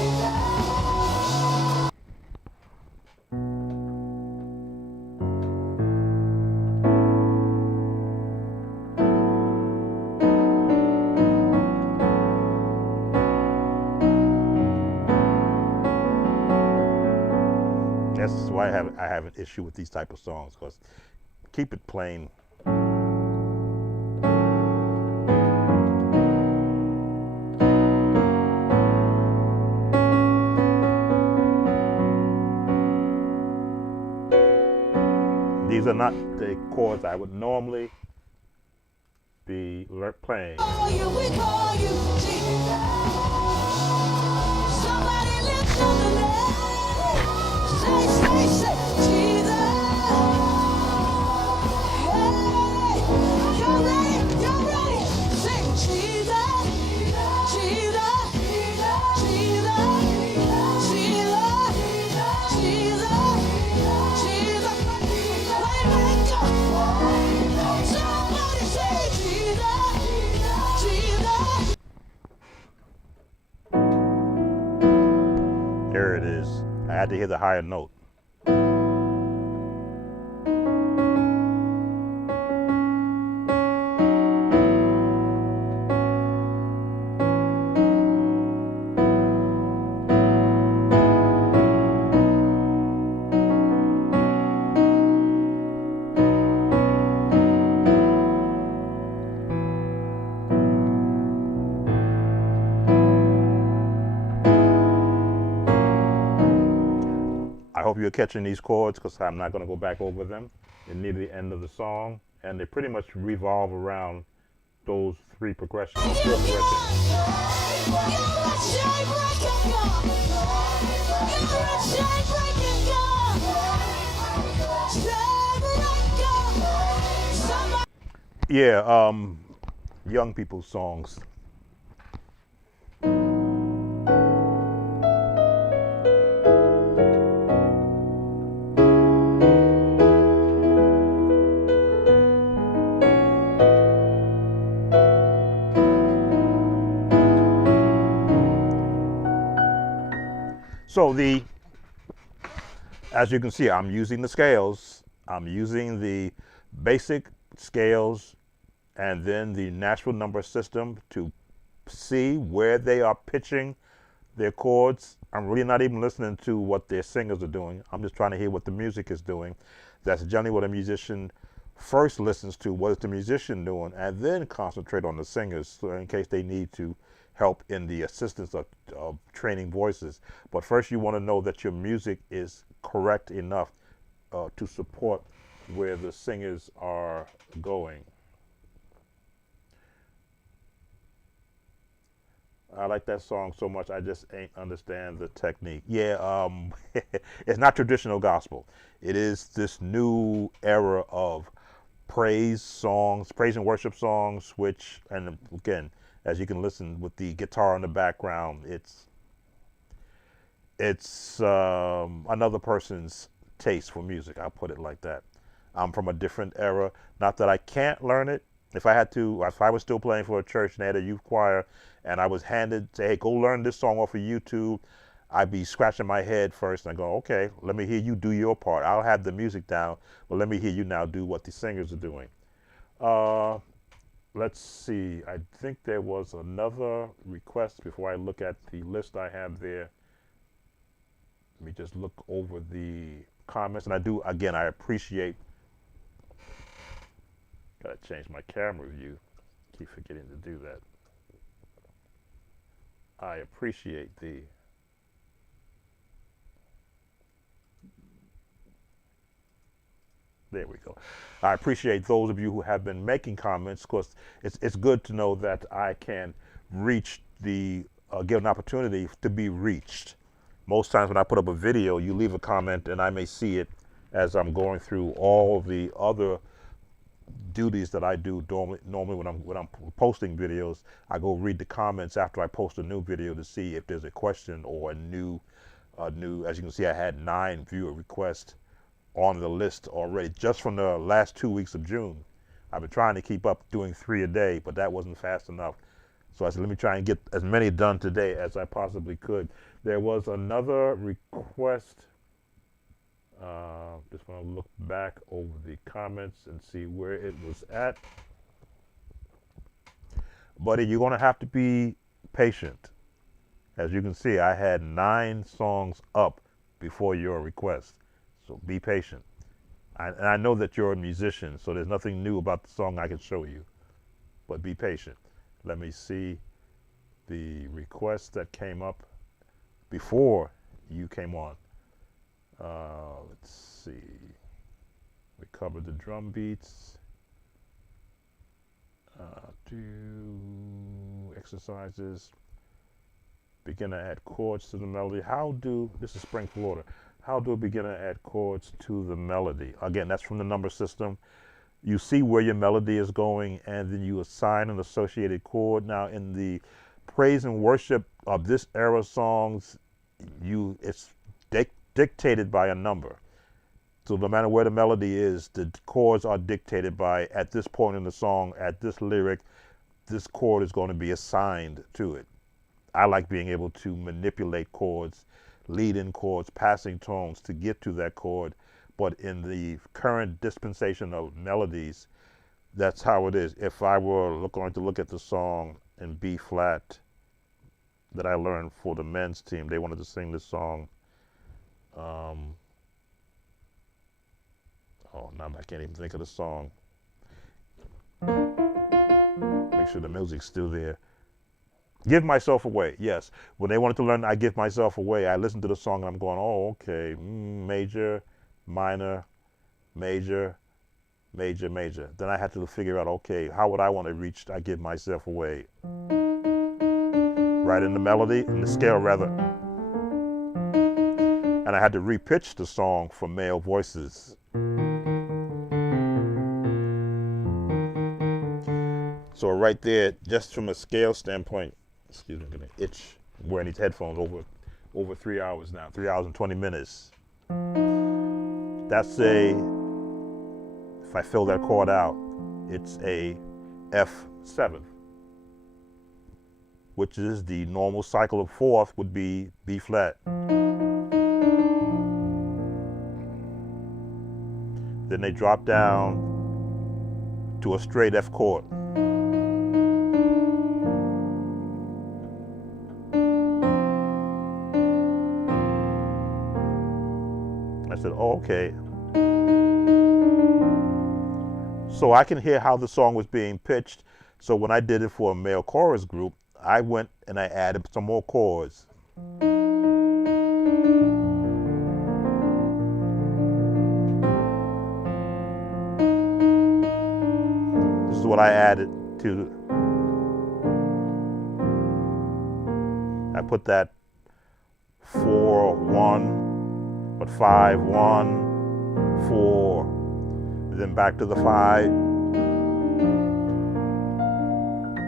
That's why I have an issue with these type of songs, because keep it plain. These are not the chords I would normally be playing. We call you Jesus. Somebody lift up the name. Say, Jesus. Hey, you're ready. Sing Jesus, Jesus, Jesus, Jesus, Jesus, Waymaker. Somebody say Jesus, Jesus. There it is. I had to hear the higher note. I hope you're catching these chords, because I'm not going to go back over them. They're near the end of the song, and they pretty much revolve around those 3 progressions. You're a chain breaking God. You're a chain breaking God. Chain breaker. Somebody Yeah, young people's songs. So as you can see, I'm using the scales. I'm using the basic scales and then the natural number system to see where they are pitching their chords. I'm really not even listening to what their singers are doing. I'm just trying to hear what the music is doing. That's generally what a musician first listens to. What is the musician doing? And then concentrate on the singers, so in case they need to help in the assistance of training voices. But first you want to know that your music is correct enough to support where the singers are going. I like that song so much, I just ain't understand the technique. Yeah, it's not traditional gospel. It is this new era of praise songs, praise and worship songs, which, and again, as you can listen with the guitar in the background, it's another person's taste for music. I'll put it like that. I'm from a different era. Not that I can't learn it. If I was still playing for a church and they had a youth choir and I was handed, say, hey, go learn this song off of YouTube, I'd be scratching my head first and I go, okay, let me hear you do your part. I'll have the music down, but let me hear you now do what the singers are doing. Let's see. I think there was another request before I look at the list I have there. Let me just look over the comments. And I do, again, I appreciate, gotta change my camera view. Keep forgetting to do that. I appreciate there we go. I appreciate those of you who have been making comments, because it's good to know that I can reach the, give an opportunity to be reached. Most times when I put up a video, you leave a comment and I may see it as I'm going through all the other duties that I do normally when I'm posting videos. I go read the comments after I post a new video to see if there's a question or a new, as you can see, I had 9 viewer requests on the list already just from the last 2 weeks of June. I've been trying to keep up doing 3 a day, but that wasn't fast enough. So I said, let me try and get as many done today as I possibly could. There was another request. Just want to look back over the comments and see where it was at. Buddy, you're going to have to be patient. As you can see, I had 9 songs up before your request. So be patient. And I know that you're a musician, so there's nothing new about the song I can show you. But be patient. Let me see the request that came up before you came on. Let's see. We covered the drum beats. Do exercises. Beginner add chords to the melody. This is Spring, Florida. How do a beginner add chords to the melody? Again, that's from the number system. You see where your melody is going, and then you assign an associated chord. Now, in the praise and worship of this era songs, it's dictated by a number. So no matter where the melody is, the chords are dictated by, at this point in the song, at this lyric, this chord is going to be assigned to it. I like being able to manipulate chords, lead-in chords, passing tones to get to that chord. But in the current dispensation of melodies, that's how it is. If I were going to look at the song in B flat that I learned for the men's team, they wanted to sing this song. Now I can't even think of the song. Make sure the music's still there. Give Myself Away, yes. When they wanted to learn I Give Myself Away, I listened to the song and I'm going, oh, okay, major, minor, major, major, major. Then I had to figure out, okay, how would I want to reach I Give Myself Away? Right in the melody, in the scale rather. And I had to repitch the song for male voices. So right there, just from a scale standpoint, excuse me, I'm gonna itch. I'm wearing these headphones over 3 hours now, 3 hours and 20 minutes. That's if I fill that chord out, it's a F7, which is the normal cycle of fourth would be B flat. Then they drop down to a straight F chord. I said, oh, okay. So I can hear how the song was being pitched. So when I did it for a male chorus group, I went and I added some more chords. This is what I added to. I put that 4-1, but 5-1, 4, then back to the 5.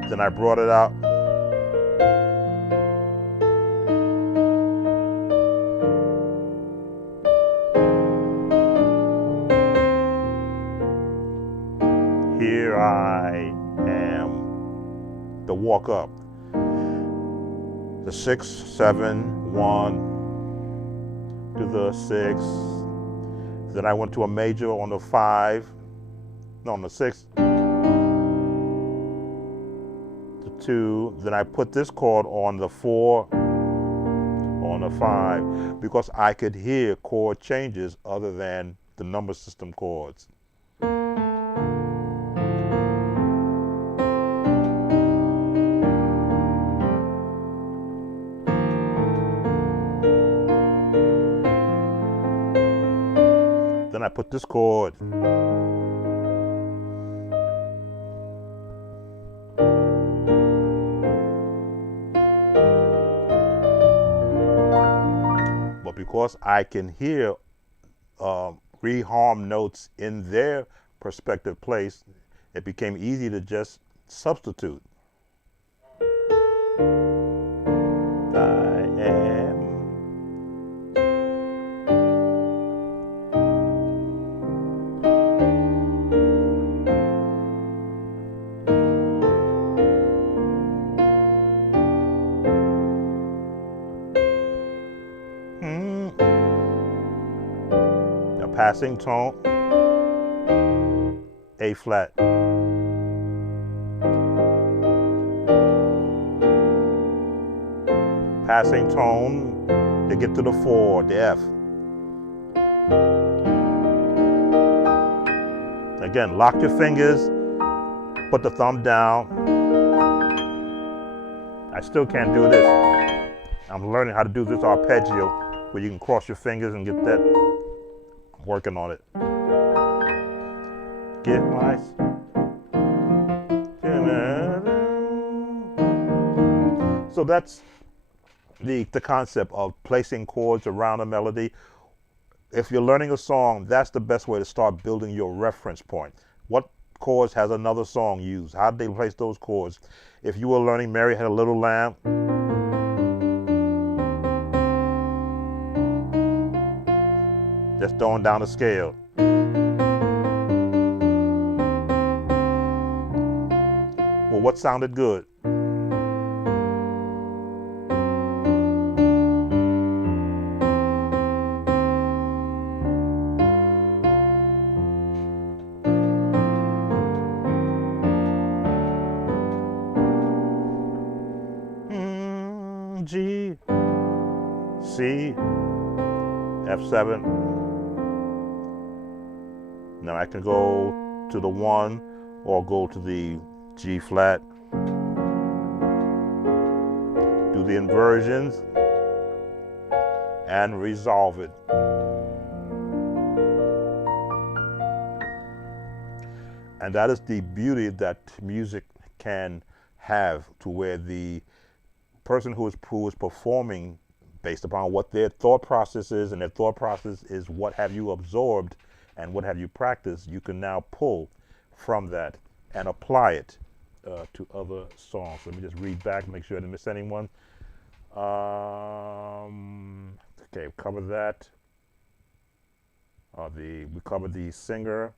Then I brought it out. Here I am. The walk up. The 6, 7, 1 to the 6. Then I went to a major on the 5. No, on the 6. The 2. Then I put this chord on the 4, on the 5, because I could hear chord changes other than the number system chords. Then I put this chord. because I can hear reharm notes in their prospective place, it became easy to just substitute. I am. A passing tone, A flat. Passing tone to get to the 4, the F. Again, lock your fingers, put the thumb down. I still can't do this. I'm learning how to do this arpeggio where you can cross your fingers and get that. I'm working on it. Give my. So that's the concept of placing chords around a melody. If you're learning a song, that's the best way to start building your reference point. What chords has another song used? How did they place those chords? If you were learning Mary Had a Little Lamb, just throwing down the scale. Well, what sounded good? G, C, F7. Now I can go to the 1 or go to the G flat. Do the inversions and resolve it. And that is the beauty that music can have, to where the person who is performing, based upon what their thought process is, and their thought process is what have you absorbed and what have you practiced, you can now pull from that and apply it to other songs. Let me just read back, make sure I didn't miss anyone. Okay, covered that. We covered the singer.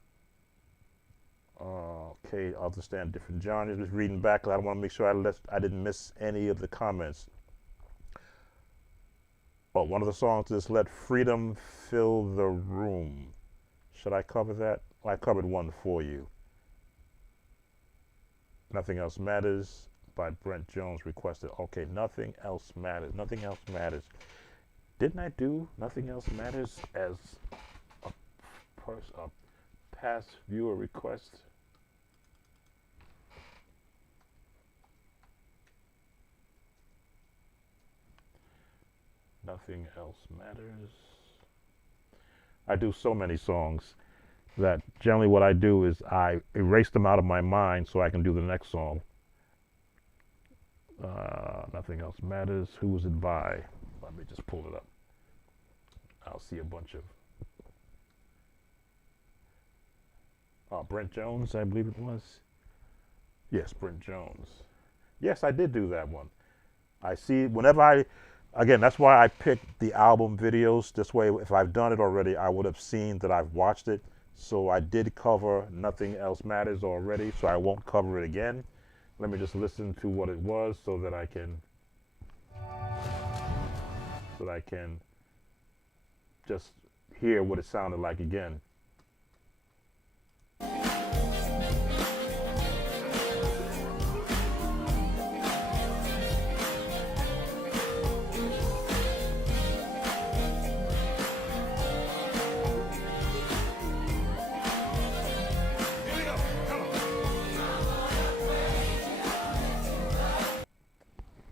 Okay, understand different genres. Just reading back, I want to make sure I didn't miss any of the comments. Oh, one of the songs is Let Freedom Fill the Room. Should I cover that? Well, I covered one for you. Nothing Else Matters by Brent Jones requested. Okay, Nothing Else Matters. Nothing Else Matters. Didn't I do Nothing Else Matters as a past viewer request? Nothing Else Matters. I do so many songs that generally what I do is I erase them out of my mind so I can do the next song. Nothing Else Matters. Who was it by? Let me just pull it up. I'll see a bunch of Brent Jones, I believe it was. Yes, Brent Jones. Yes, I did do that one. I see whenever again, that's why I picked the album videos. This way, if I've done it already, I would have seen that I've watched it. So I did cover Nothing Else Matters already, so I won't cover it again. Let me just listen to what it was so that I can just hear what it sounded like again.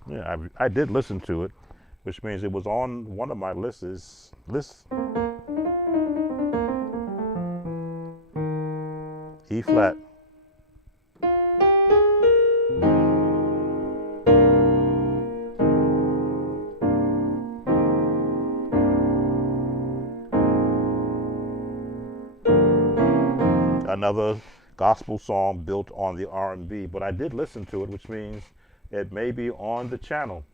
Yeah, I did listen to it, which means it was on one of my lists. E flat. another gospel song built on the R&B, but I did listen to it, which means it may be on the channel.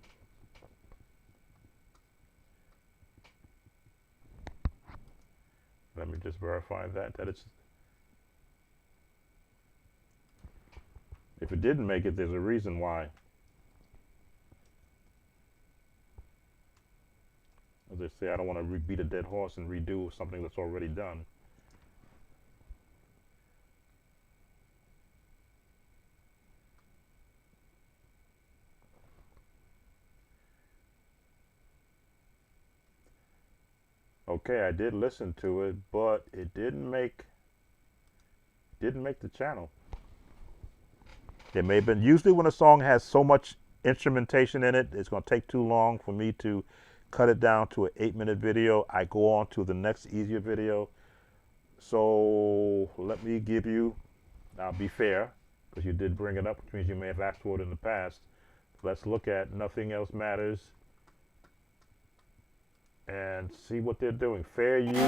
Let me just verify that it's. If it didn't make it, there's a reason why. As I say, I don't want to beat a dead horse and redo something that's already done. Okay, I did listen to it, but it didn't make the channel. It may have been, usually when a song has so much instrumentation in it, it's going to take too long for me to cut it down to an 8-minute video. I go on to the next easier video. So let me give you, I'll be fair, because you did bring it up, which means you may have asked for it in the past. Let's look at Nothing Else Matters and see what they're doing. Fair use. Here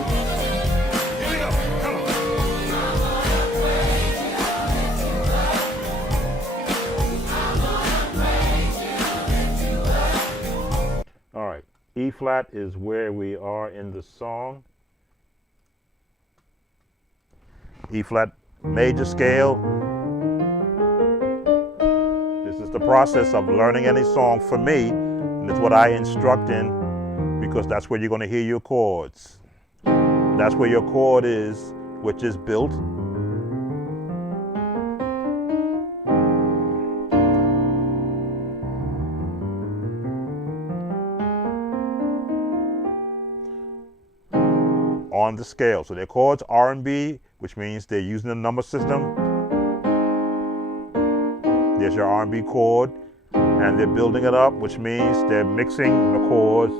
we go. Come on. All right, E flat is where we are in the song. E flat major scale. This is the process of learning any song for me, and it's what I instruct in, because that's where you're going to hear your chords. That's where your chord is, which is built. On the scale. So their chords R&B, which means they're using the number system. There's your R&B chord, and they're building it up, which means they're mixing the chords.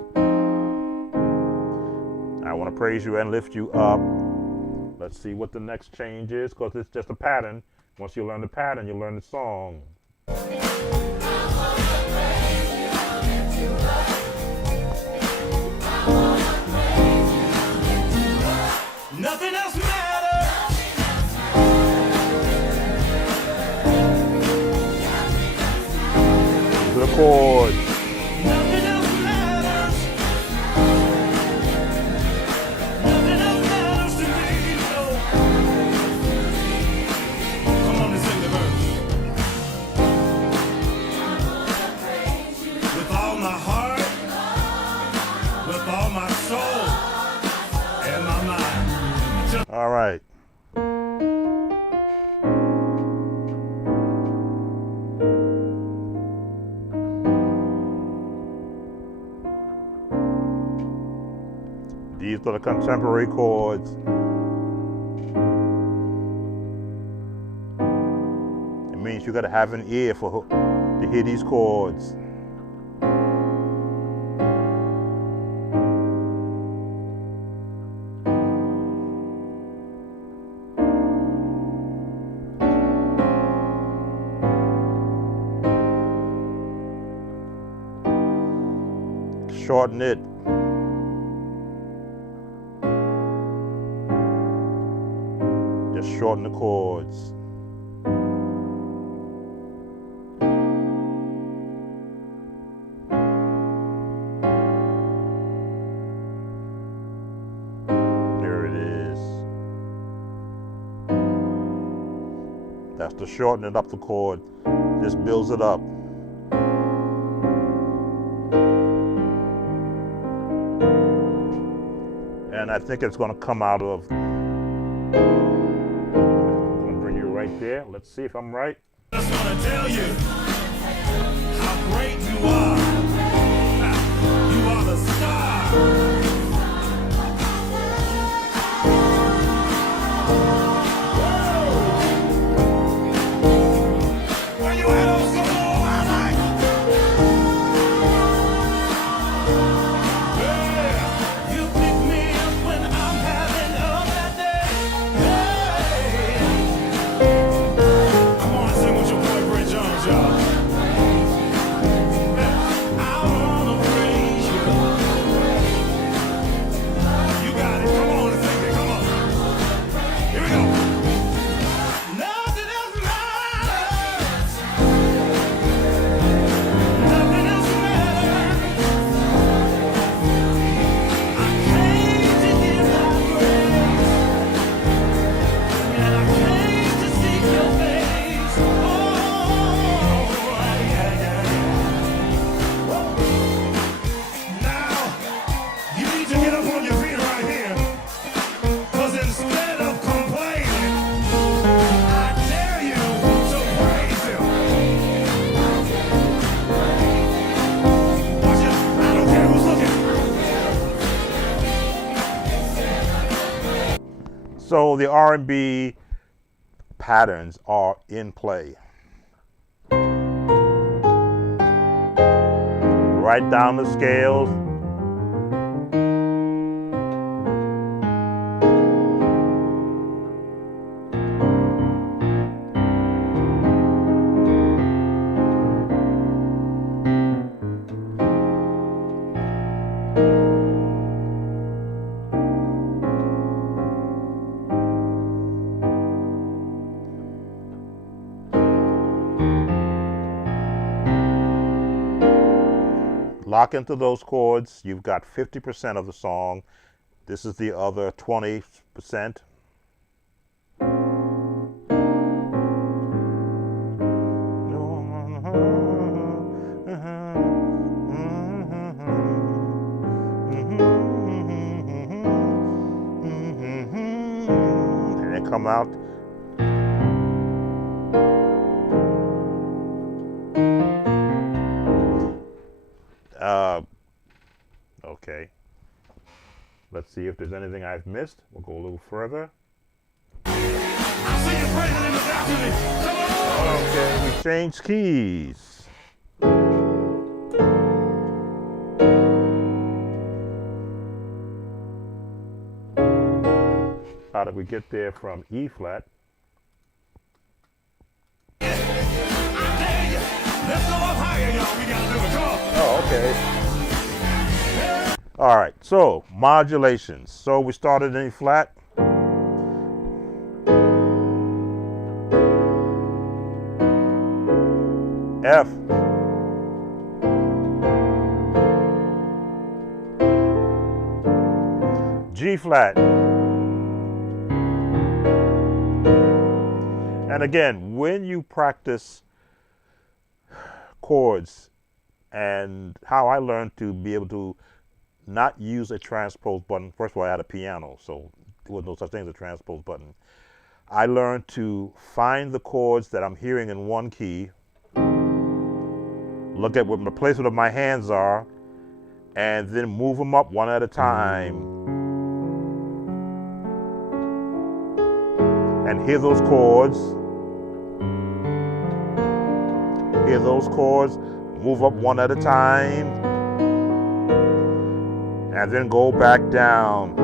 I want to praise you and lift you up. Let's see what the next change is, because it's just a pattern. Once you learn the pattern, you learn the song. Nothing else matters. To the chords. Nothing else matters. Nothing else matters to me. No. Come on and sing the verse. With all my heart, with all my soul, and my mind. All right. These are the contemporary chords. It means you got to have an ear to hear these chords. Shorten it. Just shorten the chords. There it is. That's to shorten it up the chord. Just builds it up. And I think it's going to come out of, I'm going to bring you right there. Let's see if I'm right. I just want to tell you how great you are. You are the star. Where you at, old school? I like it. You pick me up when I'm having a bad day. I want to sing with your boy Brent Jones, y'all. I want to praise you. So the R&B patterns are in play. Right down the scales. Lock into those chords. You've got 50% of the song. This is the other 20%. And then come out. Okay. Let's see if there's anything I've missed. We'll go a little further. Okay, we changed keys. How did we get there from E flat? Let's go up higher, y'all. We gotta do it. Come on. Oh, okay. All right, so modulations. So we started in E flat. F. G flat. And again, when you practice chords, and how I learned to be able to not use a transpose button. First of all, I had a piano, so there was no such thing as a transpose button. I learned to find the chords that I'm hearing in one key, look at what the placement of my hands are, and then move them up one at a time. And hear those chords. Hear those chords, move up one at a time, and then go back down.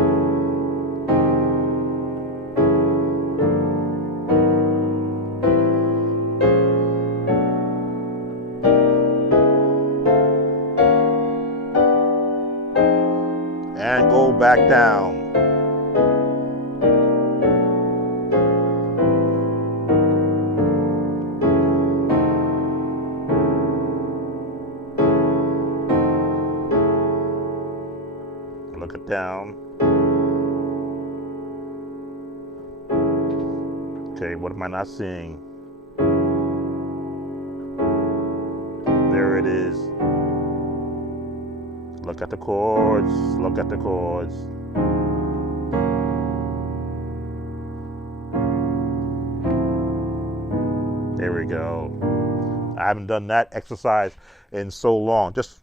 And go back down. Look it down. Okay, what am I not seeing? There it is. Look at the chords, look at the chords. There we go. I haven't done that exercise in so long. Just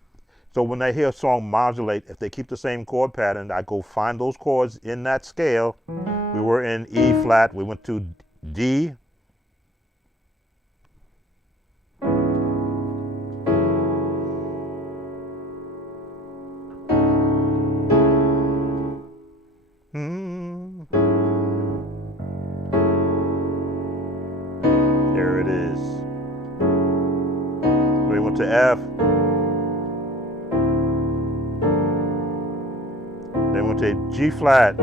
so when I hear a song modulate, if they keep the same chord pattern, I go find those chords in that scale. We were in E flat, we went to D. There it is. We went to F. Then went to G flat.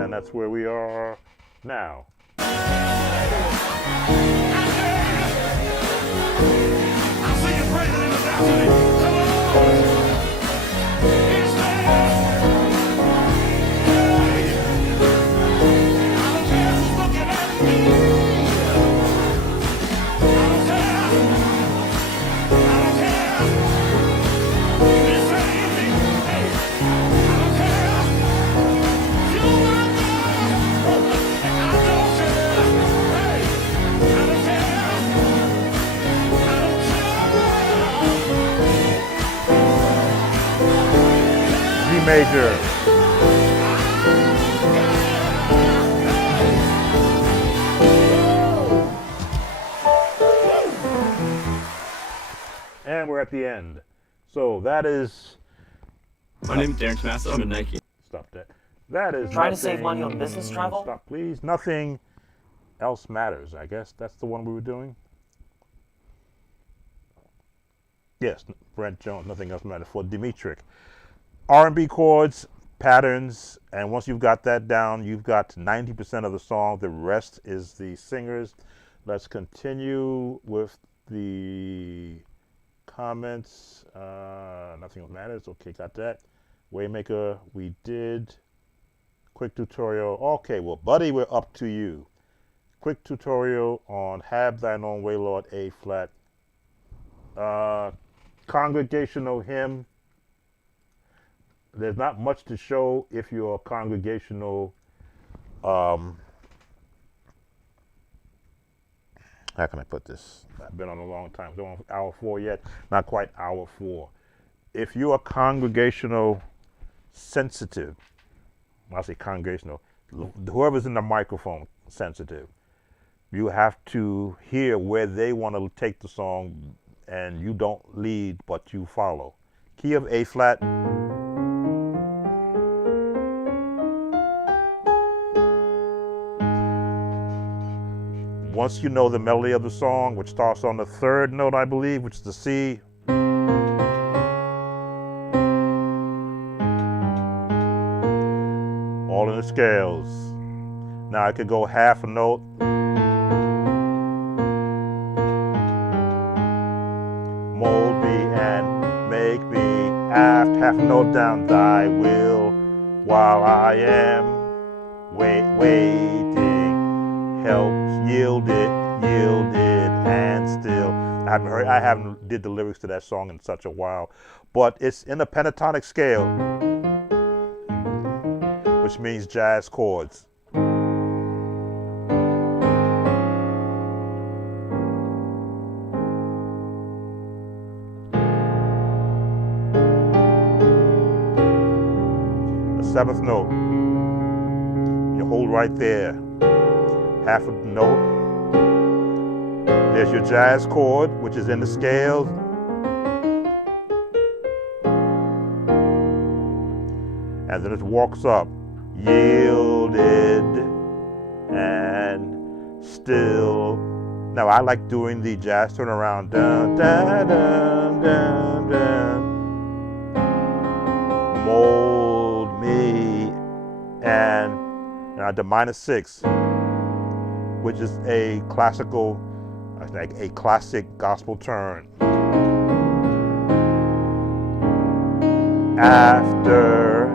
And that's where we are now. I see you praising in the balcony. Come on. It's there. I don't care who's looking at me. I don't care. I don't care. This ain't me. Hey, I don't care. You my God. And I don't care. Hey, I don't care. I don't care. G major. at the end. So that is. My name's Darren Tommaso. I'm a Nike. Stop that. That is Trying to save nothing- money on business travel? Stop, please. Nothing else matters. I guess that's the one we were doing. Yes, Brent Jones. Nothing else matters for Dimitrik. R&B chords, patterns, and once you've got that down, you've got 90% of the song. The rest is the singers. Let's continue with the comments. Nothing else matters. Okay, got that. Waymaker, we did. Quick tutorial. Okay, well, buddy, we're up to you. Quick tutorial on Have Thine Own Way, Lord, A flat. Congregational hymn. There's not much to show if you're a congregational. How can I put this? I've been on a long time. Don't on hour 4 yet. Not quite hour 4. If you're a congregational sensitive, I'll say congregational, whoever's in the microphone sensitive, you have to hear where they want to take the song, and you don't lead, but you follow. Key of A flat. Once you know the melody of the song, which starts on the 3rd note, I believe, which is the C. All in the scales. Now I could go half a note. Mold me and make me aft, half a note down, thy will, while I am waiting, helps yielded, and still. I haven't did the lyrics to that song in such a while, but it's in a pentatonic scale, which means jazz chords. The 7th note, you hold right there, half a note. There's your jazz chord, which is in the scales. And then it walks up, yielded and still. Now I like doing the jazz turnaround. Dun, dun, dun, dun, dun. Mold me, and the minor 6, which is a classical, like a classic gospel turn. After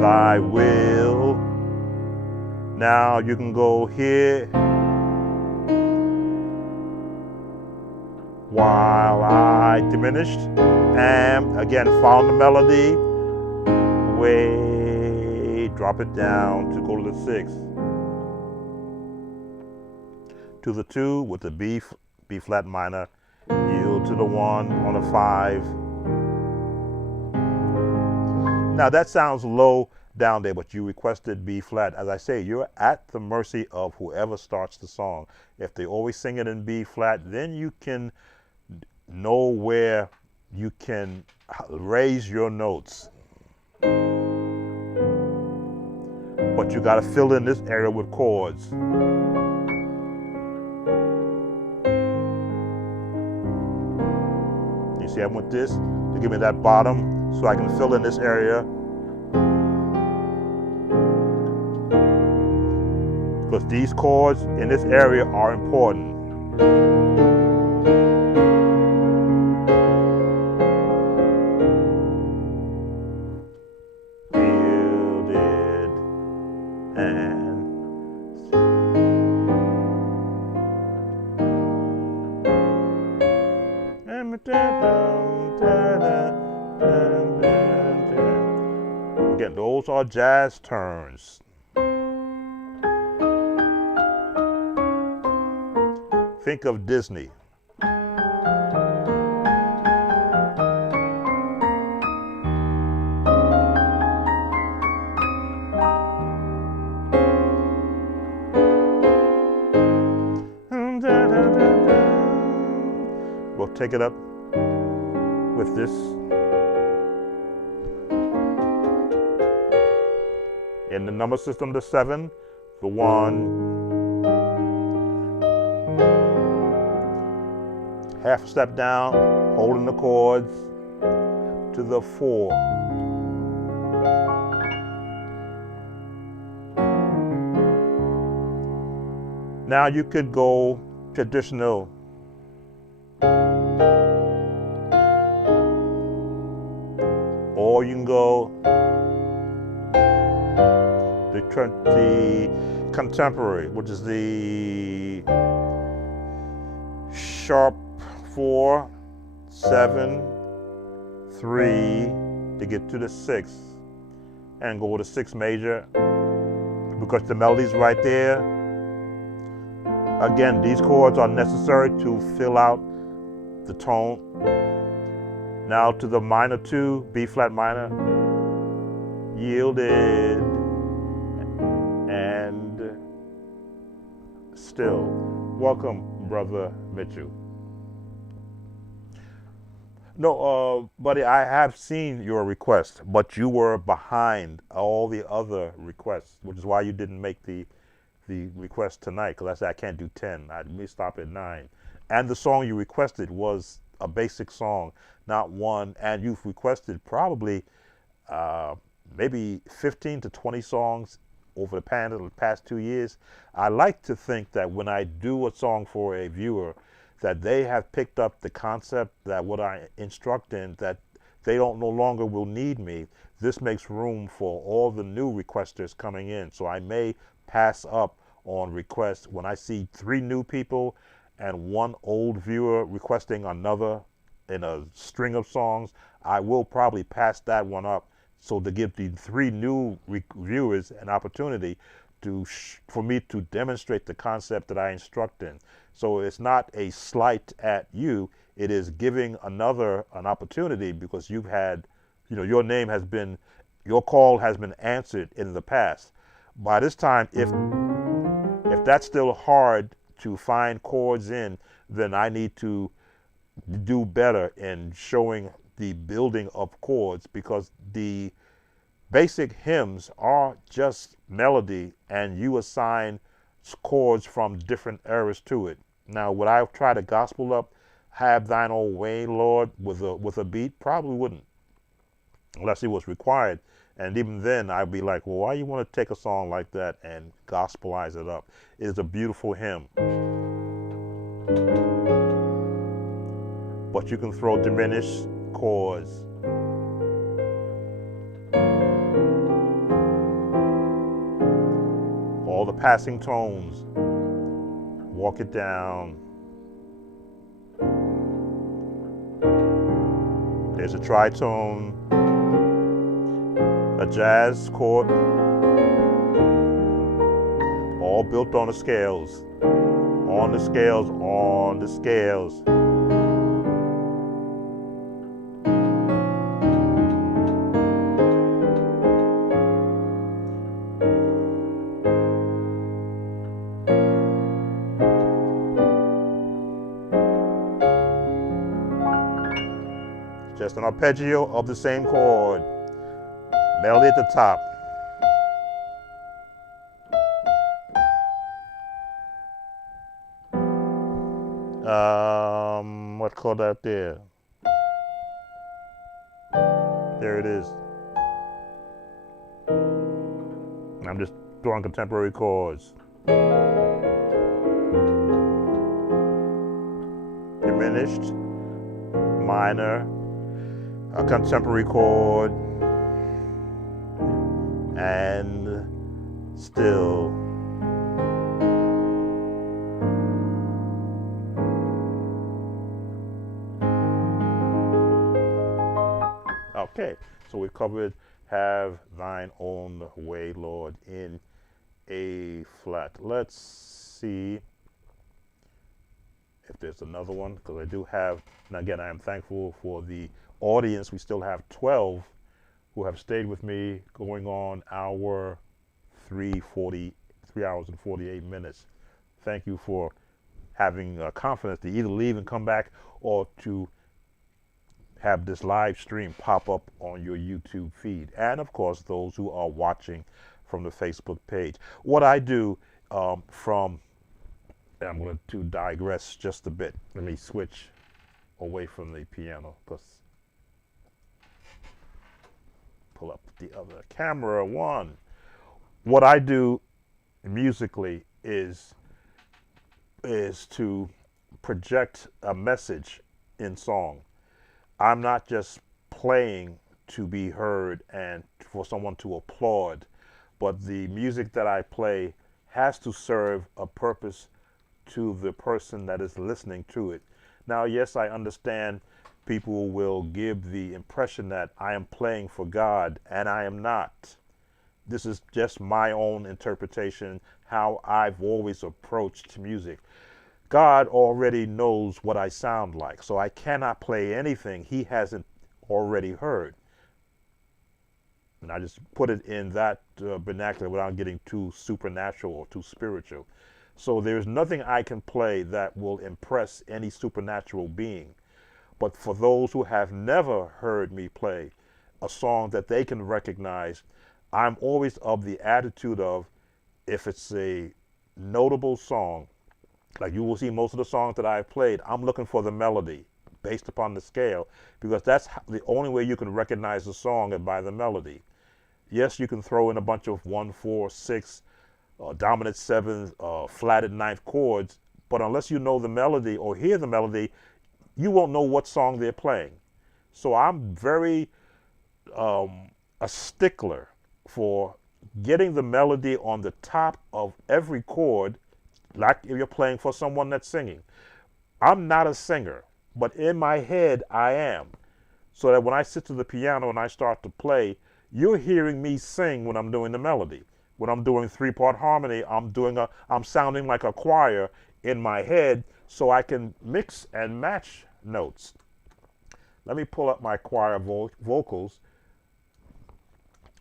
thy will. Now you can go here. While I diminished, and again follow the melody. Way, drop it down to go to the 6. To the 2 with the B flat minor, yield to the 1 on a 5. Now that sounds low down there, but you requested B flat. As I say, you're at the mercy of whoever starts the song. If they always sing it in B flat, then you can know where you can raise your notes. But you got to fill in this area with chords. You see, I want this to give me that bottom so I can fill in this area. Because these chords in this area are important. Yielded and again, those are jazz turns. Think of Disney. We'll take it up. with this. In the number system, the 7, the 1, half step down, holding the chords to the 4. Now you could go traditional. Or you can go the contemporary, which is the sharp 4, 7, 3 to get to the 6, and go with a 6 major because the melody's right there. Again, these chords are necessary to fill out the tone. Now to the minor 2, B flat minor, yielded, and still. Welcome, Brother Mitchell. No, buddy, I have seen your request, but you were behind all the other requests, which is why you didn't make the request tonight, because I said I can't do 10. I may stop at 9. And the song you requested was a basic song, not one, and you've requested probably maybe 15 to 20 songs over the past 2 years. I like to think that when I do a song for a viewer, that they have picked up the concept that what I instruct in, that they don't no longer will need me. This makes room for all the new requesters coming in. So I may pass up on requests when I see 3 new people and 1 old viewer requesting another in a string of songs. I will probably pass that one up, so to give the 3 new viewers an opportunity for me to demonstrate the concept that I instruct in. So it's not a slight at you, it is giving another an opportunity, because you've had, your name has been, your call has been answered in the past. By this time, if that's still hard to find chords in, then I need to do better in showing the building of chords, because the basic hymns are just melody and you assign chords from different eras to it. Now, would I try to gospel up Have Thine Own Way, Lord, with a beat? Probably wouldn't, unless it was required. And even then, I'd be like, well, why you want to take a song like that and gospelize it up? It is a beautiful hymn. But you can throw diminished chords. All the passing tones. Walk it down. There's a tritone. A jazz chord, all built on the scales, on the scales, on the scales. Just an arpeggio of the same chord. Melody at the top. What chord out there? There it is. I'm just throwing contemporary chords. Diminished, minor, a contemporary chord, and still. Okay, so we covered Have Thine Own Way, Lord, in A flat. Let's see if there's another one, because I do have, and again, I am thankful for the audience. We still have 12 who have stayed with me going on hour 3 hours and 48 minutes. Thank you for having confidence to either leave and come back, or to have this live stream pop up on your YouTube feed. And of course, those who are watching from the Facebook page. What I do I'm going to digress just a bit. Let me switch away from the piano, because pull up the other camera. One. What I do musically is to project a message in song. I'm not just playing to be heard and for someone to applaud, but the music that I play has to serve a purpose to the person that is listening to it. Now, yes, I understand people will give the impression that I am playing for God, and I am not. This is just my own interpretation, how I've always approached music. God already knows what I sound like, so I cannot play anything he hasn't already heard. And I just put it in that vernacular without getting too supernatural or too spiritual. So there's nothing I can play that will impress any supernatural being. But for those who have never heard me play a song that they can recognize, I'm always of the attitude of, if it's a notable song, like you will see most of the songs that I've played, I'm looking for the melody based upon the scale, because that's the only way you can recognize the song, is by the melody. Yes, you can throw in a bunch of 1, 4, 6, dominant 7, flatted 9th chords, but unless you know the melody or hear the melody, you won't know what song they're playing. So I'm very a stickler for getting the melody on the top of every chord, like if you're playing for someone that's singing. I'm not a singer, but in my head I am. So that when I sit to the piano and I start to play, you're hearing me sing when I'm doing the melody. When I'm doing 3-part harmony, I'm sounding like a choir in my head, so I can mix and match notes. Let me pull up my choir vocals.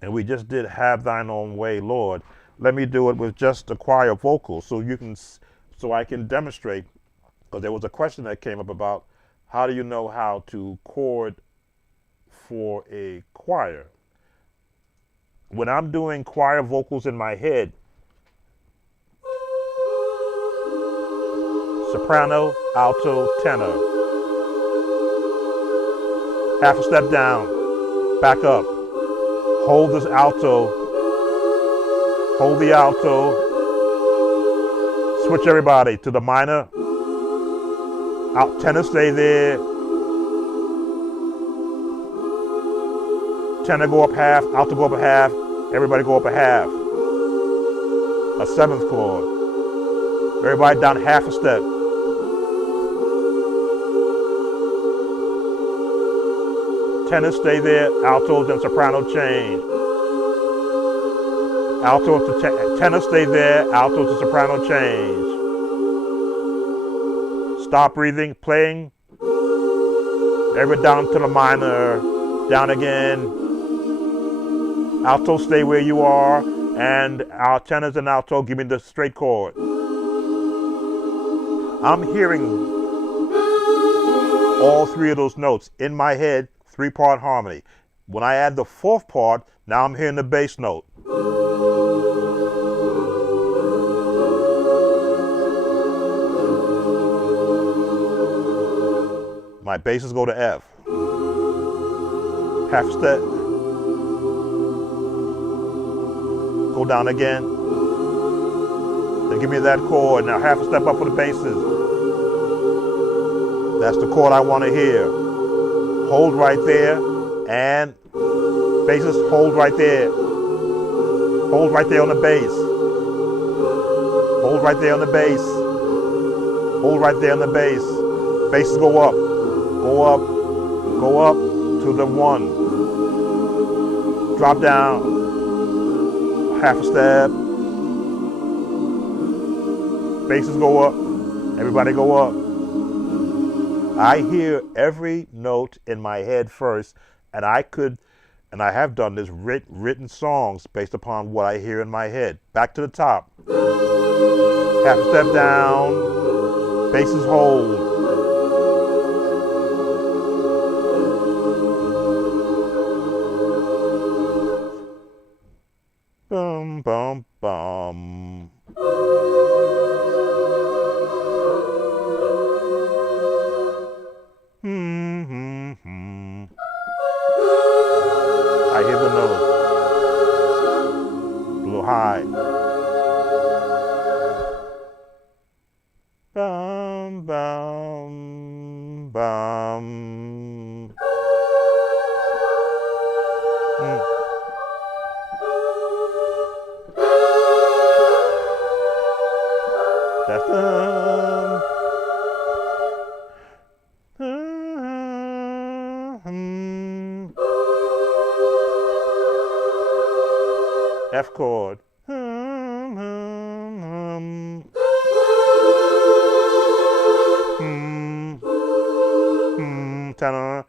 And we just did Have Thine Own Way, Lord. Let me do it with just the choir vocals, so I can demonstrate, because there was a question that came up about how do you know how to chord for a choir. When I'm doing choir vocals in my head, soprano, alto, tenor. Half a step down, back up. Hold this alto, hold the alto, switch everybody to the minor, tenor stay there, tenor go up half, alto go up a half, everybody go up a half. A 7th chord, everybody down half a step. Tenor stay there, alto then soprano change. Alto to tenor stay there, alto to soprano change. Stop breathing, playing. Everybody down to the minor, down again. Alto stay where you are, and our tenors and alto give me the straight chord. I'm hearing all 3 of those notes in my head. 3-part harmony. When I add the 4th part, now I'm hearing the bass note. My basses go to F. Half a step. Go down again. Then give me that chord. Now half a step up for the basses. That's the chord I want to hear. Hold right there, and basses, hold right there. Hold right there on the bass. Hold right there on the bass. Hold right there on the bass. Basses go up, go up to the 1. Drop down, half a step. Basses go up, everybody go up. I hear every note in my head first, and I have done this, written songs based upon what I hear in my head. Back to the top. Half a step down, basses hold. That's F chord. Tenor.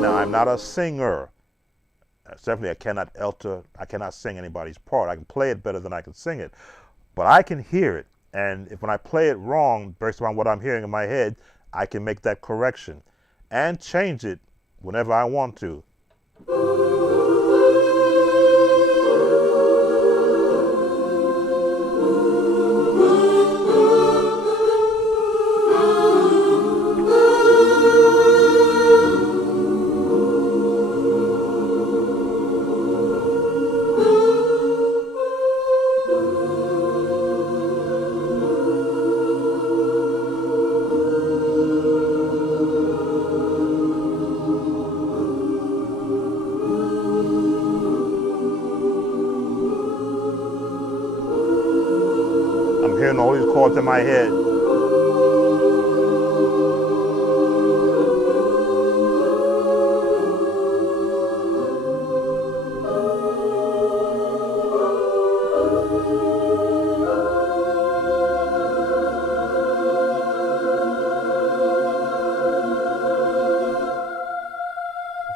Now, I'm not a singer. Definitely, I cannot sing anybody's part. I can play it better than I can sing it. But I can hear it. And when I play it wrong, based on what I'm hearing in my head, I can make that correction and change it whenever I want to. I'm hearing all these chords in my head.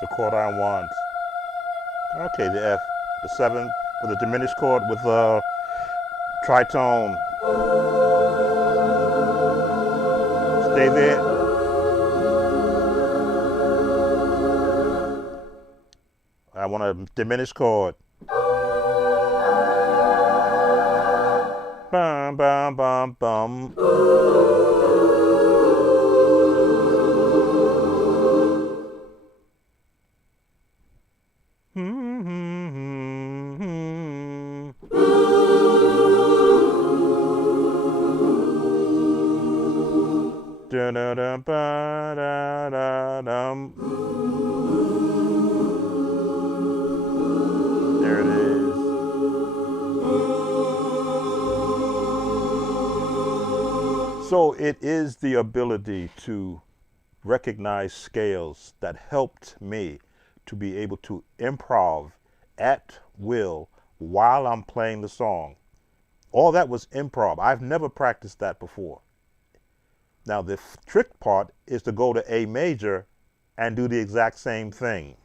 The chord I want. Okay, the F, the 7 with a diminished chord with a tritone. Stay there. I want a diminished chord. Bum, bum, bum, bum. There it is. So it is the ability to recognize scales that helped me to be able to improv at will while I'm playing the song. All that was improv. I've never practiced that before. Now, the trick part is to go to A major and do the exact same thing.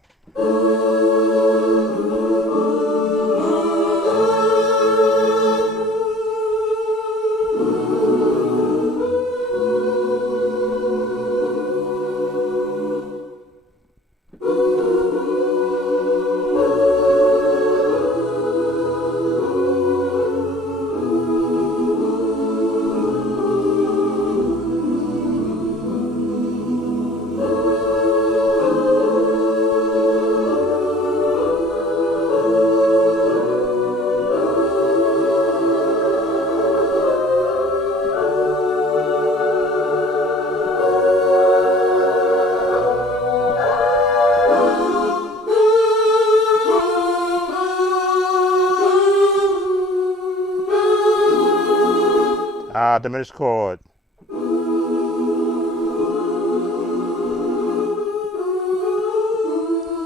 Diminished chord.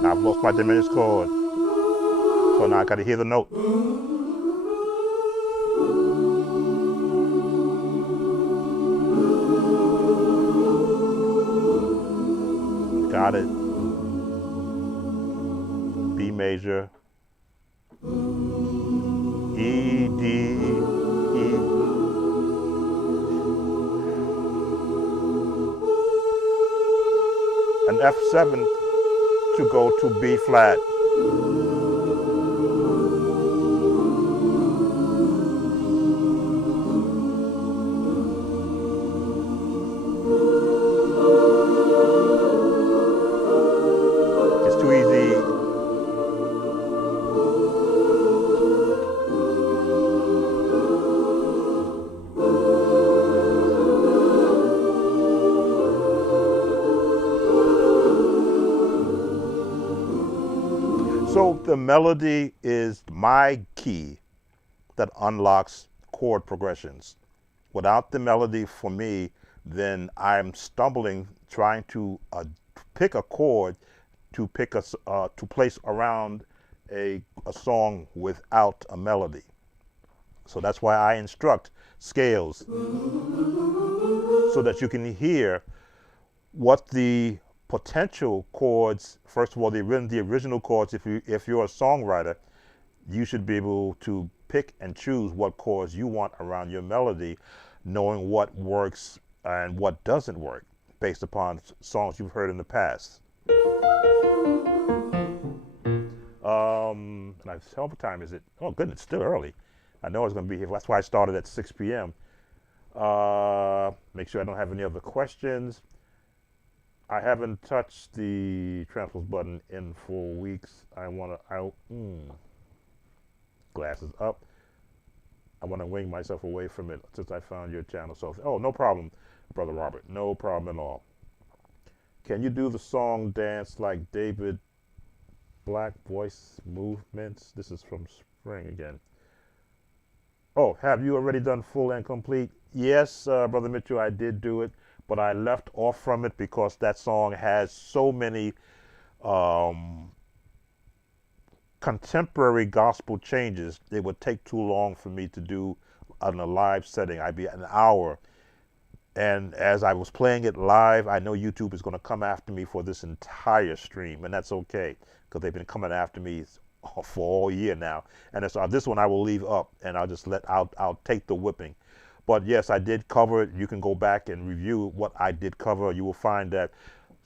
Now I've lost my diminished chord. So now I gotta hear the note. Got it. B major. E, D, E. An F7 to go to B flat. So the melody is my key that unlocks chord progressions. Without the melody for me, then I'm stumbling trying to pick a chord to to place around a song without a melody. So that's why I instruct scales so that you can hear what the potential chords. First of all, the original chords. If you're a songwriter, you should be able to pick and choose what chords you want around your melody, knowing what works and what doesn't work based upon songs you've heard in the past. And what time is it? Oh, goodness, it's still early. I know it's going to be here. That's why I started at 6 p.m. Make sure I don't have any other questions. I haven't touched the transpose button in 4 weeks. Glasses up. I want to wing myself away from it since I found your channel. So, oh, no problem, Brother Robert. No problem at all. Can you do the song dance like David Black voice movements? This is from Spring again. Oh, have you already done full and complete? Yes, Brother Mitchell, I did do it, but I left off from it because that song has so many contemporary gospel changes. It would take too long for me to do on a live setting. I'd be an hour. And as I was playing it live, I know YouTube is going to come after me for this entire stream, and that's okay because they've been coming after me for all year now. And so this one I will leave up, and I'll take the whipping. But yes, I did cover it. You can go back and review what I did cover. You will find that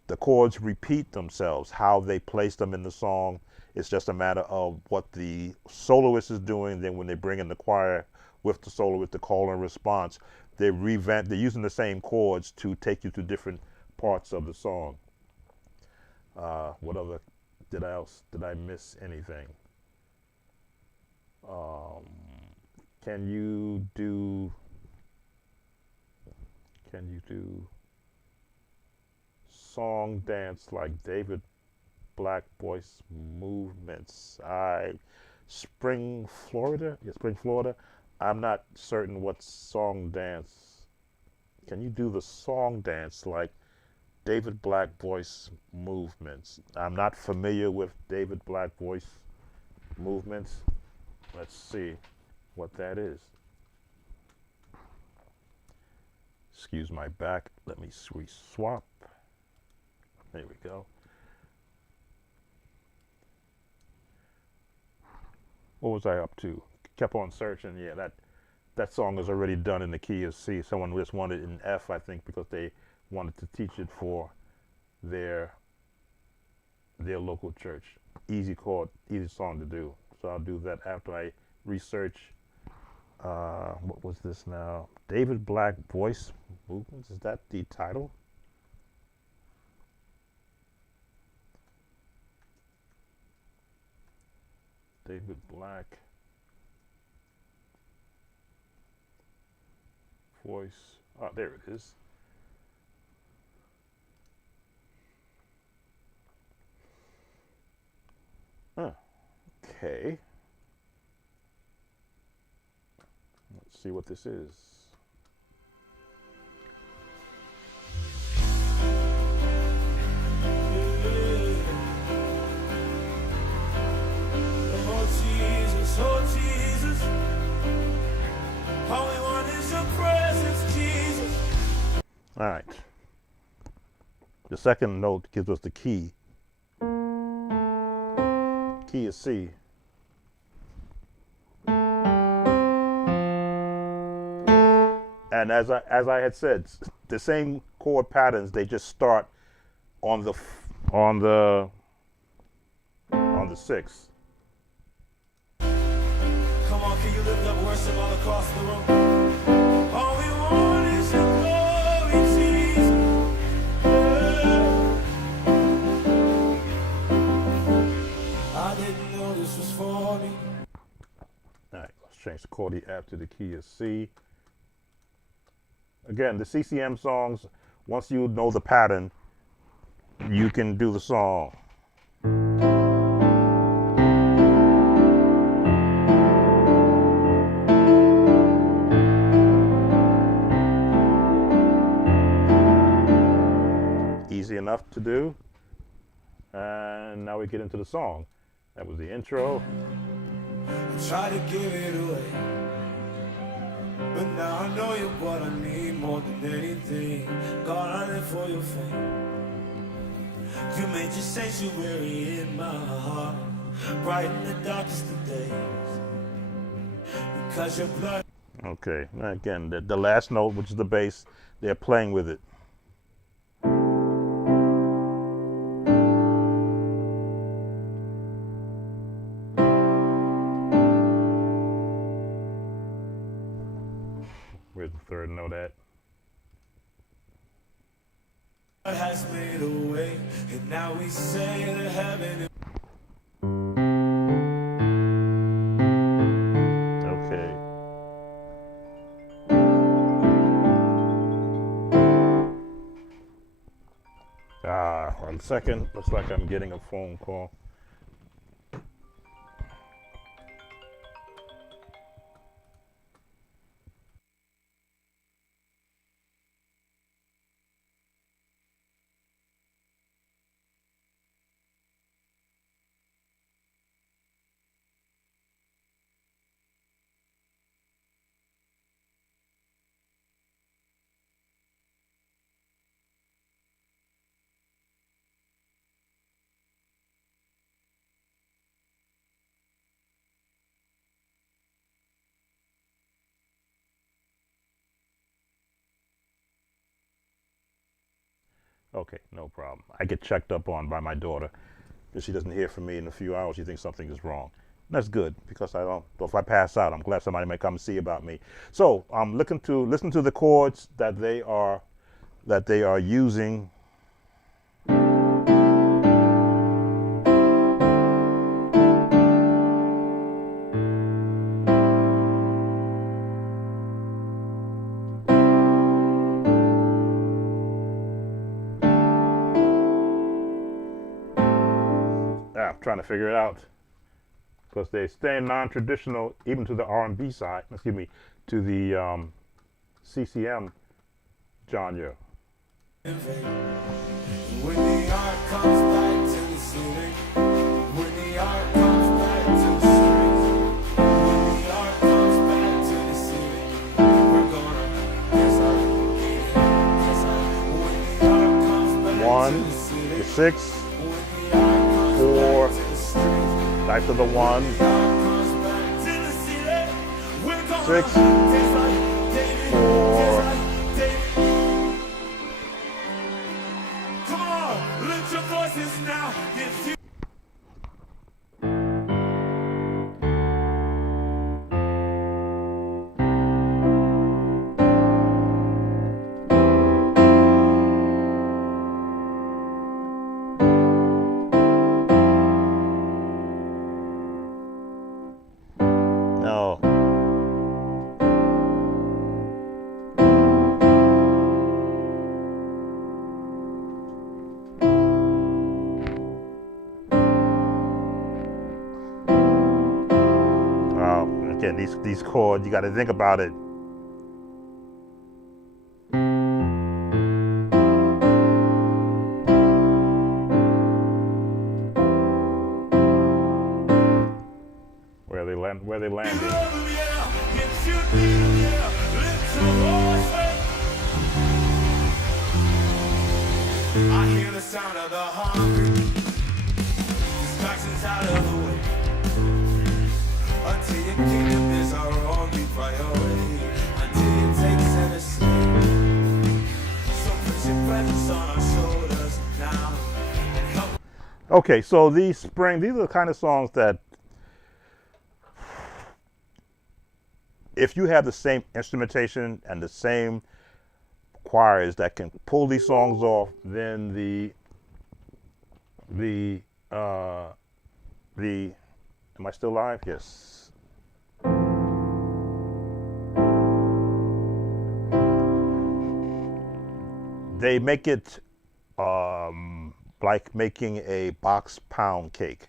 the chords repeat themselves, how they place them in the song. It's just a matter of what the soloist is doing. Then when they bring in the choir with the soloist, the call and response, they're using the same chords to take you to different parts of the song. What other did I miss anything? Can you do song dance like David Black voice movements? Spring, Florida? Yeah, Spring, Florida. I'm not certain what song dance. Can you do the song dance like David Black voice movements? I'm not familiar with David Black voice movements. Let's see what that is. Excuse my back. Let me swap. There we go. What was I up to? Kept on searching. Yeah, that song is already done in the key of C. Someone just wanted it in F, I think, because they wanted to teach it for their local church. Easy chord, easy song to do. So I'll do that after I research. What was this now? David Black voice movements. Is that the title? David Black voice. Oh, there it is. Okay. Let's see what this is. Oh Jesus, all we want is your presence, Jesus. All right. The second note gives us the key. Key is C. And as I had said, the same chord patterns, they just start on the sixth. Come on, can you lift up worship all across the room? All we want is your glory, Jesus. I didn't know this was for me. All right, let's change the chord F to the key of C. Again, the CCM songs, once you know the pattern, you can do the song. to do. And now we get into the song. That was the intro. I try to give it away, but now I know you're what I need more than anything. God, I live for your fame. You made your sanctuary in my heart, brighten the darkest of days. Because your blood. Okay, again, the last note, which is the bass, they're playing with it. Where's the third note at? Has made a way, and now we say that heaven. Okay. Ah, 1 second. Looks like I'm getting a phone call. Okay, no problem. I get checked up on by my daughter. If she doesn't hear from me in a few hours, she thinks something is wrong. And that's good because I don't. If I pass out, I'm glad somebody may come and see about me. So I'm looking to listen to the chords that they are using. I'm trying to figure it out because they stay non-traditional even to the R&B side. Excuse me, to the CCM genre. When the art comes back to the ceiling, when the art comes back to the strings, when the art comes back to the ceiling, we're gonna when the art comes back 1 to the ceiling, to 6, 4, back to the 1, 6, 4. Come on, lift your voices now. If you No. Again, these chords, you got to think about it. Where they landing. I hear the sound of the hungry. Distractions out of the way. Until your kingdom is our only priority. Until you take center stage. So put your presence on our shoulders now. And help. Okay, so these are the kind of songs that if you have the same instrumentation and the same choirs that can pull these songs off, then am I still live? Yes. They make it like making a box pound cake.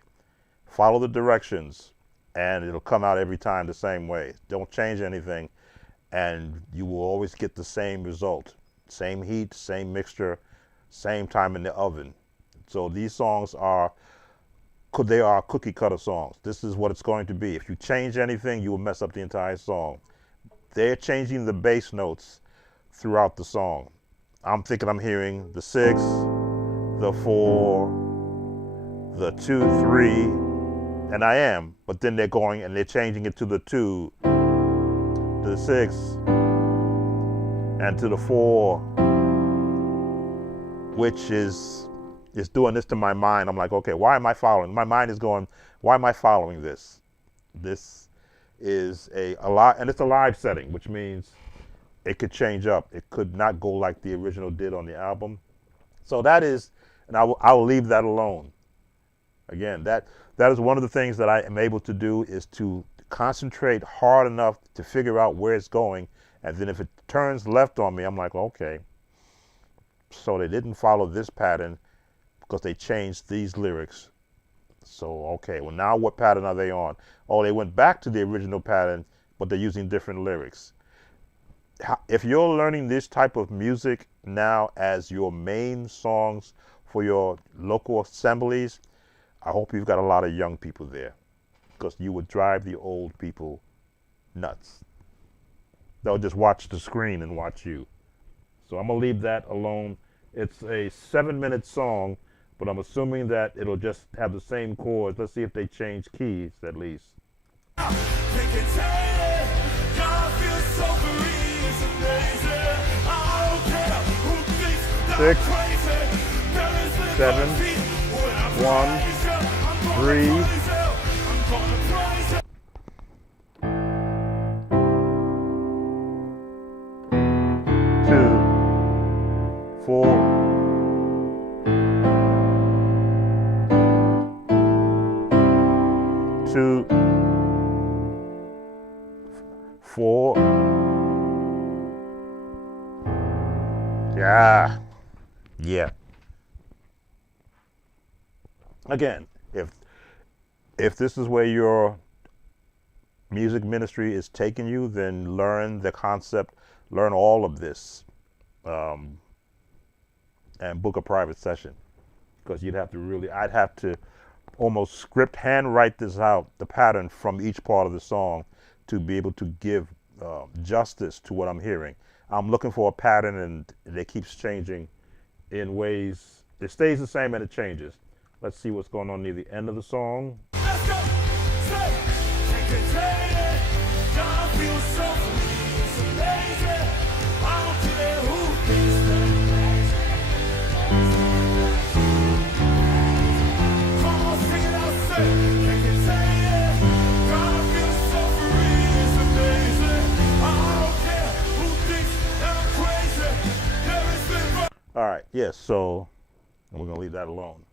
Follow the directions and it'll come out every time the same way. Don't change anything and you will always get the same result. Same heat, same mixture, same time in the oven. So these songs are they are cookie cutter songs. This is what it's going to be. If you change anything, you will mess up the entire song. They're changing the bass notes throughout the song. I'm thinking I'm hearing the 6, the 4, the 2, 3, and I am. But then they're going and they're changing it to the 2, to the 6, and to the 4, which is doing this to my mind. I'm like, okay, why am I following? My mind is going, why am I following this? This is a lot, and it's a live setting, which means it could change up. It could not go like the original did on the album. So that is, and I will leave that alone. Again, that is one of the things that I am able to do, is to concentrate hard enough to figure out where it's going, and then if it turns left on me, I'm like, okay, so they didn't follow this pattern because they changed these lyrics. So, okay, well, now what pattern are they on? Oh, they went back to the original pattern, but they're using different lyrics. If you're learning this type of music now as your main songs for your local assemblies, I hope you've got a lot of young people there, because you would drive the old people nuts. They'll just watch the screen and watch you. So I'm going to leave that alone. It's a 7-minute song, but I'm assuming that it'll just have the same chords. Let's see if they change keys at least. Six, 7, 1, 3. 2, 4. 2, 4. Yeah. Again, if this is where your music ministry is taking you, then learn the concept, learn all of this, and book a private session, because I'd have to almost hand write this out, the pattern from each part of the song, to be able to give justice to what I'm hearing. I'm looking for a pattern, and it keeps changing in ways. It stays the same and it changes. Let's see what's going on near the end of the song. Let's go. Say, can't contain it. God feels so free. It's amazing. I don't care who thinks that. Come on, sing it out. Say, can't contain it. God feels so free. It's amazing. I don't care who thinks that I'm crazy. There is the. All right, yes, so we're going to leave that alone.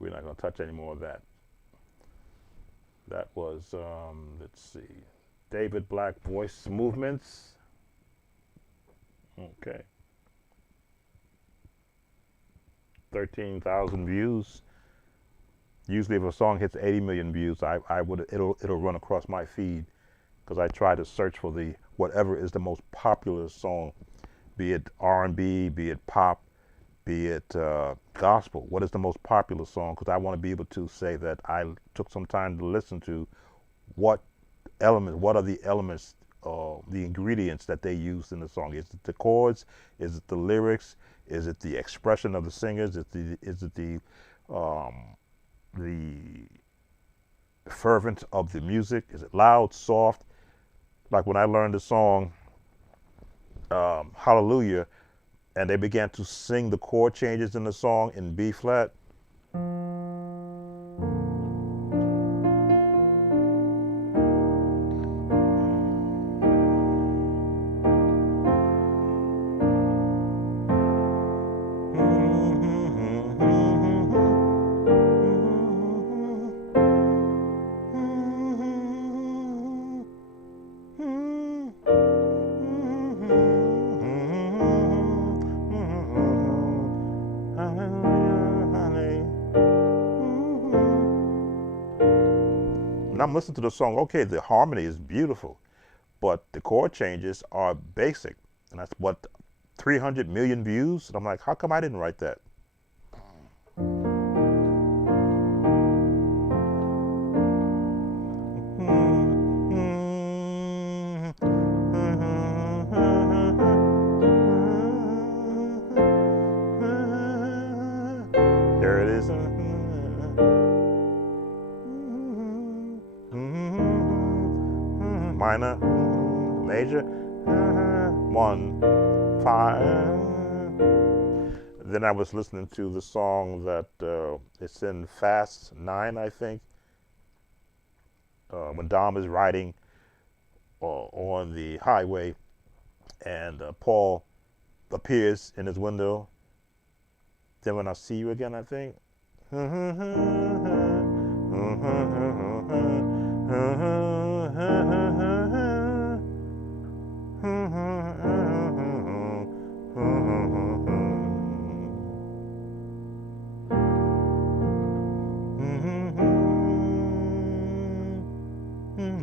We're not going to touch any more of that. That was, let's see, David Black voice movements. Okay. 13,000 views. Usually if a song hits 80 million views, it'll run across my feed, because I try to search for whatever is the most popular song, be it R&B, be it pop, be it gospel. What is the most popular song? Because I want to be able to say that I took some time to listen to what are the elements, the ingredients that they used in the song. Is it the chords? Is it the lyrics? Is it the expression of the singers? Is it the fervent of the music? Is it loud, soft? Like when I learned the song Hallelujah, and they began to sing the chord changes in the song in B flat. And I'm listening to the song, okay, the harmony is beautiful, but the chord changes are basic. And that's what 300 million views. And I'm like, how come I didn't write that? There it is. Minor, major, 1, 5. Then I was listening to the song that it's in Fast 9, I think, when Dom is riding on the highway and Paul appears in his window. Then when I see you again, I think.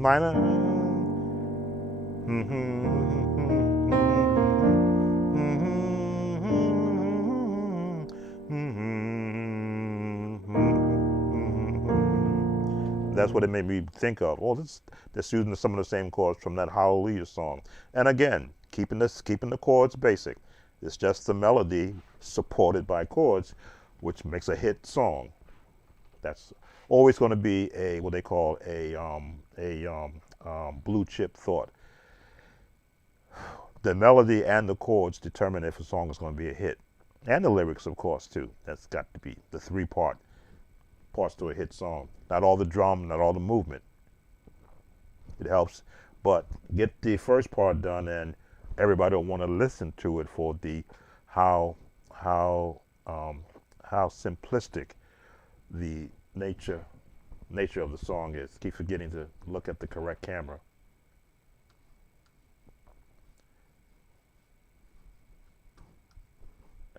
Minor. That's what it made me think of. Oh, that's using some of the same chords from that Hallelujah song. And again, keeping the chords basic. It's just the melody supported by chords, which makes a hit song. That's always going to be what they call a blue chip thought. The melody and the chords determine if a song is going to be a hit, and the lyrics, of course, too. That's got to be the three parts to a hit song. Not all the drum, not all the movement. It helps, but get the first part done, and everybody will want to listen to it for the how simplistic the nature of the song is. Keep forgetting to look at the correct camera.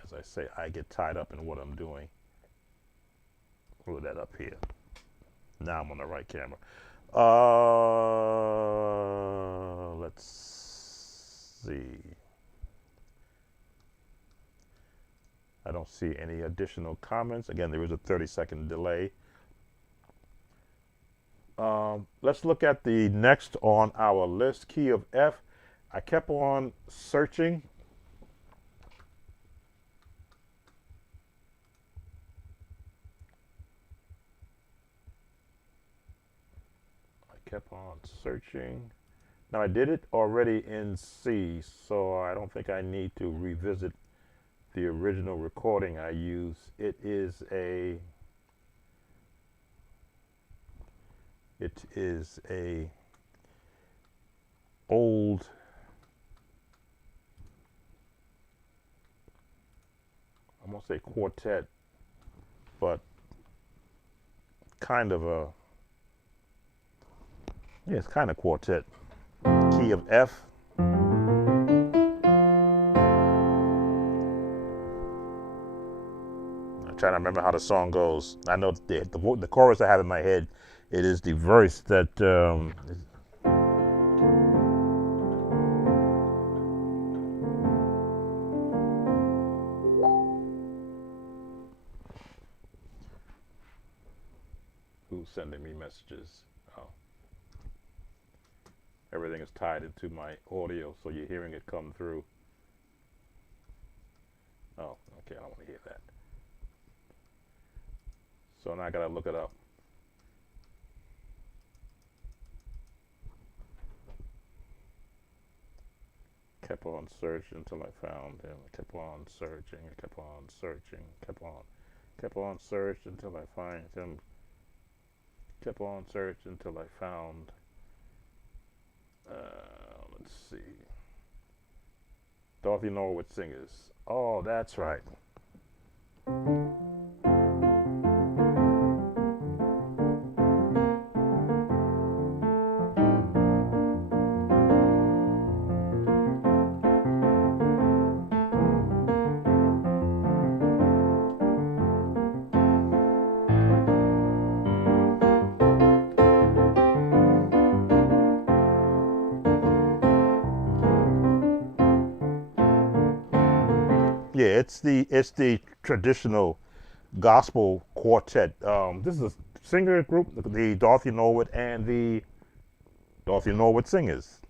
As I say, I get tied up in what I'm doing. Move that up here. Now I'm on the right camera. Let's see. I don't see any additional comments. Again, there is a 30-second delay. Let's look at the next on our list, key of F. I kept on searching. Now I did it already in C, so I don't think I need to revisit the original recording I used. It is a old I won't say quartet, but kind of a it's kind of quartet. Key of F. I'm trying to remember how the song goes. I know the chorus I have in my head. It is the verse that. Who's sending me messages? Oh. Everything is tied into my audio, so you're hearing it come through. Oh, okay, I don't want to hear that. So now I gotta look it up. Kept on searching until I found him. I kept on searching, I kept on searching, kept on searching until I find him. Kept on searching until I found. Let's see. Dorothy Norwood Singers. Oh, that's right. Yeah, it's the traditional gospel quartet. This is a singer group, the Dorothy Norwood and the Dorothy Norwood Singers.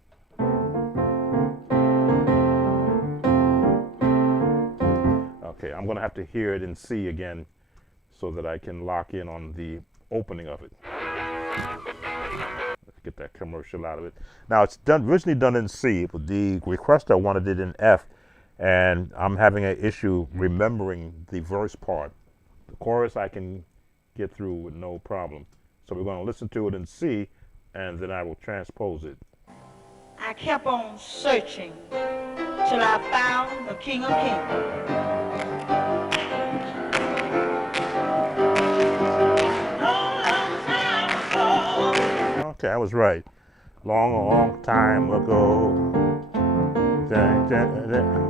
Okay, I'm gonna have to hear it in C again so that I can lock in on the opening of it. Let's get that commercial out of it. Now it's originally done in C, but the requester wanted it in F, and I'm having an issue remembering the verse part. The chorus I can get through with no problem. So we're going to listen to it in C, and then I will transpose it. I kept on searching till I found the King of Kings. Okay, I was right. Long, long time ago. Dun, dun, dun.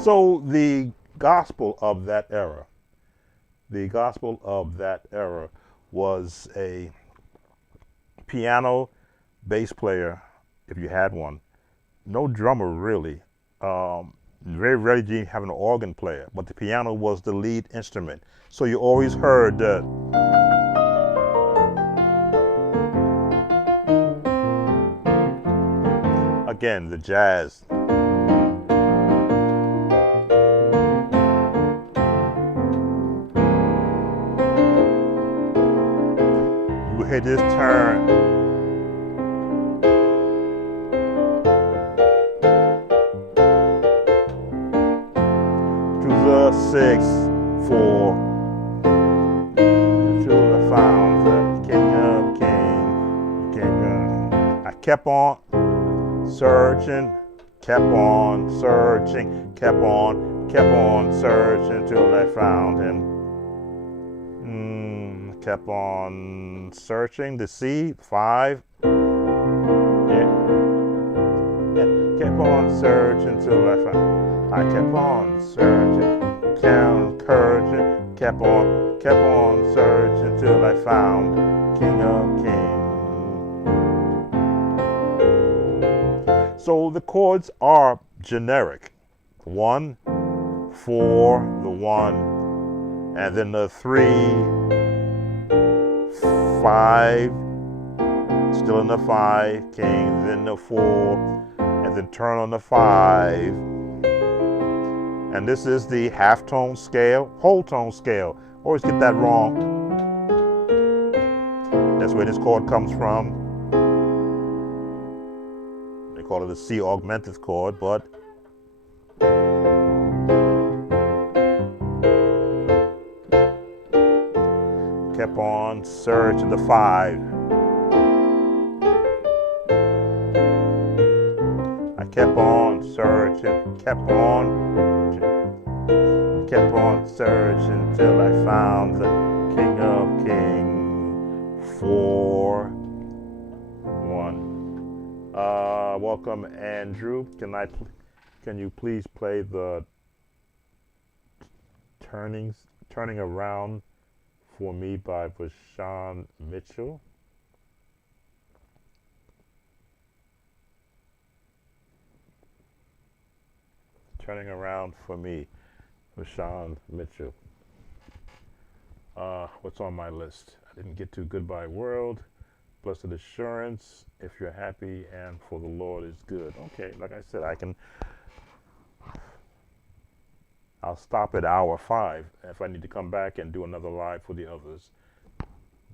So the gospel of that era was a piano bass player, if you had one. No drummer really. Very rarely do you have an organ player, but the piano was the lead instrument. So you always heard again, the jazz. You hear this turn. To the 6/4. Till I found the King of Kings. I kept on searching, kept on searching, kept on searching till I found him. Kept on searching. The C, 5. Yeah. Kept on searching till I found. I kept on searching, encouraging, kept on searching till I found King of Kings. So the chords are generic. 1, 4, the 1, and then the 3, 5, still in the 5, King, then the 4, and then turn on the 5. And this is the half tone scale, whole tone scale. Always get that wrong. That's where this chord comes from. They call it a C augmented chord, but kept on searching the 5. I kept on searching, kept on searching till I found the King of Kings. 4, 1. Welcome, Andrew. Can you please play the Turning Around for Me by Vashawn Mitchell? Turning Around for Me, Vashawn Mitchell. What's on my list? I didn't get to Goodbye World, Blessed Assurance, If You're Happy, and For the Lord is Good. Okay, like I said, I'll stop at hour 5 if I need to come back and do another live for the others.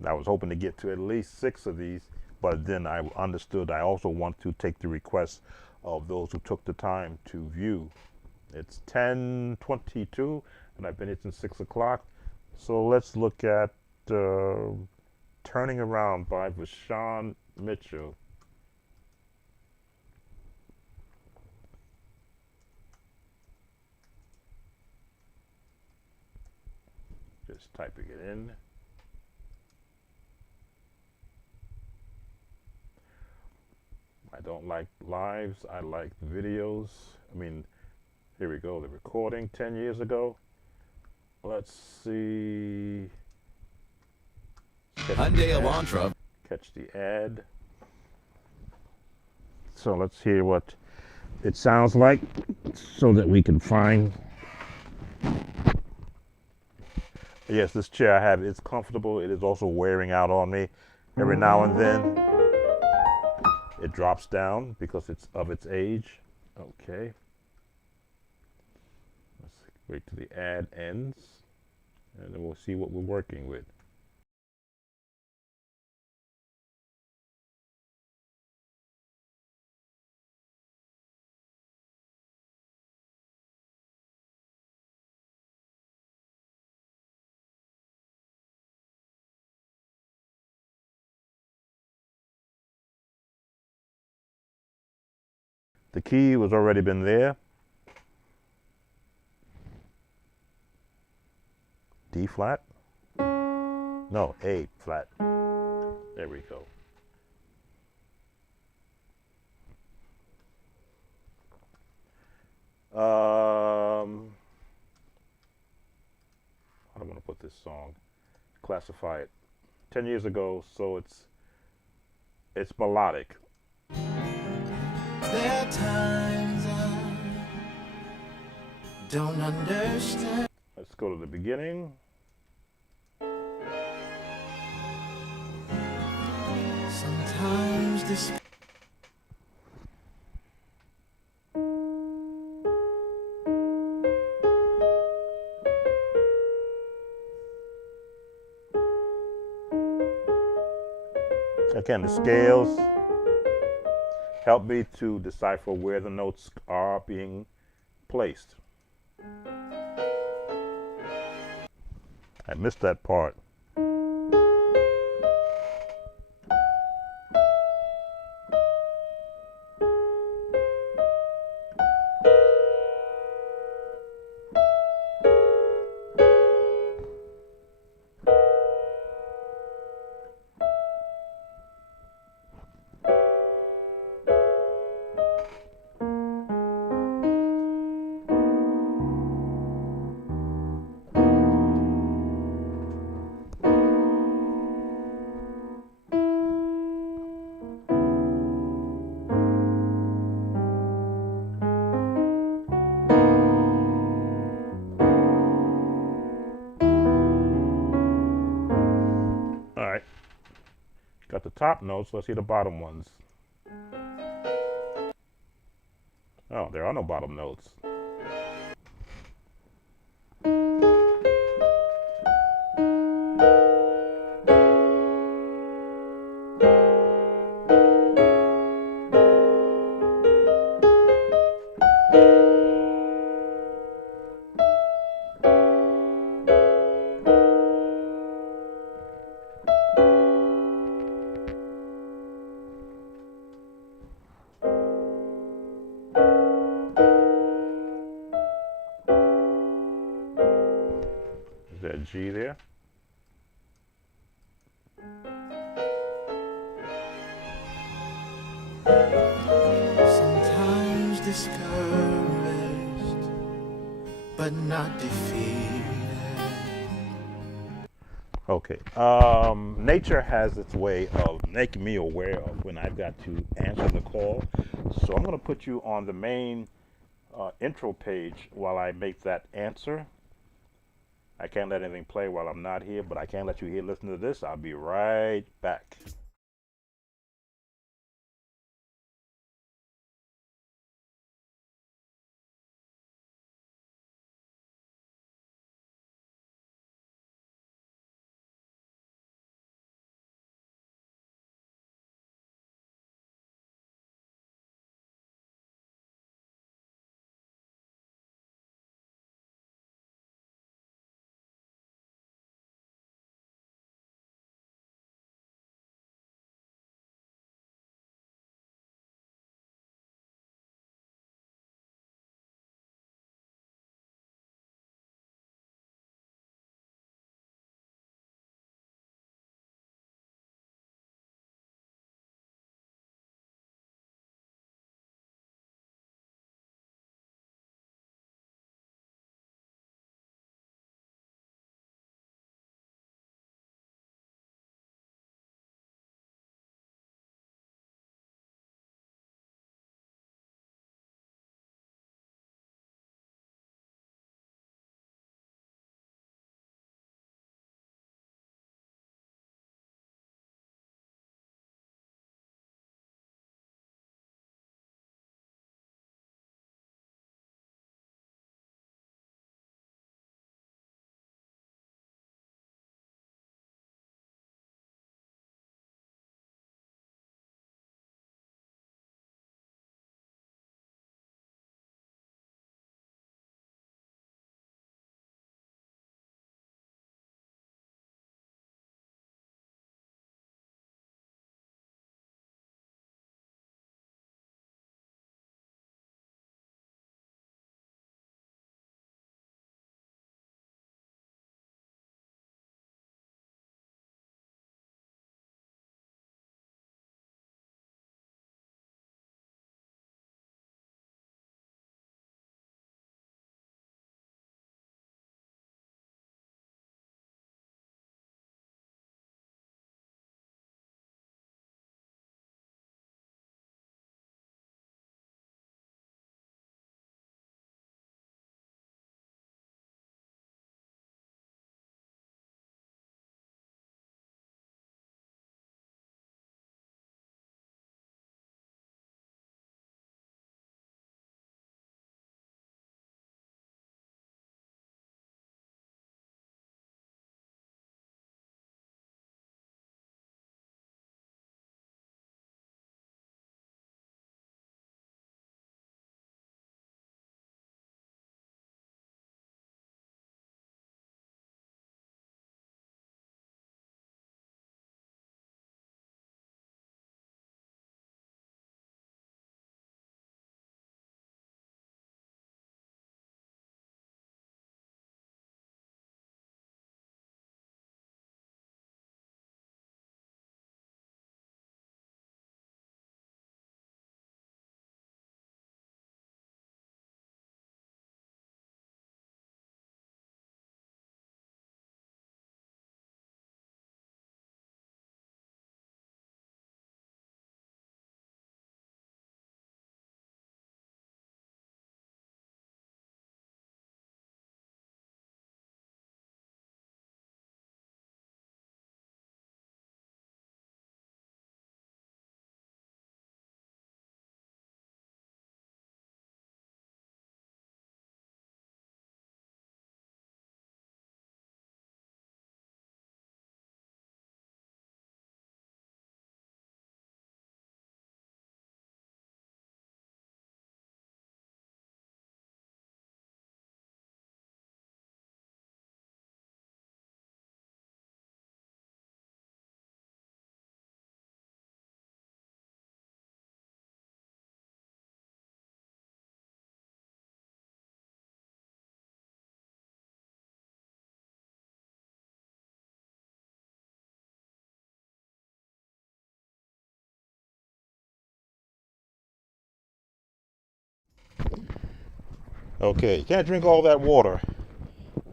I was hoping to get to at least 6 of these, but then I understood I also want to take the requests of those who took the time to view. It's 10:22, and I've been here since 6 o'clock. So let's look at Turning Around by Vashawn Mitchell. Just typing it in. I don't like lives. I like videos. I mean, here we go. The recording 10 years ago. Let's see. Hyundai Elantra. Catch the ad. So let's hear what it sounds like so that we can find. Yes, this chair I have, it's comfortable. It is also wearing out on me. Every now and then it drops down because it's of its age. Okay. Let's wait till the ad ends and then we'll see what we're working with. The key was already been there. D flat? No, A flat. There we go. I don't want to put this song. Classify it. 10 years ago, so it's melodic. There are times I don't understand. Let's go to the beginning. Sometimes this Again, the scales help me to decipher where the notes are being placed. I missed that part. All right, got the top notes. Let's see the bottom ones. Oh, there are no bottom notes. Is there a G there? sometimes discouraged, but not defeated. Okay. Nature has its way of making me aware of when I've got to answer the call. So I'm going to put you on the main intro page while I make that answer. I can't let anything play while I'm not here, but I can let you here listen to this. I'll be right back. Okay, you can't drink all that water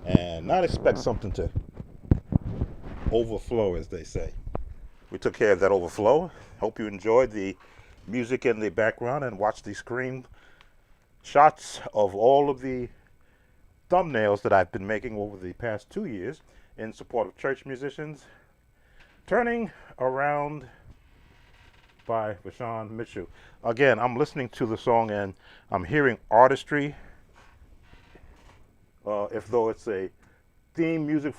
and not expect something to overflow, as they say. We took care of that overflow. Hope you enjoyed the music in the background and watched the screen shots of all of the thumbnails that I've been making over the past 2 years in support of church musicians. Turning Around by Vashawn Mitchell. Again, I'm listening to the song and I'm hearing artistry, if though it's a theme music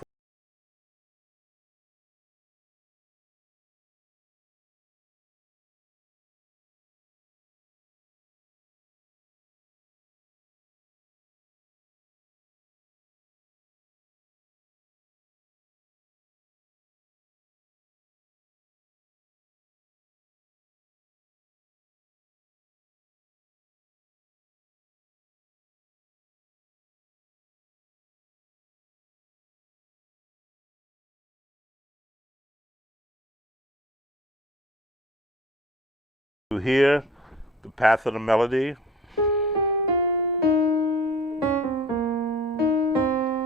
to hear the path of the melody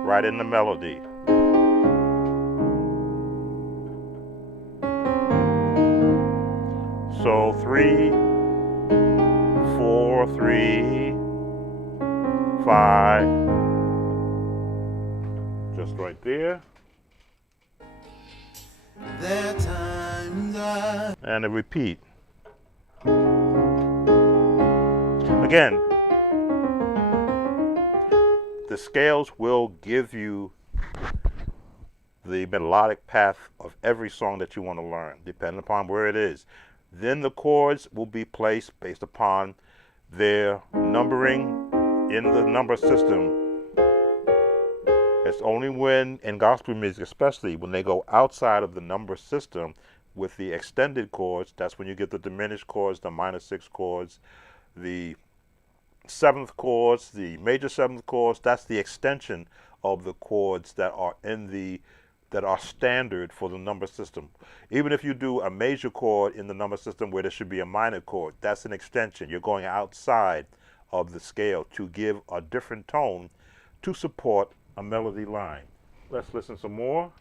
right in the melody. So 3, 4, 3, 5, just right there. There are times And a repeat. Again, the scales will give you the melodic path of every song that you want to learn, depending upon where it is. Then the chords will be placed based upon their numbering in the number system. It's only when, in gospel music especially, when they go outside of the number system with the extended chords, that's when you get the diminished chords, the minor 6 chords, the 7th chords, the major 7th chords. That's the extension of the chords that are standard for the number system. Even if you do a major chord in the number system where there should be a minor chord, that's an extension. You're going outside of the scale to give a different tone to support a melody line. Let's listen some more.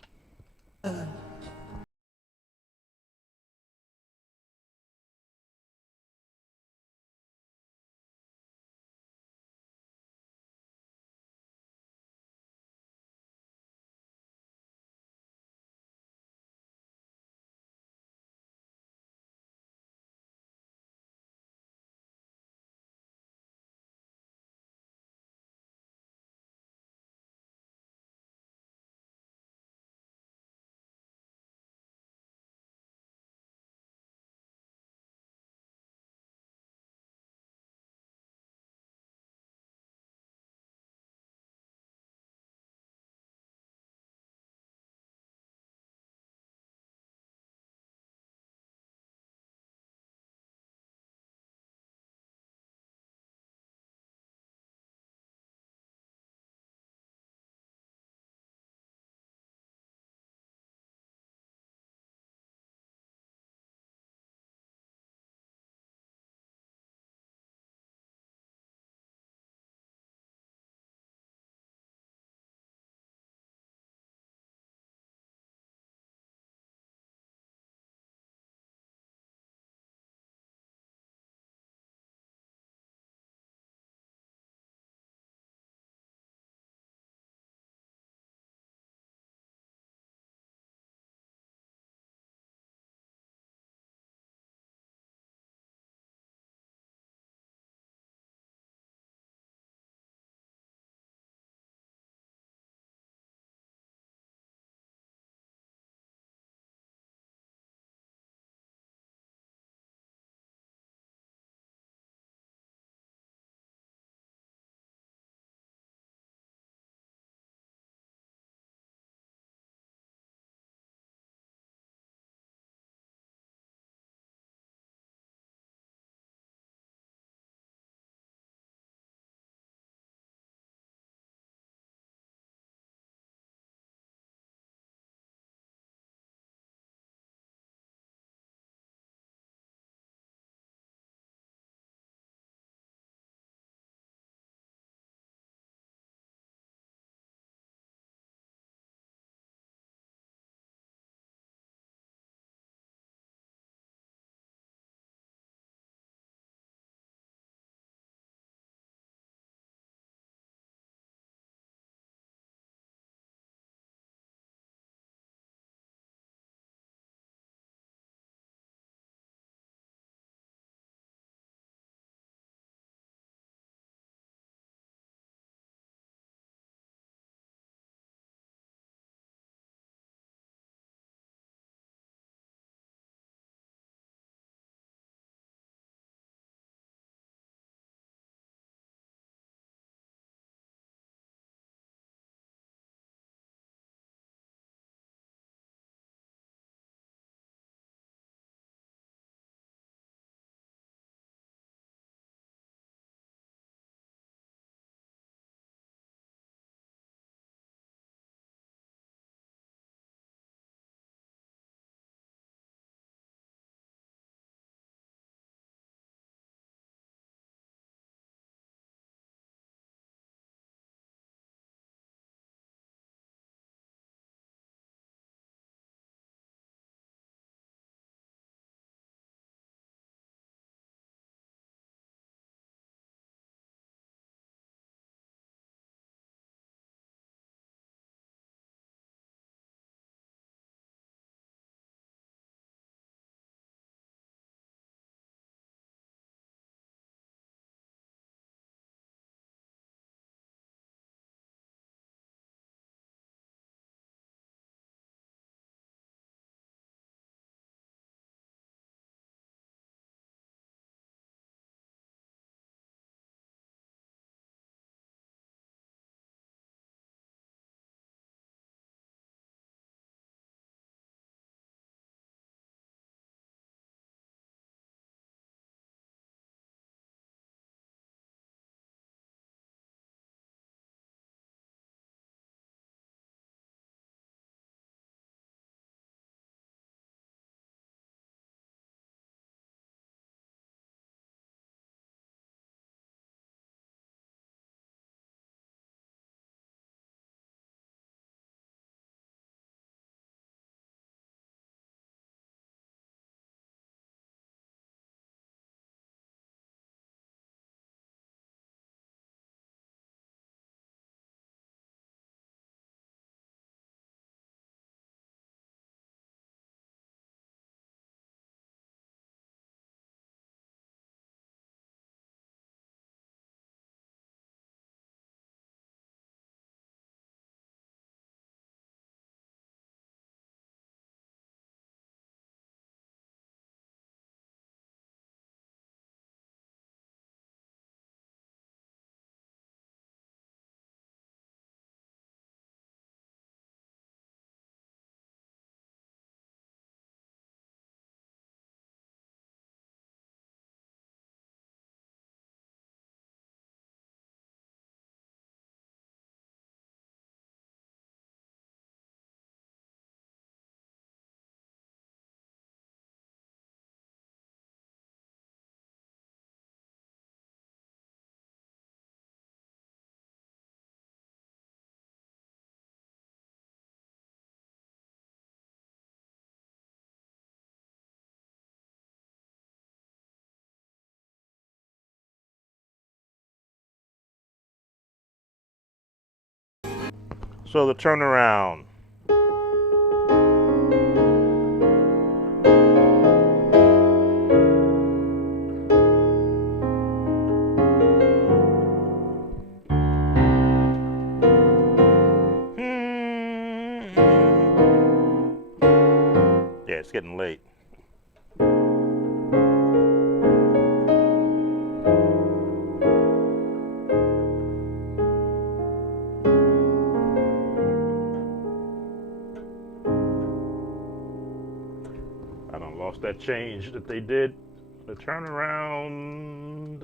So the turnaround. Yeah, it's getting late. I done lost that change that they did. The turnaround.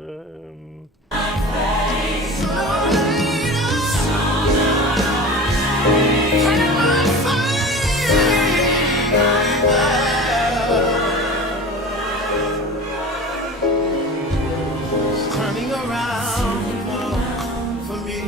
Turning around for me.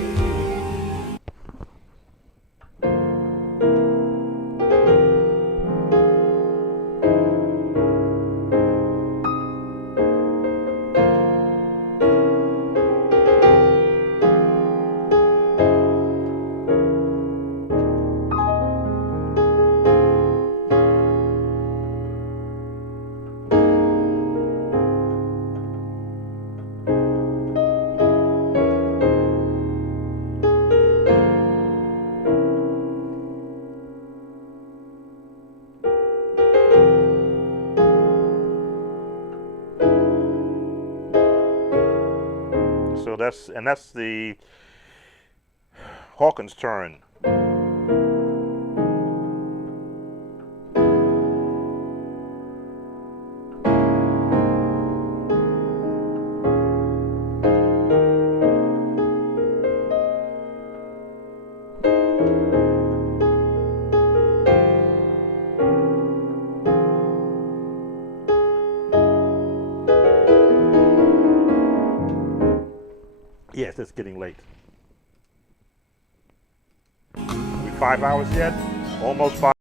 So that's the Hawkins turn. Yes, it's getting late. We 5 hours yet? Almost 5.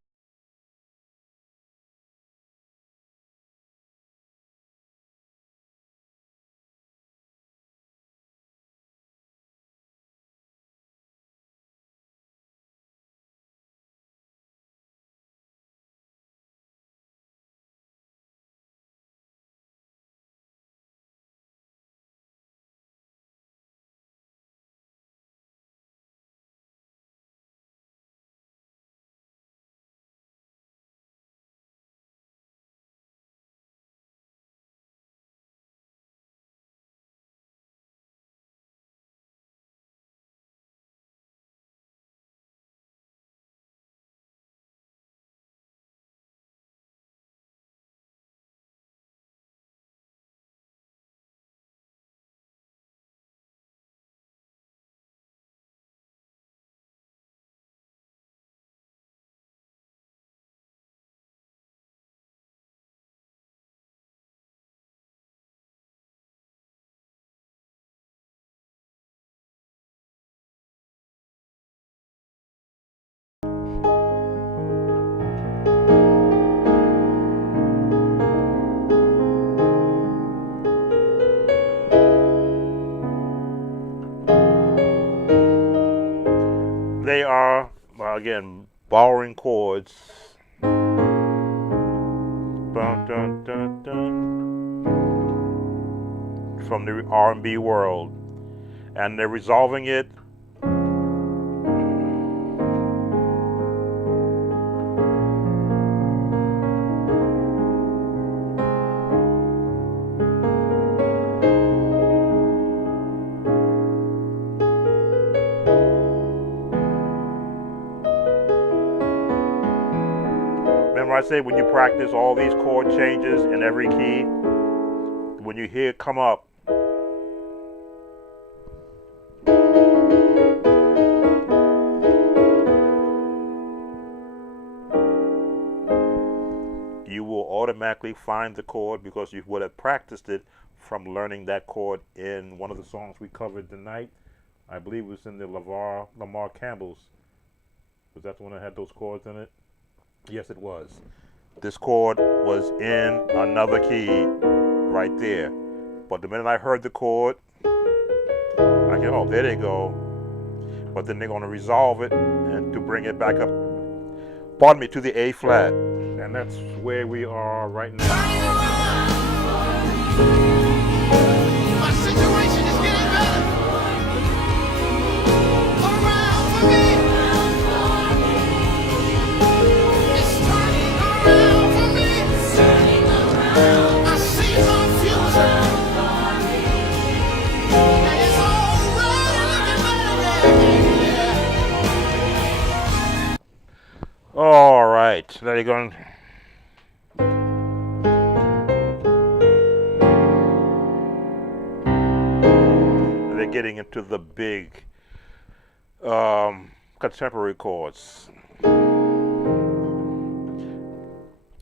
They are, well, again, borrowing chords. Dun, dun, dun, dun, from the R&B world. And they're resolving it. Remember I said when you practice all these chord changes in every key, when you hear it come up, you will automatically find the chord because you would have practiced it from learning that chord in one of the songs we covered tonight. I believe it was in the Lamar Campbell's. Was that the one that had those chords in it? Yes, it was. This chord was in another key right there. But the minute I heard the chord, I go, oh, there they go. but then they're going to resolve it and to bring it back up, pardon me, to the A flat. And that's where we are right now. My situation is getting better. Around for me. It's turning around for me. I see my future. And it's already looking better. All right, there you go. They're getting into the big contemporary chords.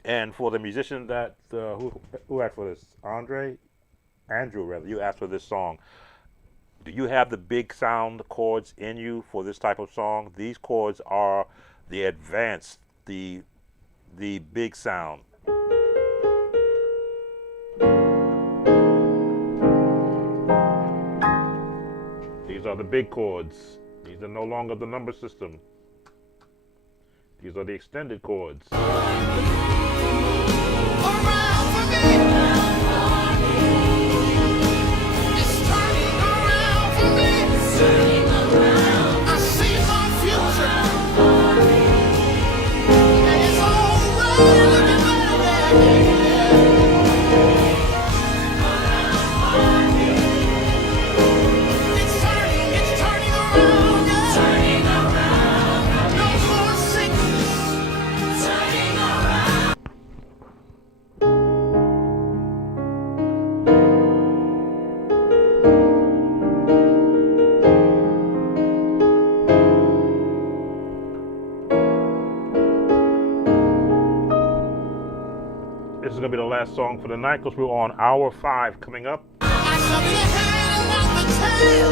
And for the musician that who asked for this, Andrew rather, you asked for this song. Do you have the big sound chords in you for this type of song? These chords are the advanced, the big sound. These are the big chords. These are no longer the number system. These are the extended chords. Around for me. It's turning around for me. I see my future. And it's already looking better. It's turning around. No more sickness. This is going to be the last song for the night because we're on hour 5 coming up. I shall be the head and not the tail.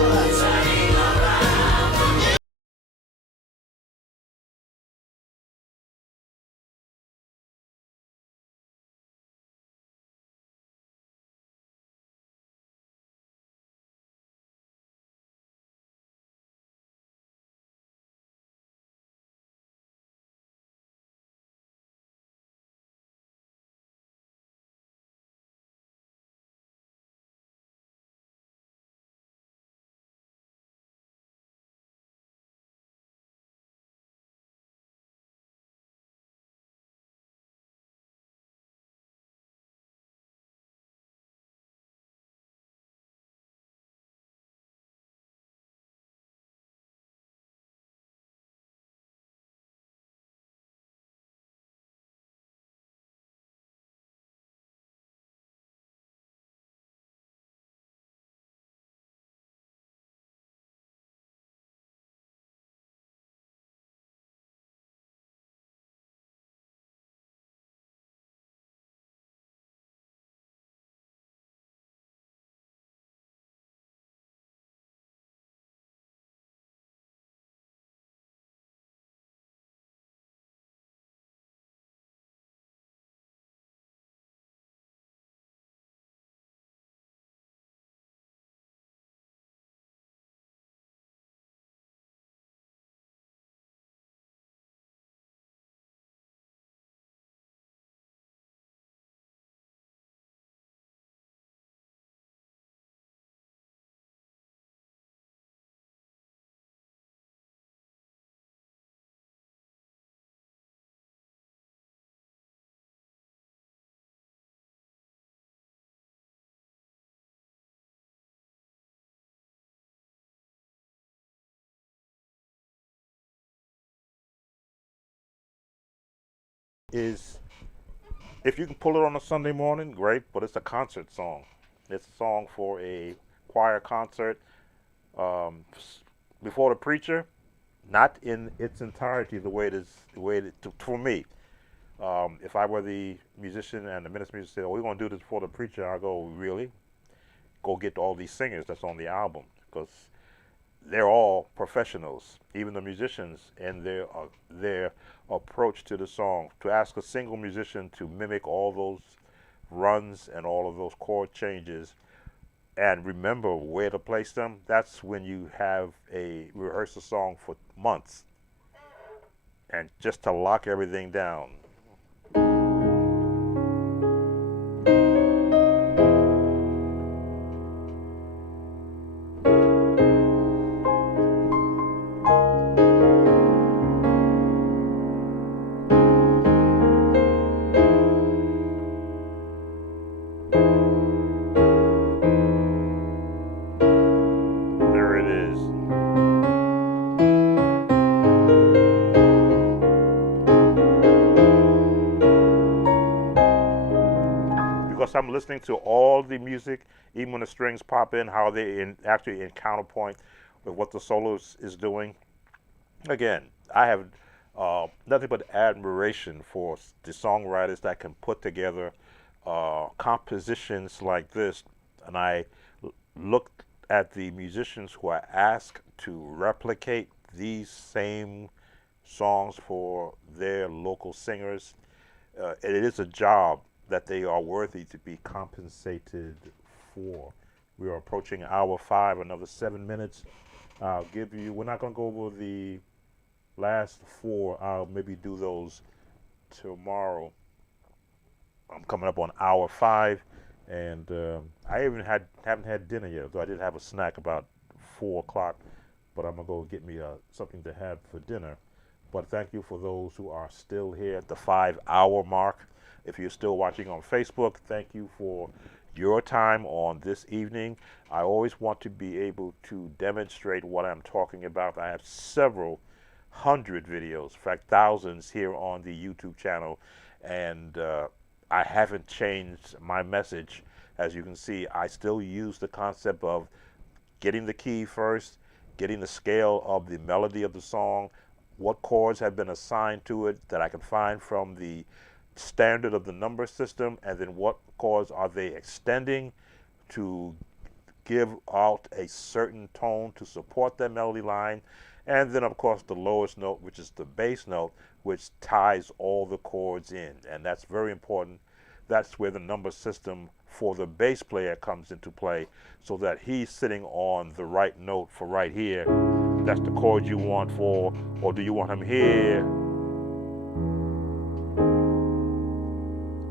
Is if you can pull it on a Sunday morning, great, but it's a concert song. It's a song for a choir concert before the preacher, not in its entirety the way it is, for me. If I were the musician and the minister said, "Oh, we're going to do this before the preacher," I go, "Really? Go get all these singers that's on the album because they're all professionals, even the musicians, and their approach to the song. To ask a single musician to mimic all those runs and all of those chord changes and remember where to place them, that's when you have a rehearsal song for months. And just to lock everything down. There it is. Because I'm listening to all the music, even when the strings pop in, how they actually in counterpoint with what the soloist is doing. Again, I have nothing but admiration for the songwriters that can put together compositions like this. And I looked at the musicians who are asked to replicate these same songs for their local singers. It is a job that they are worthy to be compensated for. We are approaching hour 5, another 7 minutes. I'll give you, we're not going to go over the last 4. I'll maybe do those tomorrow. I'm coming up on hour 5, and I even haven't had dinner yet, though I did have a snack about 4 o'clock, but I'm going to go get me something to have for dinner. But thank you for those who are still here at the 5-hour mark. If you're still watching on Facebook, thank you for your time on this evening. I always want to be able to demonstrate what I'm talking about. I have several hundred videos, in fact thousands, here on the YouTube channel, and I haven't changed my message. As you can see, I still use the concept of getting the key first, getting the scale of the melody of the song, what chords have been assigned to it that I can find from the standard of the number system, and then what chords are they extending to give out a certain tone to support that melody line, and then of course the lowest note, which is the bass note, which ties all the chords in. And that's very important. That's where the number system for the bass player comes into play, so that he's sitting on the right note for right here. That's the chord you want for, or do you want him here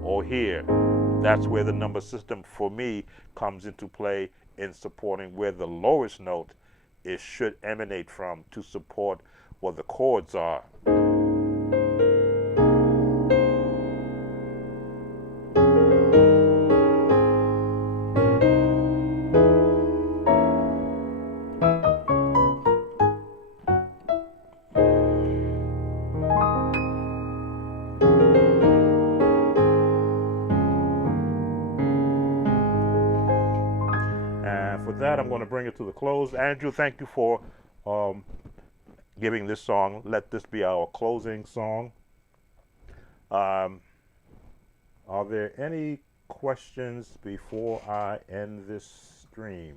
or here? That's where the number system for me comes into play in supporting where the lowest note should emanate from to support what the chords are. That I'm going to bring it to the close. Andrew, thank you for giving this song. Let this be our closing song. Are there any questions before I end this stream?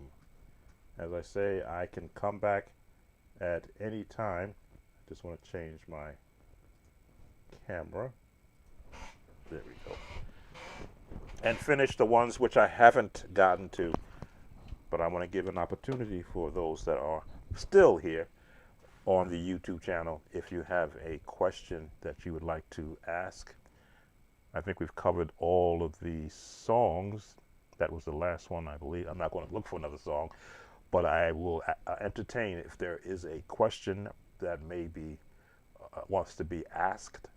As I say, I can come back at any time. I just want to change my camera. There we go. And finish the ones which I haven't gotten to. But I want to give an opportunity for those that are still here on the YouTube channel. If you have a question that you would like to ask, I think we've covered all of the songs. That was the last one, I believe. I'm not going to look for another song, but I will entertain if there is a question that maybe wants to be asked.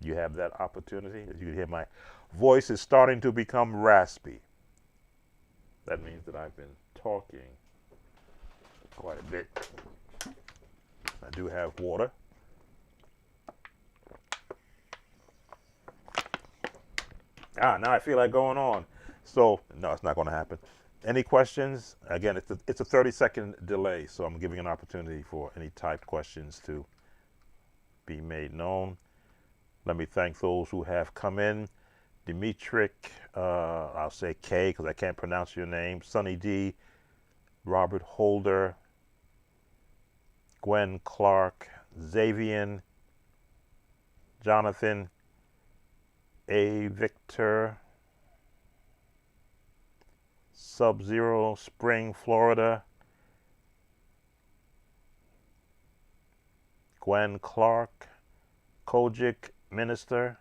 You have that opportunity. As you can hear, my voice is starting to become raspy. That means that I've been talking quite a bit. I do have water. Now I feel like going on. So, no, it's not going to happen. Any questions? Again, it's a 30-second delay, so I'm giving an opportunity for any typed questions to be made known. Let me thank those who have come in. Dimitrik, I'll say K because I can't pronounce your name. Sonny D, Robert Holder, Gwen Clark, Xavian, Jonathan, A. Victor, Sub-Zero, Spring, Florida. Gwen Clark, Kojic Minister,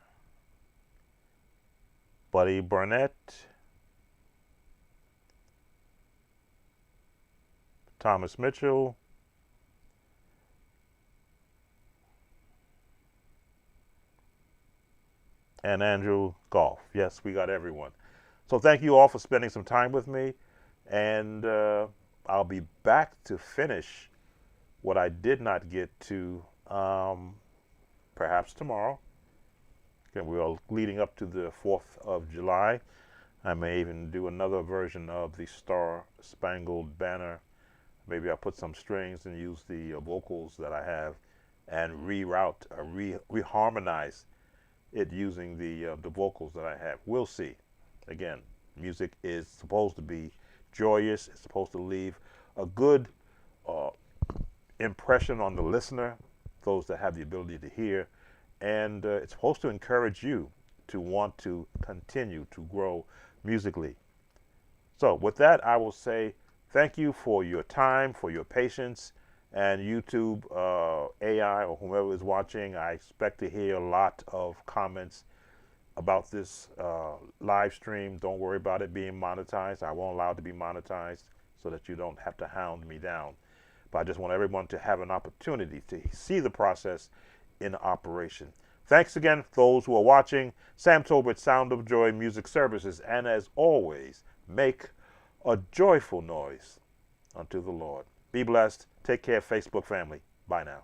Buddy Burnett, Thomas Mitchell, and Andrew Goff. Yes, we got everyone. So thank you all for spending some time with me, and I'll be back to finish what I did not get to perhaps tomorrow. Again, we are leading up to the 4th of July. I may even do another version of the Star Spangled Banner. Maybe I'll put some strings and use the vocals that I have and reharmonize it using the vocals that I have. We'll see. Again, music is supposed to be joyous. It's supposed to leave a good impression on the listener, those that have the ability to hear, and it's supposed to encourage you to want to continue to grow musically. So with that, I will say thank you for your time, for your patience, and YouTube, AI, or whomever is watching. I expect to hear a lot of comments about this live stream. Don't worry about it being monetized. I won't allow it to be monetized so that you don't have to hound me down. But I just want everyone to have an opportunity to see the process in operation. Thanks again, those who are watching. Sam Tolbert, Sound of Joy Music Services. And as always, make a joyful noise unto the Lord. Be blessed. Take care, Facebook family. Bye now.